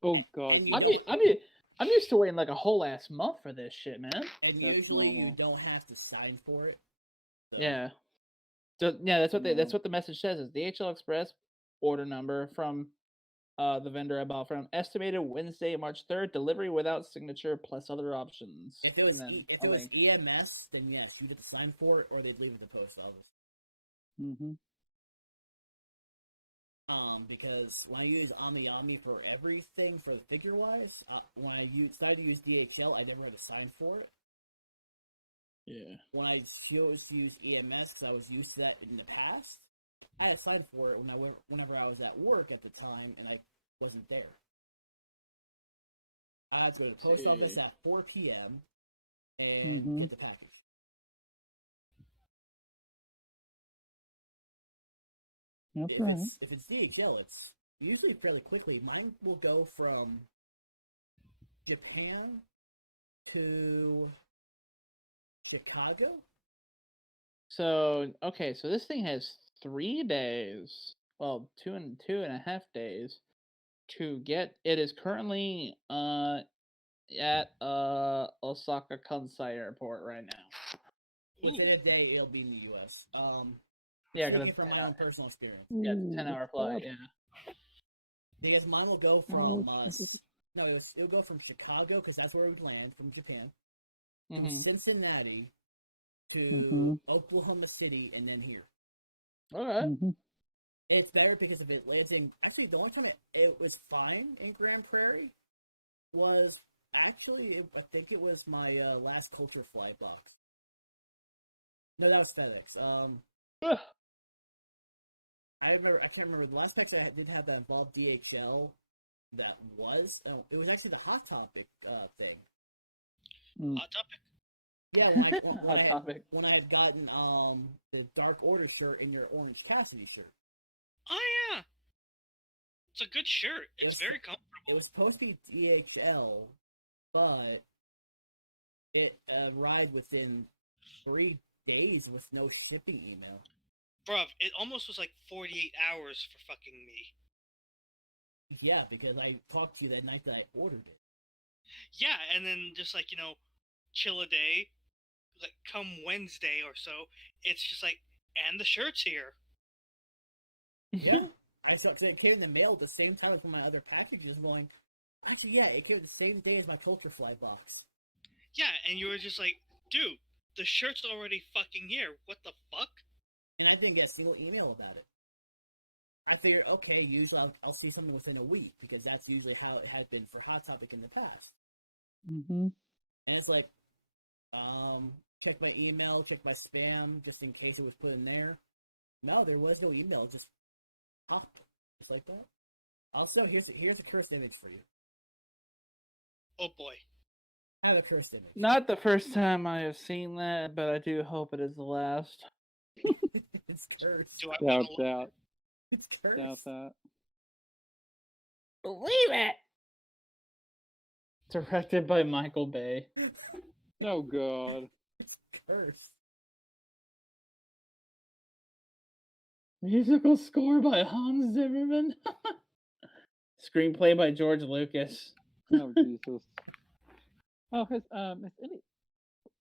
Oh God. And yeah. I'm used to waiting like a whole ass month for this shit, man. And That's usually you normal. don't have to sign for it. So- Yeah. So yeah, that's Yeah. what the message says is DHL Express order number from the vendor I bought from, estimated Wednesday, March 3rd, delivery without signature plus other options. If it was, and then if a it was link. EMS, then yes, you get to sign for it, or they'd leave it at the post office. Mm-hmm. Because when I use Ami for everything, for figure-wise, when I decided to use DHL, I never had to sign for it. Yeah. When I chose to use EMS, because I was used to that in the past, I had signed for it whenever I was at work at the time, and I wasn't there. I had to go to the post office at 4 p.m. and Mhm. get the package. That's If right. it's DHL, it's usually fairly quickly. Mine will go from Japan to Chicago. So okay, so this thing has 3 days. Well, two and a half days to get. It is currently at Osaka Kansai Airport right now. Within a day, it'll be in the U.S. Yeah, Speaking because from my own personal experience. yeah, it's a Ooh, 10-hour what's flight. that? Yeah. Because mine will go Oh, from it'll go from Chicago, because that's where it would land from Japan, Mm-hmm. to Cincinnati, to Mhm. Oklahoma City, and then here. Okay. Mm-hmm. It's better because if it lands in, actually the only time it was fine in Grand Prairie was actually, I think it was my last Culture Fly box. No, that was FedEx. Ugh. I can't remember the last packs I did have that involved DHL. That was it was actually the Hot Topic thing. Mm. Hot Topic. Yeah, when I had gotten the Dark Order shirt and your Orange Cassidy shirt. Oh yeah, it's a good shirt. It's Yes. very It comfortable. was supposed to be DHL, but it arrived within 3 days with no shipping email. Bruv, it almost was like 48 hours for fucking me. Yeah, because I talked to you that night that I ordered it. Yeah, and then just like, chill a day, like come Wednesday or so, it's just like, and the shirt's here. Yeah. I saw it came in the mail at the same time as my other packages going, actually, yeah, it came the same day as my Culture Fly box. Yeah, and you were just like, dude, the shirt's already fucking here. What the fuck? And I didn't get a single email about it. I figured, okay, usually I'll see something within a week, because that's usually how it had been for Hot Topic in the past. Mm-hmm. And it's like, check my email, check my spam, just in case it was put in there. No, there was no email, just popped, just like that. Also, here's a cursed image for you. Oh boy. I have a cursed image. Not the first time I have seen that, but I do hope it is the last. It's cursed. Do I Doubt, want to look? doubt, It's cursed. doubt that. Believe it! Directed by Michael Bay. Oh God. Cursed. Musical score by Hans Zimmerman. Screenplay by George Lucas. Oh Jesus. Oh, has any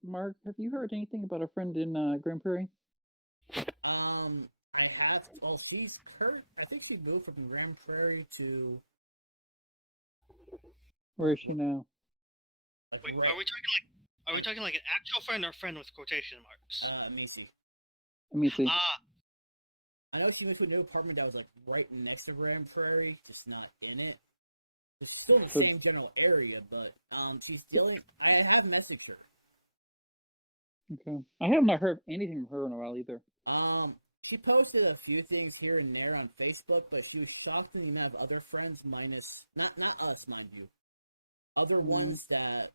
Mark? Have you heard anything about a friend in Grand Prairie? I have. Well, she's current. I think she moved from Grand Prairie to. Where is she now? Like, Wait, right, are we talking like an actual friend or a friend with quotation marks? let me see. Let me see. Ah, I know she moved to a new apartment that was like right next to Grand Prairie, just not in it. It's still in the So- same general area, but she's dealing. I have messaged her. Okay. I have not heard anything from her in a while either. She posted a few things here and there on Facebook, but she was shocked in the amount of other friends, minus not us, mind you, other ones that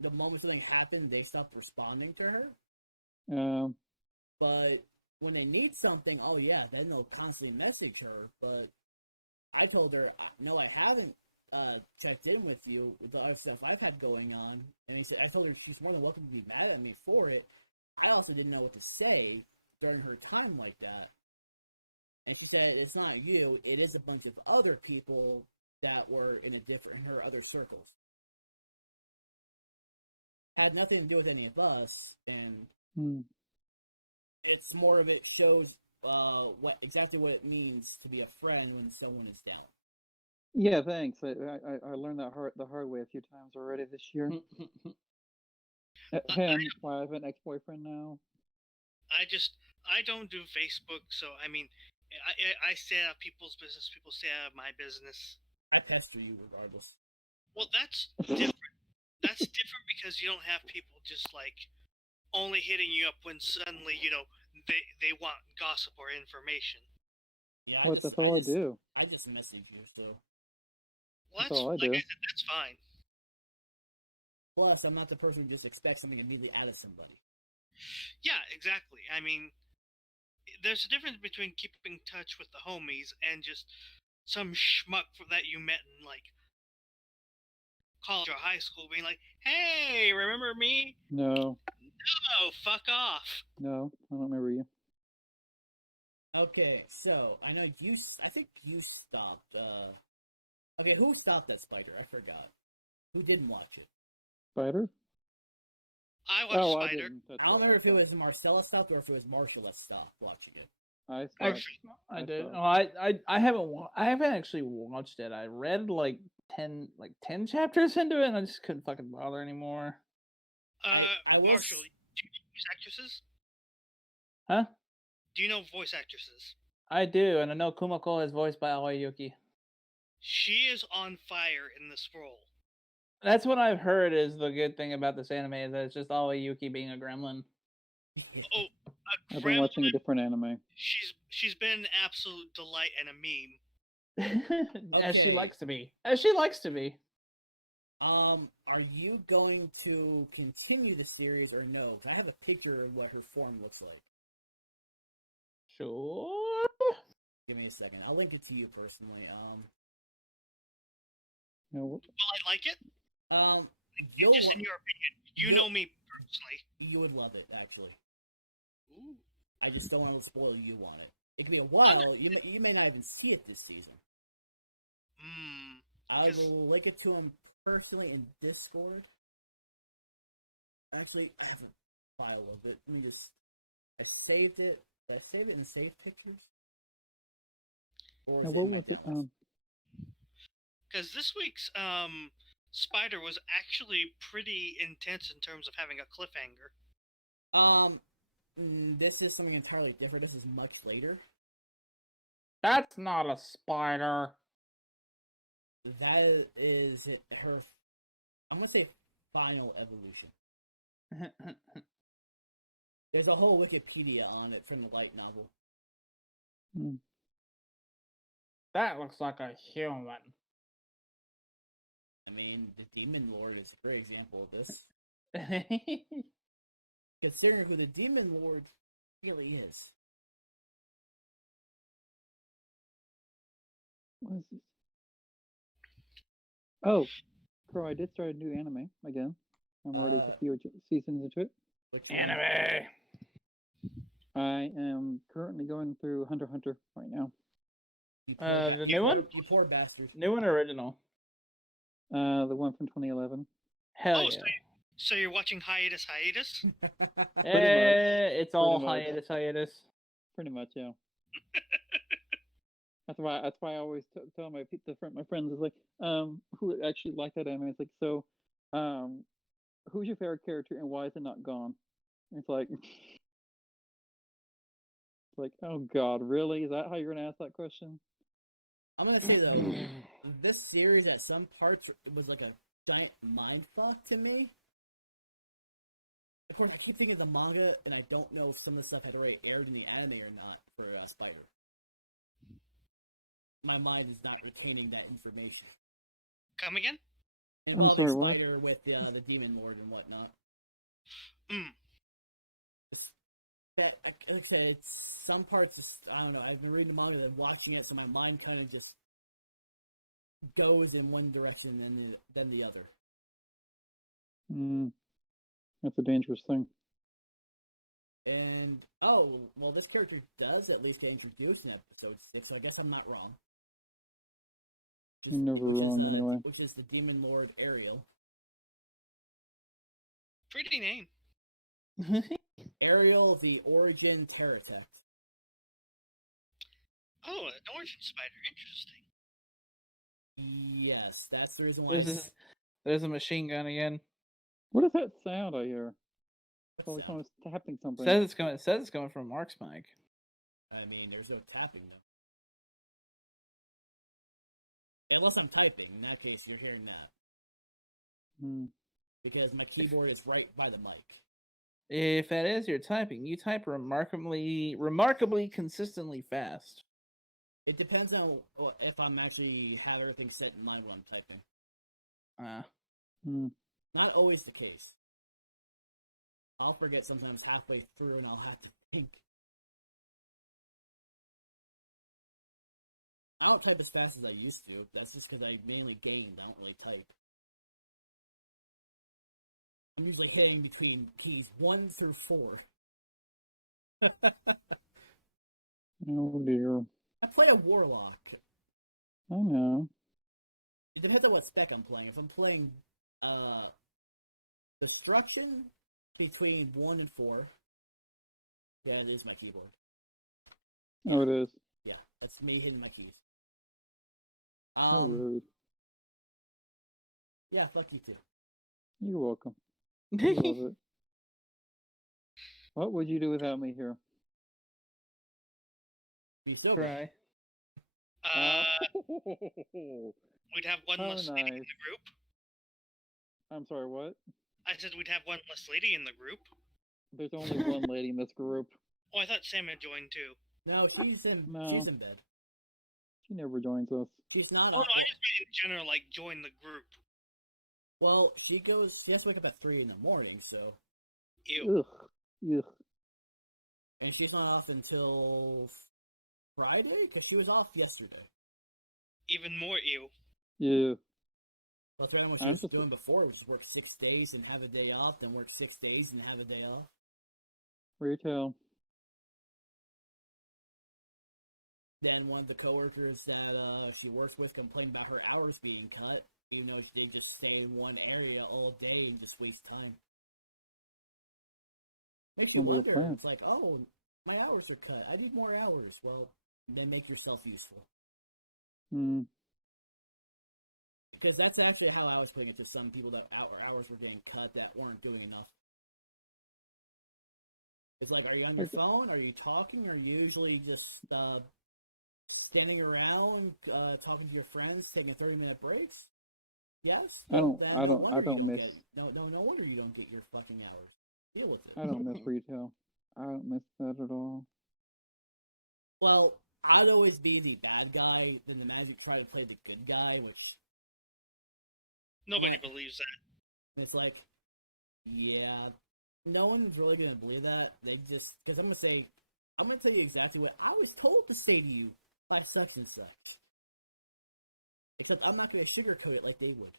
the moment something happened, they stopped responding to her. But when they need something, oh yeah, they know constantly message her. But I told her, no, I haven't checked in with you with the other stuff I've had going on. And I told her she's more than welcome to be mad at me for it. I also didn't know what to say during her time like that. And she said, it's not you, it is a bunch of other people that were in her other circles. Had nothing to do with any of us, and it's more of it shows exactly what it means to be a friend when someone is down. Yeah, thanks. I learned that the hard way a few times already this year. Him, why I have an ex-boyfriend now. I don't do Facebook, so I mean, I stay out of people's business. People stay out of my business. I pester you regardless. Well, that's different. That's different because you don't have people just like only hitting you up when suddenly they want gossip or information. Yeah, That's all I do. I just message you, so. Well, That's all I do. I said, that's fine. Plus, I'm not the person who just expects something immediately out of somebody. Yeah, exactly. I mean, there's a difference between keeping in touch with the homies and just some schmuck that you met in like college or high school being like, "Hey, remember me?" No, Oh, fuck off. no, I don't remember you. Okay, so I know I think you stopped. Okay, who stopped that spider? I forgot. Who didn't watch it? Spider? I watched I Spider. didn't. That's I don't right, know if it stopped. was Marcella stopped or if it was Marshall that stopped watching it. I I, stopped. I I did. stopped. Well, I haven't actually watched it. I read like 10 chapters into it, and I just couldn't fucking bother anymore. I was- Marshall, do you know voice actresses? Huh? Do you know voice actresses? I do, and I know Kumako is voiced by Aoi Yuki. She is on fire in this role. That's what I've heard is the good thing about this anime is that it's just Aoi Yuki being a gremlin. Oh, I've been watching a gremlin. different anime. She's been an absolute delight and a meme. As she Okay. likes to be. As she likes to be. Are you going to continue the series or no? 'Cause I have a picture of what her form looks like. Sure. Give me a second. I'll link it to you personally. No, Will I like it? You'll Just in lo- your opinion. You you'll- know me personally. You would love it, actually. Ooh. I just don't want to spoil you on it. It could be a while. You may not even see it this season. I will link it to him personally in Discord. Actually, I have a file of it. I saved it. Did I save it in Save Pictures? Or Now, is what in my was it? Galaxy? Because this week's Spider was actually pretty intense in terms of having a cliffhanger. This is something entirely different. This is much later. That's not a spider. That is her, I'm going to say, final evolution. There's a whole Wikipedia on it from the light novel. Hmm. That looks like a human. I mean, the Demon Lord is a great example of this. Considering who the Demon Lord really is. What is this? Oh, Crow, I did start a new anime again. I'm already a few seasons into it. Anime. I am currently going through Hunter x Hunter right now. The new one? You poor bastard. New one or original? The one from 2011. Hell Oh, yeah. So you're watching Hiatus? It's all Pretty much. hiatus. Pretty much, yeah. That's why I always tell my friends is like, who actually like that anime. It's like, so, who's your favorite character and why is it not gone? It's like, oh god, really? Is that how you're gonna ask that question? I'm gonna say that this series, at some parts, it was like a giant mindfuck to me. Of course, I keep thinking of the manga, and I don't know if some of the stuff had already aired in the anime or not for Spider. My mind is not retaining that information. Come again? I'm sorry, what? Spider with the Demon Lord and whatnot. That, like I said, it's some parts. I don't know. I've been reading the manga and watching it, so my mind kind of just goes in one direction than the other. That's a dangerous thing. And this character does at least get introduced in episode 6. So I guess I'm not wrong. You're never wrong, anyway. Which is the Demon Lord Ariel. Pretty name. Ariel, the Origin Terratex. Oh, an origin spider. Interesting. Yes, that's the reason why. There's a machine gun again. What is that sound I hear? It's like someone's tapping something. It says it's coming from Mark's mic. I mean, there's no tapping though. Unless I'm typing. In that case, you're hearing that. Because my keyboard is right by the mic. If that is your typing, you type remarkably consistently fast. It depends on if I'm actually have everything set in mind when I'm typing. Not always the case. I'll forget sometimes halfway through and I'll have to think. I don't type as fast as I used to. That's just because I mainly game and don't really type. I'm usually hitting between keys 1 through 4. Oh dear. I play a warlock. I know. It depends on what spec I'm playing. If I'm playing Destruction between 1 and 4, that is my keyboard. Oh, it is. Yeah, that's me hitting my keys. How rude. Yeah, fuck you too. You're welcome. I love it. What would you do without me here? You still Cry. We'd have one less lady in the group. I'm sorry, what? I said we'd have one less lady in the group. There's only one lady in this group. Oh, I thought Sam had joined too. No, she's in bed. She never joins us. She's not. Oh, no, I just meant in general, like, join the group. Well, she has to wake up at 3 in the morning, so. Ew. Ugh. And she's not off until Friday? Because she was off yesterday. Even more ew. Yeah. Well, that's what she was doing before. Was work 6 days and have a day off, then work 6 days and have a day off. Retail. then one of the coworkers that she works with complained about her hours being cut, even though they just stay in one area all day and just waste time. Makes you Sounds like a wonder. plan. It's like, oh, my hours are cut. I need more hours. Well, then make yourself useful. Hmm. Because that's actually how I was putting it to some people that hours were getting cut that weren't doing enough. It's like, are you on your phone? Are you talking? Are you usually just standing around, talking to your friends, taking 30-minute breaks? Yes. I don't miss. No wonder you don't get your fucking hours. Deal with it. I don't miss retail. I don't miss that at all. Well, I'd always be the bad guy when the Magic try to play the good guy, which Nobody believes that. it's like, yeah, no one's really gonna believe that. They just because I'm gonna tell you exactly what I was told to say to you by such and such. Except I'm not gonna sugarcoat it like they would.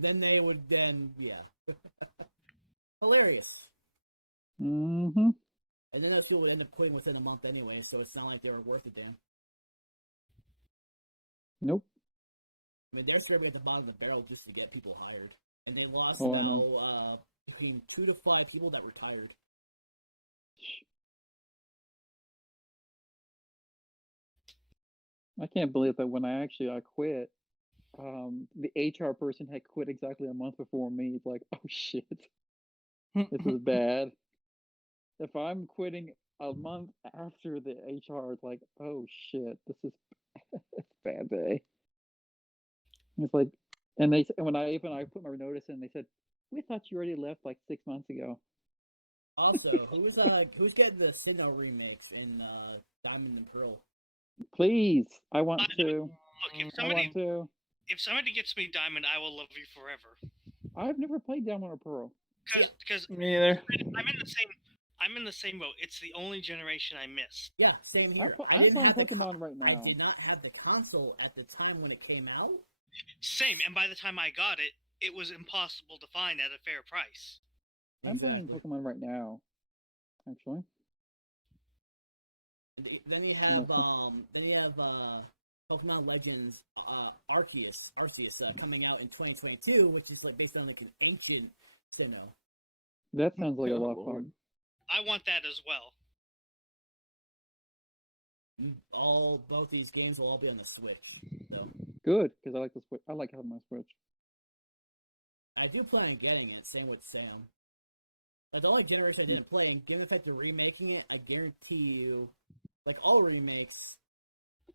Then they would yeah. Hilarious. Mm-hmm. And then those people would end up quitting within a month anyway, so it's not like they were worth it then. Nope. I mean, they're scraping at the bottom of the barrel just to get people hired. And they lost Oh, I now know. between 2 to 5 people that retired. I can't believe that when I quit, the HR person had quit exactly a month before me. It's like, oh shit, this is bad. If I'm quitting a month after the HR, it's like, oh shit, this is it's a bad day. It's like, and when I put my notice in, they said, we thought you already left like 6 months ago. Also, who's getting the Sinnoh remix in Diamond and Pearl? Please, I want to. Look, if I somebody gets me Diamond, I will love you forever. I've never played Diamond or Pearl. Because Me either. I'm in the same boat. It's the only generation I missed. Yeah, same here. I'm playing Pokemon right now. I did not have the console at the time when it came out. Same, and by the time I got it, it was impossible to find at a fair price. I'm playing Pokemon right now, actually. Then you have Pokemon Legends Arceus coming out in 2022, which is like based on like an ancient Sinnoh. That sounds like a lot of fun. I want that as well. Both these games will all be on the Switch. So. Good, because I like the Switch. I like having my Switch. I do plan on getting it, same with Sam. But the only generation I didn't play, and given the fact they're remaking it, I guarantee you, like all remakes,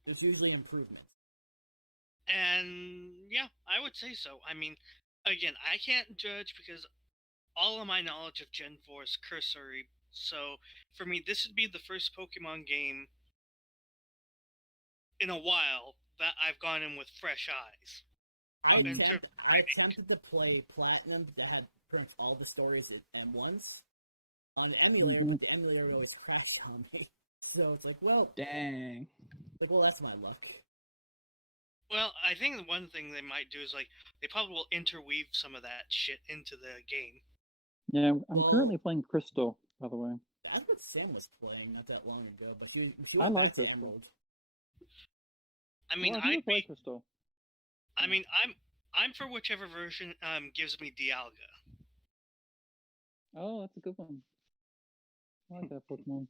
there's usually improvements. And yeah, I would say so. I mean, again, I can't judge because all of my knowledge of Gen 4 is cursory. So for me, this would be the first Pokemon game in a while that I've gone in with fresh eyes. I attempted to play Platinum to have pretty much all the stories at once on the emulator, but the emulator always crashed on me. So it's like, well, dang. Like, well, that's my luck. Well, I think the one thing they might do is like they probably will interweave some of that shit into the game. Yeah, I'm currently playing Crystal, by the way. I think Sam was playing not that long ago, but she I like Crystal. I mean, I play Crystal. I mean, I'm for whichever version gives me Dialga. Oh, that's a good one. I like that Pokemon.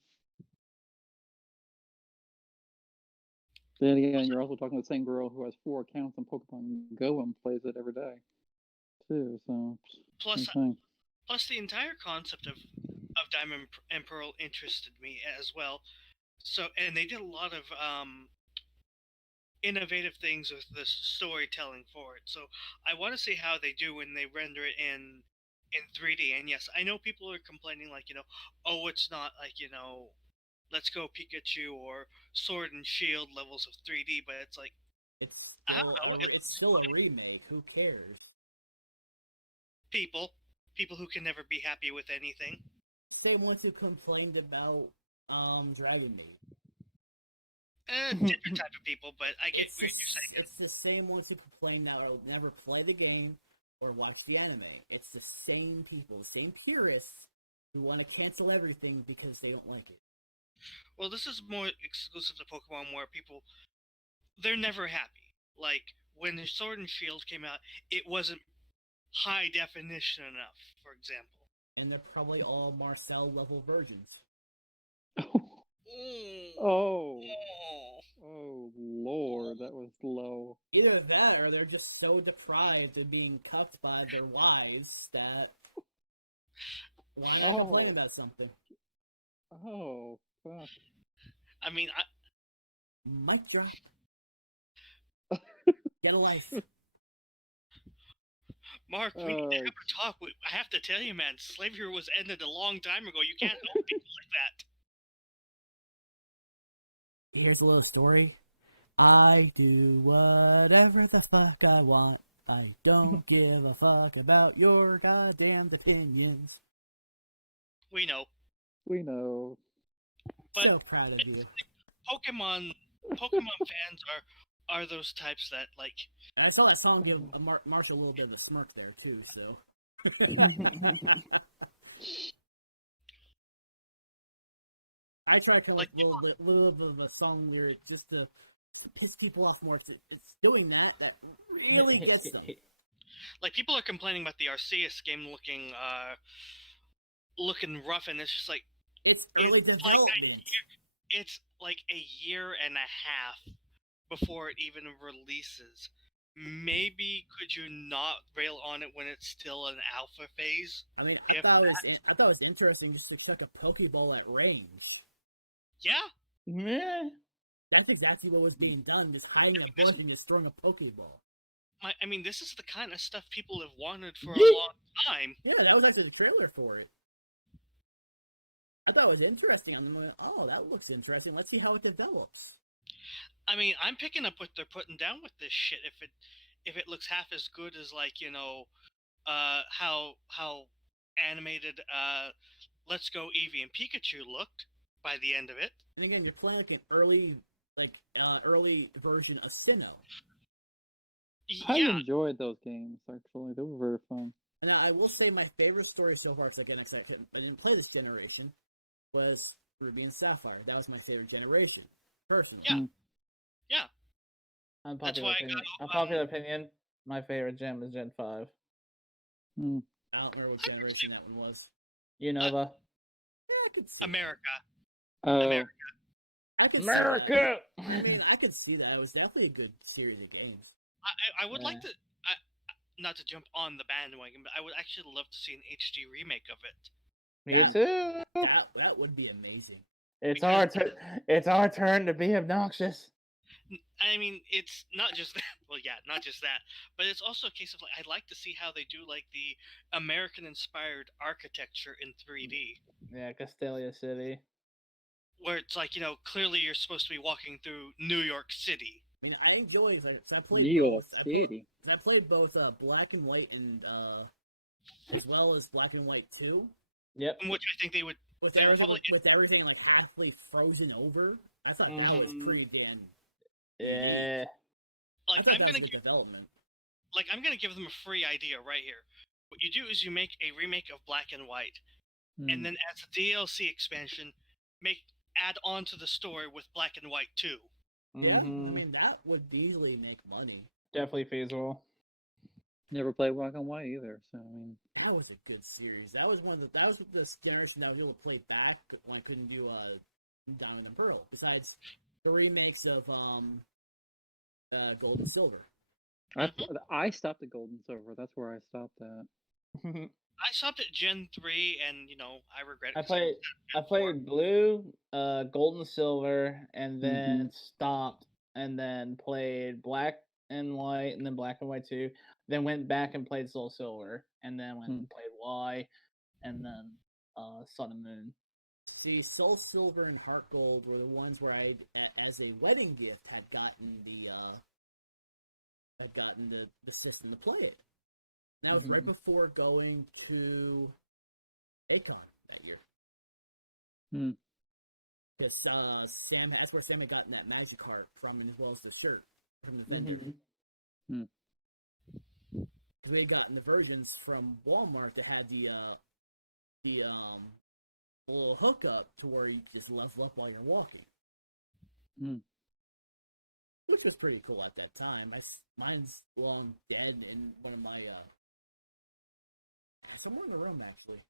Then again, you're also talking to the same girl who has 4 accounts on Pokemon Go and plays it every day, too. So Plus the entire concept of Diamond and Pearl interested me as well. So, and they did a lot of innovative things with the storytelling for it. So I want to see how they do when they render it in 3D. And yes, I know people are complaining like, oh, it's not like, Let's Go Pikachu or Sword and Shield levels of 3D, but it's like it's still a remake. Who cares? People who can never be happy with anything. Same ones who complained about Dragon Ball. Different type of people, but I get what you're saying. It's the same ones who complain that I'll never play the game or watch the anime. It's the same people, the same purists who want to cancel everything because they don't like it. Well, this is more exclusive to Pokemon where they're never happy. Like, when the Sword and Shield came out, it wasn't high definition enough, for example. And they're probably all Marcel level versions. Oh, Oh. oh, Lord, that was low. Either that, or they're just so deprived of being cuffed by their wives that why not complain about something? Oh, fuck. I mean, Mic drop. Get a life. Mark, we need to have a talk. I have to tell you, man, slavery was ended a long time ago. You can't help people like that. Here's a little story. I do whatever the fuck I want. I don't give a fuck about your goddamn opinions. We know. We know. But So proud of you. Pokemon fans are those types that, like... And I saw that song give Marshall a little bit of a smirk there, too, so... I try to come up with a little bit of a song lyric just to piss people off more. It's doing that really gets them. Like, people are complaining about the Arceus game looking rough, and it's just like... It's early development. It's like a year and a half before it even releases. Maybe could you not rail on it when it's still an alpha phase? I mean, I thought it was interesting just to set the Pokeball at range. Yeah. Meh. That's exactly what was being done, just hiding a bush and just throwing a Pokeball. I mean, this is the kind of stuff people have wanted for a long time. Yeah, that was actually the trailer for it. I thought it was interesting. I'm like, oh, that looks interesting. Let's see how it develops. I mean, I'm picking up what they're putting down with this shit. If it looks half as good as, like, you know, how animated Let's Go Eevee and Pikachu looked by the end of it. And again, you're playing like an early version of Sinnoh. I enjoyed those games, actually. They were very fun. And I will say my favorite story so far, because again, I didn't play this generation, was Ruby and Sapphire. That was my favorite generation, personally. Yeah. Yeah. Unpopular opinion, my favorite gem is Gen 5. I don't remember what generation that one was. Unova. Yeah, I could see America. America. America! I mean, I could see that. It was definitely a good series of games. I would like to, not to jump on the bandwagon, but I would actually love to see an HD remake of it. Me too. That would be amazing. It's our turn to be obnoxious. I mean, it's not just that. Well, yeah, not just that, but it's also a case of, like, I'd like to see how they do, like, the American-inspired architecture in 3D. Yeah, Castelia City. Where it's like, you know, clearly you're supposed to be walking through New York City. I mean, I enjoy it because I played New York City. I played both Black and White and as well as Black and White 2. Yep. Which I think they would probably with everything like halfway frozen over. I thought that was pretty damn. Yeah. Like, I'm gonna give development. Like, I'm gonna give them a free idea right here. What you do is you make a remake of Black and White, and then as a DLC expansion, add on to the story with Black and White 2. Yeah, I mean that would easily make money. Definitely feasible. Never played Black and White either, so I mean. That was a good series. That was the generation that we would play back, but when I couldn't do Diamond and Pearl. Besides the remakes of Gold and Silver. I stopped at Gold and Silver. That's where I stopped at. I stopped at Gen 3, and, you know, I regret it. I played Blue, Gold and Silver, and then stopped, and then played Black and White, and then Black and White 2, then went back and played Soul Silver, and then went and played Y, and then Sun and Moon. See, Soul Silver and Heart Gold were the ones where I, as a wedding gift, had gotten the system to play it. And that was right before going to Akon that year. Because that's where Sam had gotten that Magikarp from, as well as the shirt from the vendor. We had gotten the versions from Walmart that had the little hookup to where you just level up while you're walking. Hmm. Which was pretty cool at that time. Mine's long dead in one of my, somewhere in the room, actually.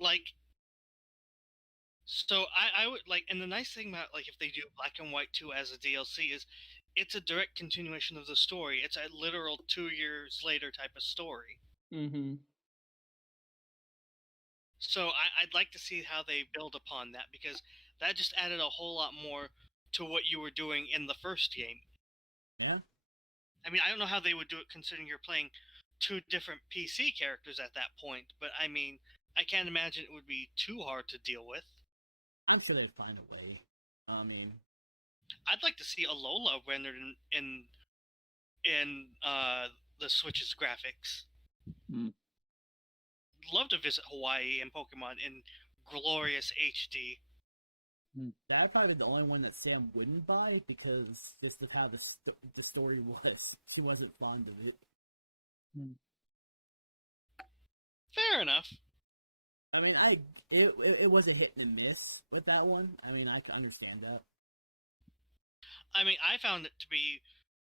Like, so I would like, and the nice thing about like if they do Black and White 2 as a DLC is, it's a direct continuation of the story. It's a literal 2 years later type of story. Mm-hmm. So I'd like to see how they build upon that, because that just added a whole lot more to what you were doing in the first game. Yeah. I mean, I don't know how they would do it considering you're playing 2 different PC characters at that point, but I mean, I can't imagine it would be too hard to deal with. I'm sure they'd find a way. I mean, I'd like to see Alola rendered in the Switch's graphics. Hmm. Love to visit Hawaii and Pokemon in glorious HD. that'd probably be the only one that Sam wouldn't buy, because just with how the story was, she wasn't fond of it. Fair enough. I mean, it was a hit and miss with that one. I mean, I can understand that. I mean, I found it to be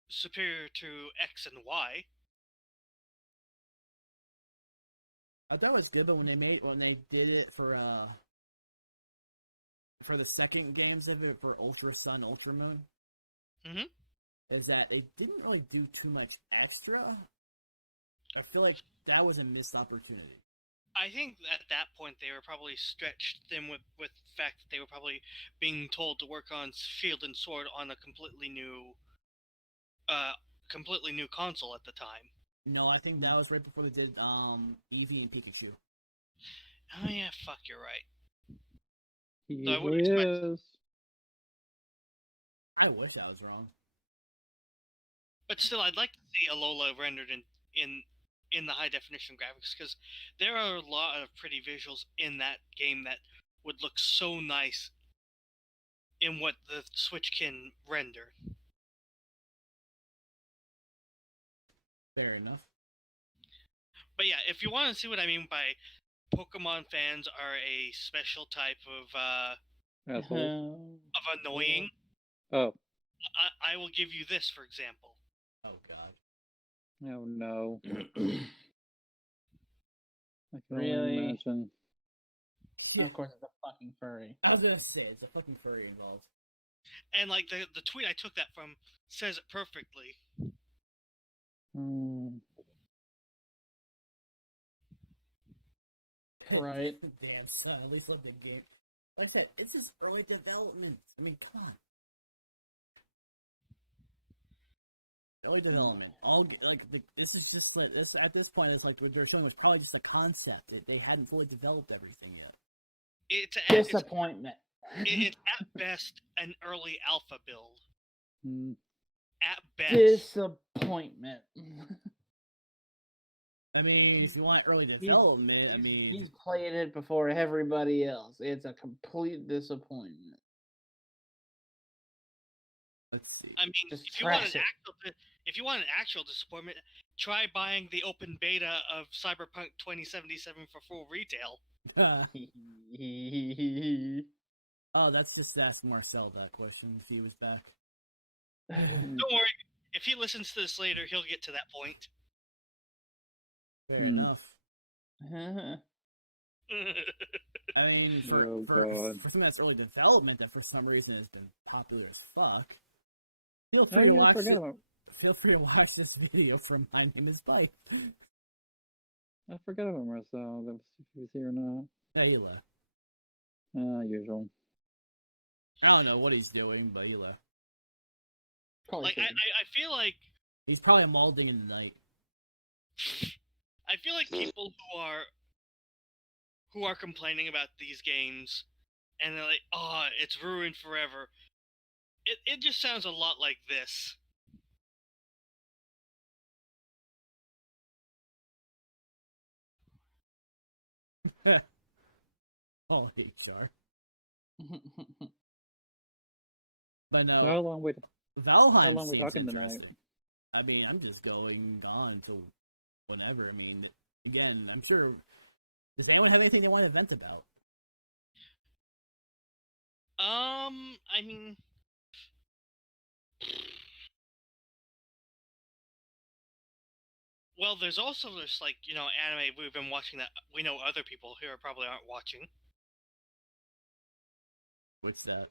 superior to X and Y. I thought it was good, but when they did it for the second games of it for Ultra Sun, Ultra Moon, Mhm. is that it didn't really do too much extra. I feel like that was a missed opportunity. I think at that point they were probably stretched thin with the fact that they were probably being told to work on Shield and Sword on a completely new console at the time. No, I think that was right before they did Eevee and Pikachu. Oh yeah, fuck, you're right. He So I would expect- is. I wish I was wrong. But still, I'd like to see Alola rendered in the high definition graphics, because there are a lot of pretty visuals in that game that would look so nice in what the Switch can render. Fair enough. But yeah, if you want to see what I mean by Pokemon fans are a special type of Asshole. annoying, Oh. I will give you this, for example. Oh god. Oh no. I can Really? only imagine. Of course, it's a fucking furry. I was gonna say, it's a fucking furry involved. And like the tweet I took that from says it perfectly. Hmm. Right. Damn son, at least like the game. Like I said, it's just early development. I mean, come on. Early development. This is just like this at this point. It's like what they're saying was probably just a concept. They hadn't fully developed everything yet. It's Disappointment. it's at best an early alpha build. Hmm. At best. Disappointment. I mean, if you want early development, I mean, He's played it before everybody else. It's a complete disappointment. let's see. I mean, Just if you want trash if you want an actual disappointment, try buying the open beta of Cyberpunk 2077 for full retail. Oh, that's just ask Marcel that question if he was back. Don't worry, if he listens to this later, he'll get to that point. Fair Hmm. enough. I mean, Oh, for God. something that's early development that for some reason has been popular as fuck, feel Oh free to yeah, I watch. forgot about. Feel free to watch this video from My Name Is Bike. I forgot about Marcel. That was if he was here or not. Yeah, he left. Usual. I don't know what he's doing, but he left. Probably Like I shouldn't. feel like He's probably molding in the night. I feel like people who are complaining about these games and they're like, "Oh, it's ruined forever." It just sounds a lot like this. Oh, HR. But no, So how long we? Valheim. How long we seems talking tonight? interesting. I mean, I'm just going on till whenever. I mean, again, I'm sure Does anyone have anything they want to vent about? I mean, well, there's also this, like, anime we've been watching that we know other people here probably aren't watching. What's that?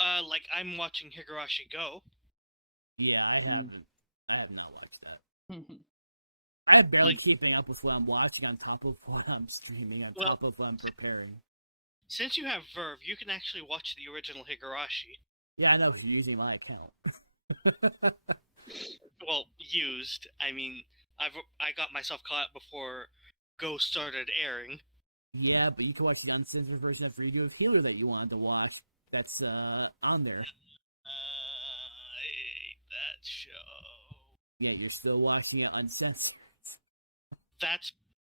Like, I'm watching Higurashi Go. Yeah, I haven't. I have not watched that. I am barely keeping up with what I'm watching on top of what I'm streaming, on top of what I'm preparing. Since you have Verve, you can actually watch the original Higurashi. Yeah, I know, because you're using my account. Well, used. I mean, I got myself caught up before Go started airing. Yeah, but you can watch the uncensored version of Redo of Healer that you wanted to watch. That's on there. I hate that show. Yeah, you're still watching it uncensored.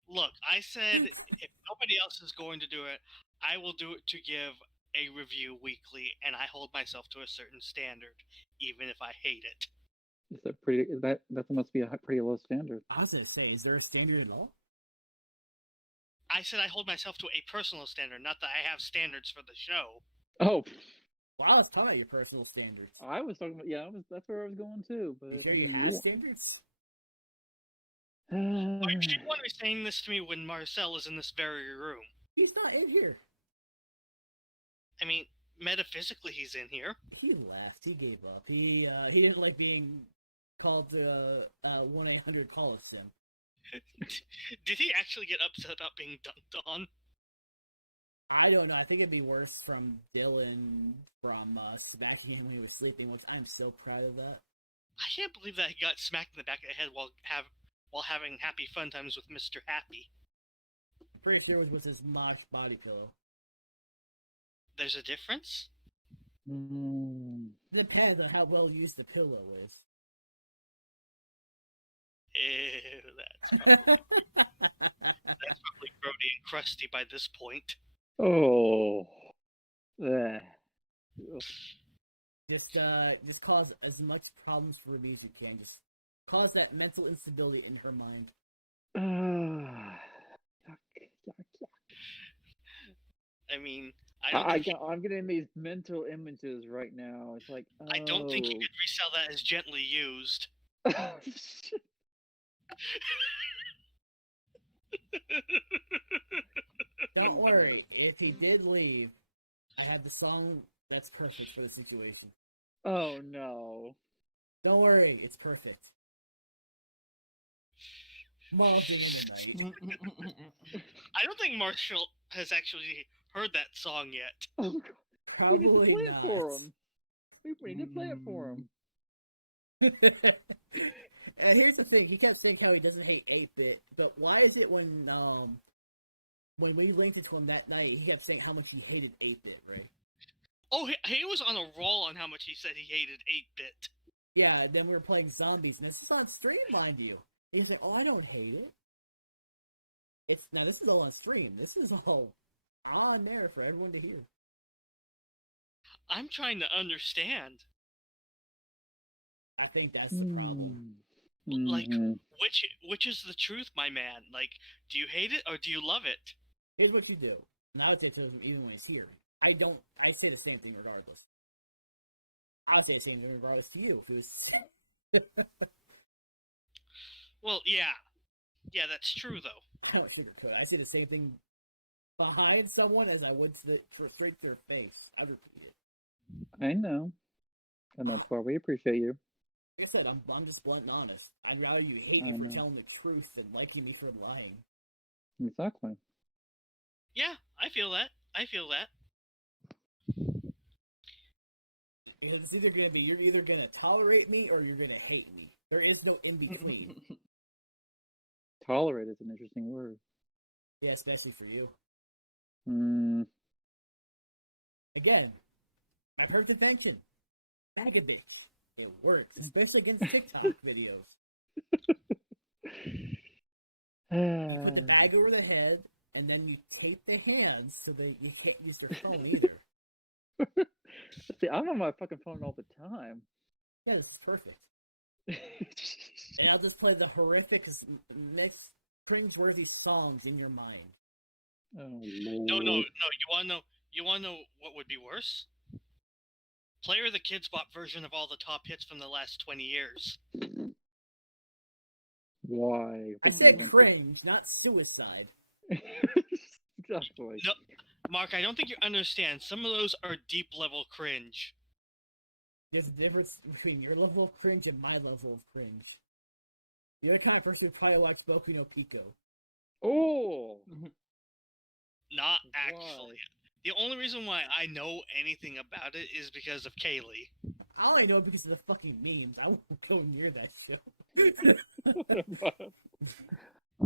Look, I said if nobody else is going to do it, I will do it to give a review weekly, and I hold myself to a certain standard, even if I hate it. Is that pretty? That must be a pretty low standard. I was gonna say, is there a standard at all? I said I hold myself to a personal standard, not that I have standards for the show. Oh, well, I was talking about your personal standards. I was talking about that's where I was going too. But There you have standards. You want to be saying this to me when Marcel is in this very room? He's not in here. I mean, metaphysically, he's in here. He laughed. He gave up. He didn't like being called 1-800 call us in. Did he actually get upset about being dunked on? I don't know. I think it'd be worse from Dylan from smacking him when he was sleeping. Which I'm so proud of that. I can't believe that he got smacked in the back of the head while having happy fun times with Mr. Happy. I'm pretty sure it was his mosh body pillow. There's a difference? Depends on how well used the pillow is. Ew, that's probably grody and crusty by this point. Oh. Just cause as much problems for me as you can. Just cause that mental instability in her mind. I mean, I'm getting these mental images right now. It's like, I don't think you could resell that as gently used. Don't worry, if he did leave, I have the song that's perfect for the situation. Oh no. Don't worry, it's perfect. Marshall in the night. I don't think Marshall has actually heard that song yet. Oh, Probably we need to play not. it for him. We need to play it for him. And here's the thing, he kept saying how he doesn't hate 8-bit, but why is it when we linked it to him that night, he kept saying how much he hated 8-bit, right? Oh, he was on a roll on how much he said he hated 8-bit. Yeah, and then we were playing zombies, and this is on stream, mind you. And he's like, oh, I don't hate it. Now, this is all on stream. This is all on there for everyone to hear. I'm trying to understand. I think that's the problem. Like, which is the truth, my man? Like, do you hate it or do you love it? Here's what you do. Now it's even when he's here. I say the same thing regardless. I'll say the same thing regardless to you. Well, yeah. Yeah, that's true, though. I don't sugarcoat it. I say the same thing behind someone as I would straight to their face. I repeat it. I know. And that's why we appreciate you. Like I said, I'm just blunt and honest. I'd rather you hate me for telling the truth than liking me for lying. Exactly. Yeah, I feel that. It's either going to be, you're either going to tolerate me or you're going to hate me. There is no in between. Tolerate is an interesting word. Yeah, especially for you. Again, my perfect invention. Bag of dicks. It works, especially against TikTok videos. You put the bag over the head, and then you tape the hands so that you can't use their phone either. See, I'm on my fucking phone all the time. Yeah, this is perfect. And I'll just play the horrific cringeworthy songs in your mind? Oh No. Lord. You wanna know what would be worse? Player the Kids Bop version of all the top hits from the last 20 years. Why? I Would you said want cringe, not suicide. to... Exactly. No, Mark, I don't think you understand. Some of those are deep level cringe. There's a difference between your level of cringe and my level of cringe. You're the kind of person who probably watched Boku no Pico. Oh! Not Why? actually. The only reason why I know anything about it is because of Kaylee. I only know it because of the fucking memes. I won't go near that show.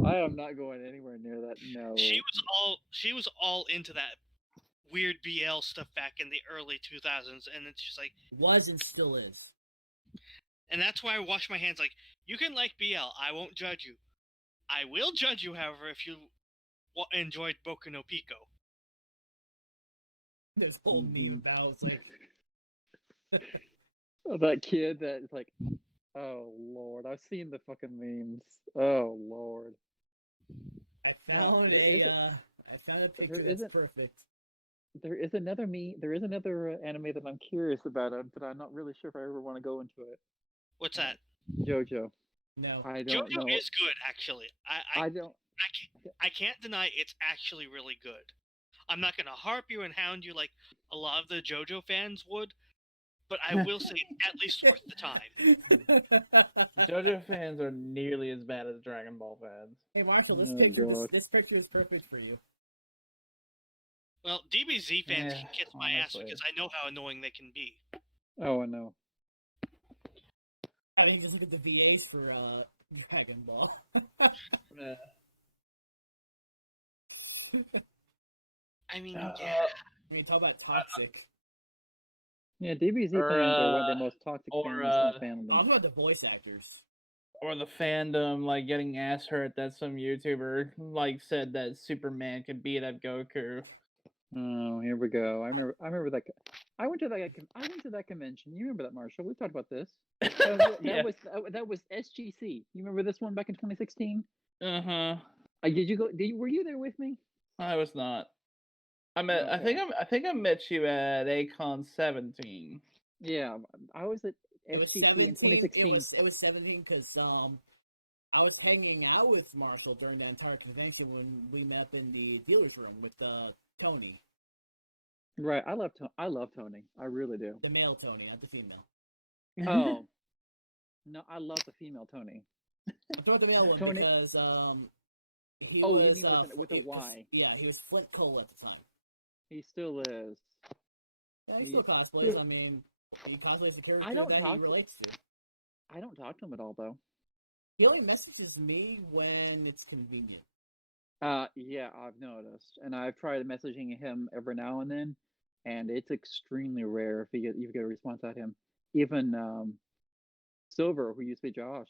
I am not going anywhere near that. No. She was all into that weird BL stuff back in the early 2000s, and it's just like, Was and still is. and that's why I wash my hands. Like, you can like BL, I won't judge you. I will judge you, however, if you enjoyed Boku no Pico. There's a whole meme about it's like That kid that is like, oh Lord, I've seen the fucking memes. Oh Lord. I No, found there a isn't- I found a there picture that's isn't- perfect. There is another anime that I'm curious about, but I'm not really sure if I ever want to go into it. What's that? JoJo. No. I don't JoJo know. is good, actually. I can't deny it's actually really good. I'm not gonna harp you and hound you like a lot of the JoJo fans would, but I will say it's at least worth the time. JoJo fans are nearly as bad as Dragon Ball fans. Hey Marshall, Oh, God. this picture is perfect for you. Well, DBZ fans Yeah, can kiss my ass honestly. because I know how annoying they can be. Oh, I know. I mean, just look at the VAs for Dragon Ball. I mean, Uh, yeah. I mean, talk about toxic. Yeah, DBZ Or, fans are one of the most toxic or, fans in the Talk fandom. about the voice actors. or the fandom like getting ass hurt that some YouTuber like said that Superman could beat up Goku. Oh, here we go. I remember that. I went to that convention. You remember that, Marshall? We talked about this. Yeah. That was SGC. You remember this one back in 2016? Uh-huh. Did you go? Were you there with me? I was not. I think I met you at Acon 17. Yeah, I was at It was SGC 17. in 2016. It was 17 because I was hanging out with Marshall during the entire convention when we met up in the dealer's room with Tony, Right. I love Tony. I really do. the male Tony, not the female. Oh. No, I love the female Tony. I'm talking about the male one Tony- because he Oh, was, you mean with a Y? Yeah, he was Flint Cole at the time. He still is. Yeah, he still cosplays. I mean, he cosplays the character I don't that talk he relates to. I don't talk to him at all, though. He only messages me when it's convenient. Yeah, I've noticed, and I've tried messaging him every now and then, and it's extremely rare if you get a response at him. Even Silver, who used to be Josh,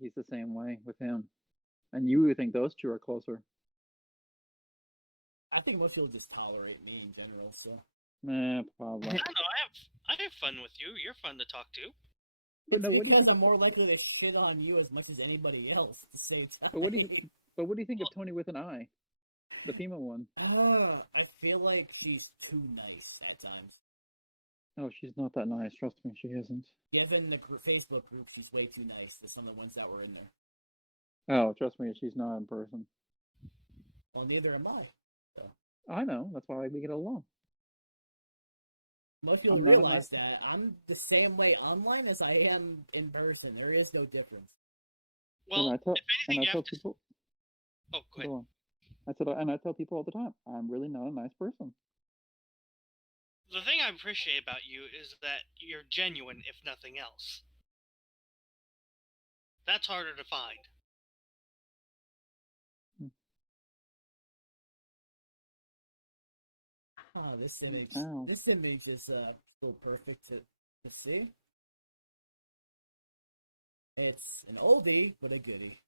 he's the same way with him. And you would think those two are closer. I think most people just tolerate me in general, so. Probably. I don't know. I have fun with you. You're fun to talk to. But no, what do you Because think? I'm more likely to shit on you as much as anybody else at the same time. But what do you think of Tony with an eye, the female one? I feel like she's too nice at times. Oh, she's not that nice. Trust me, she isn't. Given the Facebook group, she's way too nice to some of the ones that were in there. Oh, trust me, she's not in person. Well, neither am I. I know. That's why we get along. Most people I'm not a realize that I'm the same way online as I am in person. There is no difference. Well, and I tell, if and anything, I you tell have to. people. Oh, go ahead. Go on. I tell people all the time, I'm really not a nice person. The thing I appreciate about you is that you're genuine, if nothing else. That's harder to find. Oh, this Ow. image is so perfect to see. It's an oldie, but a goodie.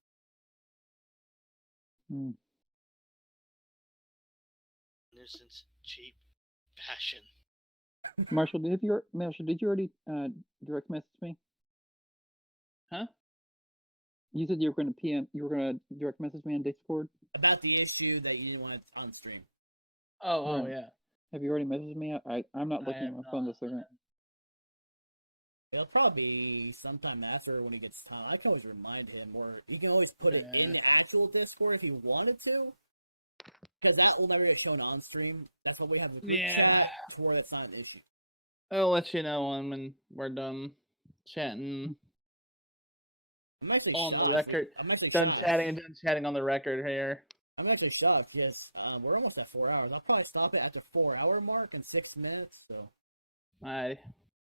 Hmm. Nuisance, cheap, fashion. Marshall, did you already direct message me? Huh? You said you were going to PM. You were going to direct message me on Discord. About the issue that you want on stream. Oh, Right. yeah. Have you already messaged me? I'm not I looking at have my phone this second. It'll probably be sometime after when he gets time. I can always remind him, or you can always put it in the actual Discord if you wanted to. Because that will never get shown on stream. That's what we have the group chat to where it's not an issue. I'll let you know when we're done chatting I'm actually on shocked. the record. I'm actually Done shocked. chatting on the record here. I'm actually shocked because we're almost at 4 hours. I'll probably stop it at the 4 hour mark in 6 minutes. So. Alrighty.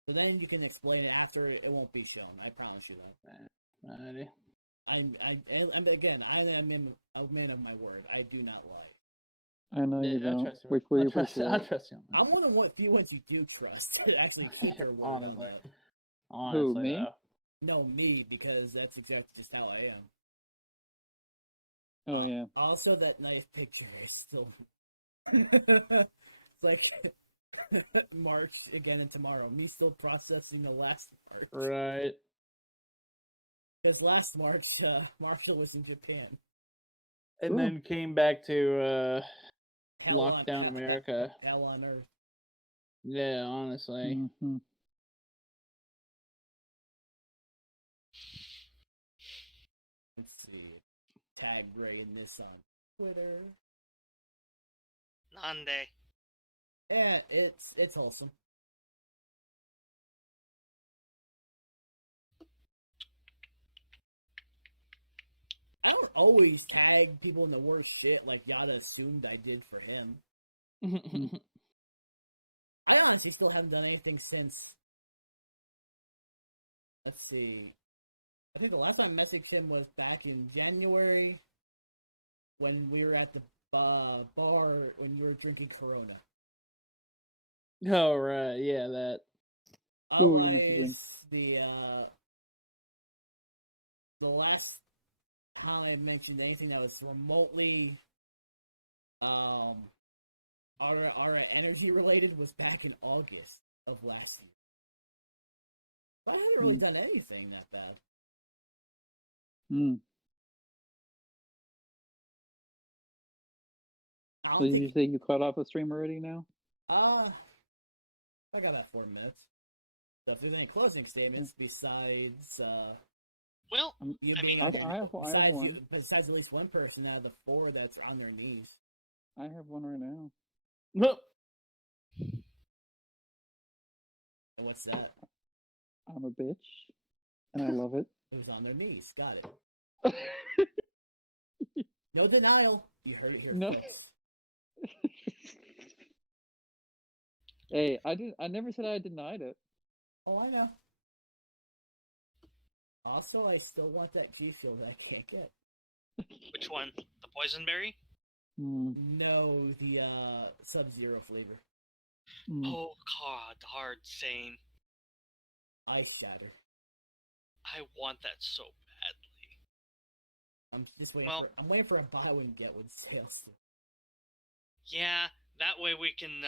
So then you can explain it after. It won't be shown. I promise you that. Alrighty. I'm again. I am a man of my word. I do not lie. I know you I don't. trust you. Wait for you. I trust you. I'm one of the few ones you do trust. Actually, keep your word on Honestly. that. Who, Honestly, me? though. No, me, because that's exactly just how I am. Oh yeah. Also, that nice picture is still. It's like March again and tomorrow. Me still processing the last March. Right. Because last March, Marshall was in Japan. And Cool. then came back to Hell on- lockdown America. Hell on earth. Yeah, honestly. Mm-hmm. Let's see. Tag Gray in this on Twitter. Nande. Yeah, it's wholesome. I don't always tag people in the worst shit like Yada assumed I did for him. I honestly still haven't done anything since. Let's see. I think the last time I messaged him was back in January when we were at the bar when we were drinking Corona. Oh, right. Yeah, that. Who were you Otherwise, messaging? the last time I mentioned anything that was remotely our energy related was back in August of last year. But I haven't really done anything that bad. Hmm. I So don't you think, say you cut off the stream already now? I got about 4 minutes. So if there's any closing statements besides Well, you I being- mean, I have besides one. you, besides at least one person out of the 4 that's on their knees. I have one right now. And what's that? I'm a bitch, and I love it. Who's on their knees? Got it. No denial. You heard it here No. first. Hey, I never said I denied it. Oh, I know. Also, I still want that G Fuel that I can't get. which one? The poisonberry? Hmm. No, the Sub-Zero flavor. Hmm. Oh god, hard same. Ice Satter. I want that so badly. I'm just waiting Well- for. I'm waiting for a buy when get with sales. Yeah, that way we can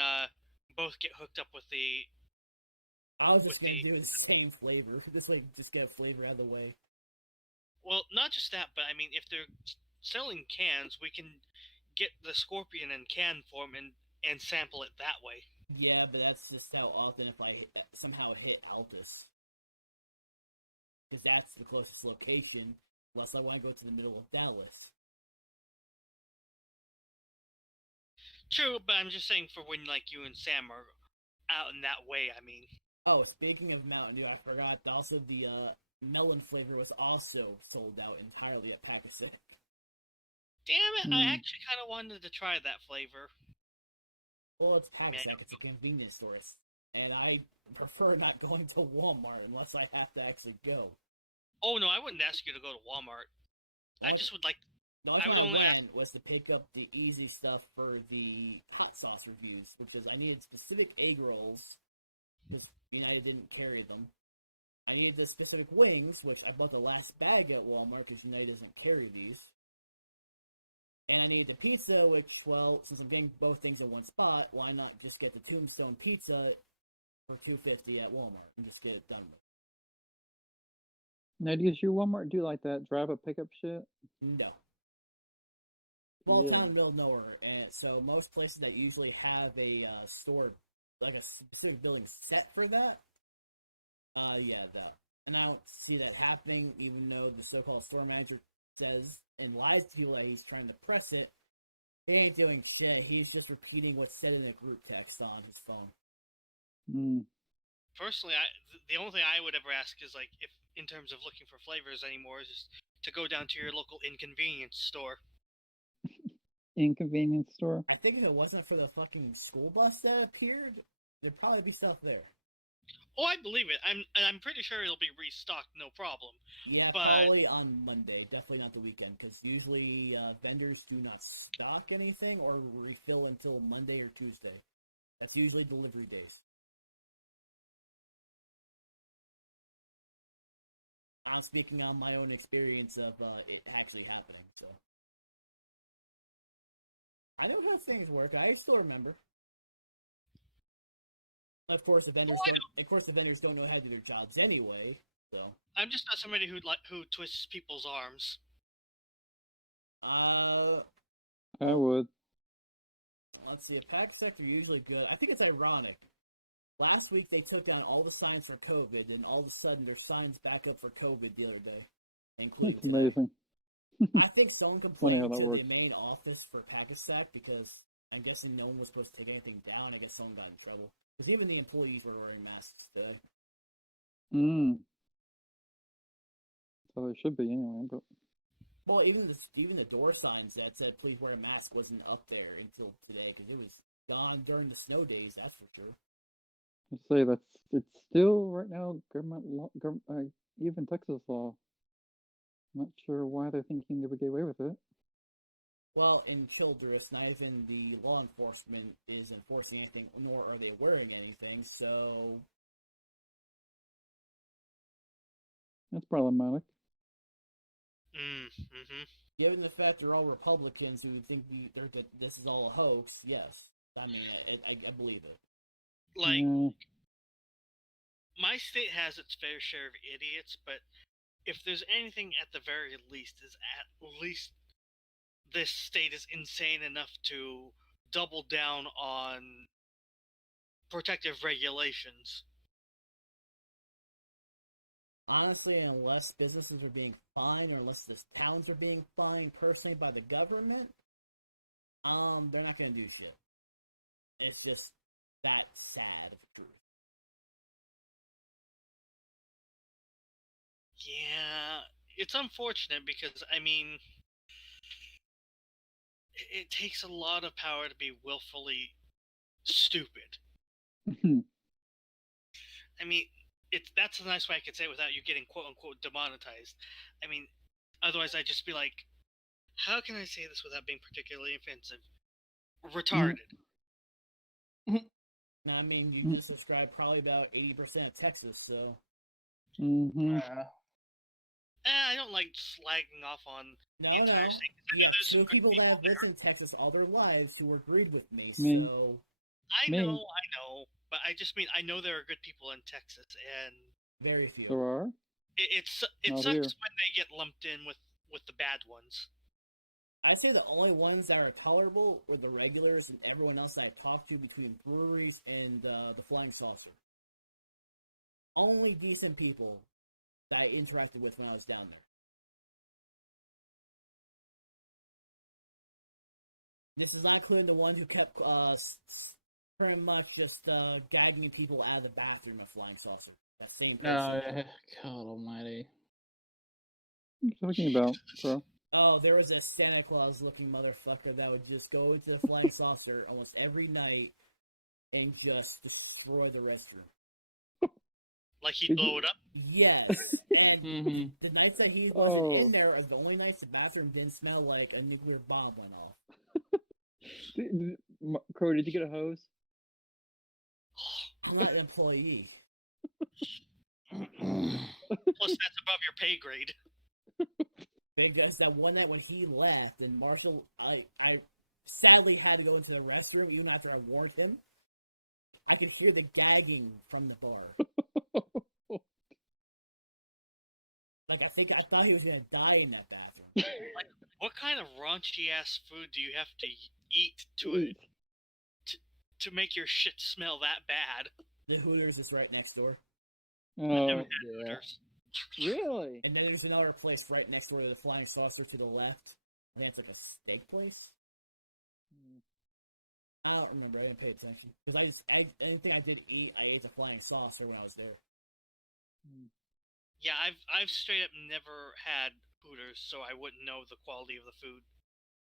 both get hooked up with the. I was With just gonna the- do the same flavor, just get a flavor out of the way. Well, not just that, but I mean, if they're selling cans, we can get the Scorpion in can form and sample it that way. Yeah, but that's just how often if I somehow hit Altus. Because that's the closest location, unless I want to go to the middle of Dallas. True, but I'm just saying for when like you and Sam are out in that way. I mean, Oh, speaking of Mountain Dew, I forgot. Also, the melon flavor was also sold out entirely at Pakistan. damn it! I actually kind of wanted to try that flavor. Well, it's Pakistan. It's a convenience store, and I prefer not going to Walmart unless I have to actually go. Oh no, I wouldn't ask you to go to Walmart. I just would like. The I would only ask. went was to pick up the easy stuff for the hot sauce reviews, which is I needed specific egg rolls, because United didn't carry them. I needed the specific wings, which I bought the last bag at Walmart, because United doesn't carry these. And I needed the pizza, which, well, since I'm getting both things in one spot, why not just get the Tombstone pizza for $2.50 at Walmart and just get it done with? Now, does your Walmart do like that drive up pickup shit? No. Well, Yeah. kind of middle of nowhere, and so most places that usually have a store, like a specific building set for that, yeah, that. And I don't see that happening, even though the so-called store manager says and lies to you that he's trying to press it. He ain't doing shit. He's just repeating what's said in the group text on his phone. Mm. Personally, the only thing I would ever ask is like if, in terms of looking for flavors anymore, is just to go down to your local inconvenience store. Inconvenience store? I think if it wasn't for the fucking school bus that appeared, there'd probably be stuff there. Oh, I believe it. I'm pretty sure it'll be restocked, no problem. Yeah, But- probably on Monday. Definitely not the weekend, because usually vendors do not stock anything or refill until Monday or Tuesday. That's usually delivery days. I'm speaking on my own experience of it actually happening. So I know how things work. I still remember. Of course, the vendors I don't. Of course, the vendors don't know how to do their jobs anyway. So, I'm just not somebody who twists people's arms. I would. let's see. The pack sector usually good. I think it's ironic. Last week they took down all the signs for COVID, and all of a sudden there's signs back up for COVID the other day. Including It's amazing. I think someone Funny how complained that to works. the main office for Pakistan because I'm guessing no one was supposed to take anything down. I guess someone got in trouble. Because even the employees were wearing masks today. Mm. So they should be anyway, but Well, even the door signs that said "Please wear a mask" wasn't up there until today because it was gone during the snow days. That's for sure. I'd say it's still right now government law, even Texas law. Not sure why they're thinking they would get away with it. Well, in Childress, not even the law enforcement is enforcing anything, nor are they wearing anything. So That's problematic. Mm-hmm. given the fact they're all Republicans who think this is all a hoax, yes, I mean I believe it. Like, Yeah. my state has its fair share of idiots, but if there's anything at the very least, is at least this state is insane enough to double down on protective regulations. Honestly, unless businesses are being fined, or unless the towns are being fined personally by the government, they're not going to do shit. It's just that sad of a truth. Yeah, it's unfortunate because, I mean, it takes a lot of power to be willfully stupid. I mean, that's a nice way I could say it without you getting quote unquote demonetized. I mean, otherwise I'd just be like, how can I say this without being particularly offensive? Retarded. I mean, you can subscribe probably about 80% of Texas, so Mm-hmm. I don't like slagging off on no, the entire no. state. 'Cause I You know have there's some two good people that have there. lived in Texas all their lives who agreed with me, Me. so I Me. know, but I just mean I know there are good people in Texas, and very few. There are? it Not sucks here. when they get lumped in with the bad ones. I say the only ones that are tolerable are the regulars and everyone else that I talked to between breweries and the Flying Saucer. Only decent people that I interacted with when I was down there. This is not including the one who kept pretty much just gagging people out of the bathroom of Flying Saucer. That same person. No, God Almighty. What are you talking about, bro? Oh, there was a Santa Claus looking motherfucker that would just go into the Flying Saucer almost every night and just destroy the restroom. Like he'd blow it up. Yes, and Mm-hmm. the nights that he wasn't Oh. in there are the only nights the bathroom didn't smell like a nuclear bomb went off. Crow, did you get a hose? I'm not an employee. Plus, that's above your pay grade. Because that one night when he left and Marshall, I sadly had to go into the restroom even after I warned him. I could hear the gagging from the bar. Like thought he was gonna die in that bathroom. What kind of raunchy ass food do you have to eat to make your shit smell that bad? The Hooters is right next door, I've never Oh, had yeah. Hooters. really? and then there's another place right next door with a flying saucer to the left. I think it's like a steak place. I don't remember. I didn't pay attention because the only thing I did eat, I ate the flying saucer when I was there. Yeah, I've straight up never had Hooters, so I wouldn't know the quality of the food.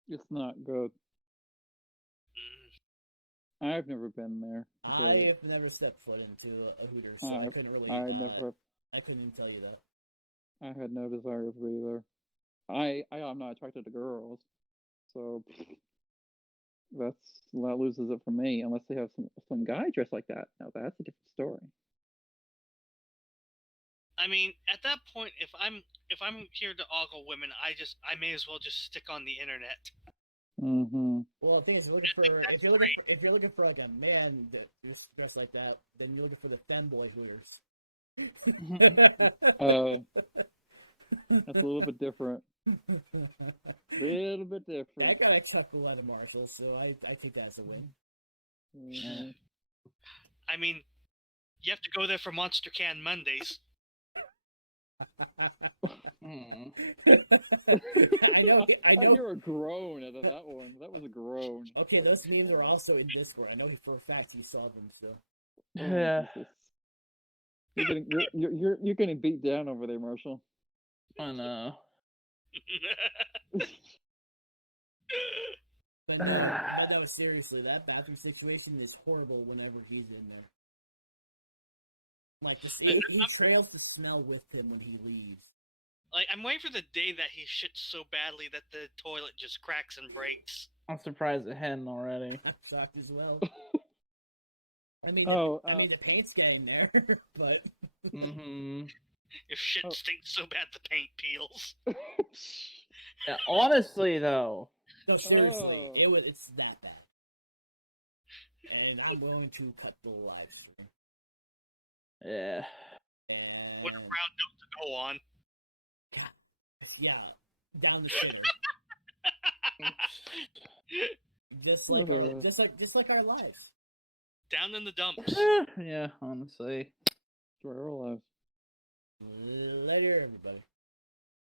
It's not good. Mm. I've never been there. I but have never stepped foot into a Hooters, so I I, couldn't really. I couldn't even tell you that. I had no desire to be there. I'm not attracted to girls, so that loses it for me. Unless they have some guy dressed like that. Now that's a different story. I mean, at that point, if I'm here to ogle women, I may as well just stick on the internet. Mm-hmm. Well, the thing is, if you're looking for like a man that is dressed like that, then you're looking for the femboy Hooters. That's a little bit different. Little bit different. I gotta accept a lot of Marshall, so I take that as a win. Mhm. I mean, you have to go there for Monster Can Mondays. Mm. I know. I hear a groan out of that one. That was a groan. Okay, those memes are also in Discord. I know for a fact you saw them. So Oh, Yeah. Jesus. You're getting beat down over there, Marshall. I know. But no, seriously, that bathroom situation is horrible whenever he's in there. Like, he trails the smell with him when he leaves. Like, I'm waiting for the day that he shits so badly that the toilet just cracks and breaks. I'm surprised it hadn't already. I'm shocked as well. I mean, the paint's getting there, but Mm-hmm. Your shit stinks so bad the paint peels. Yeah, honestly, though. no, seriously, it's that bad. And I'm willing to cut the live stream. Yeah. And What a proud note to go on. yeah, down the center. just like our lives. Down in the dumps. Yeah, honestly. We're alive. Later, everybody.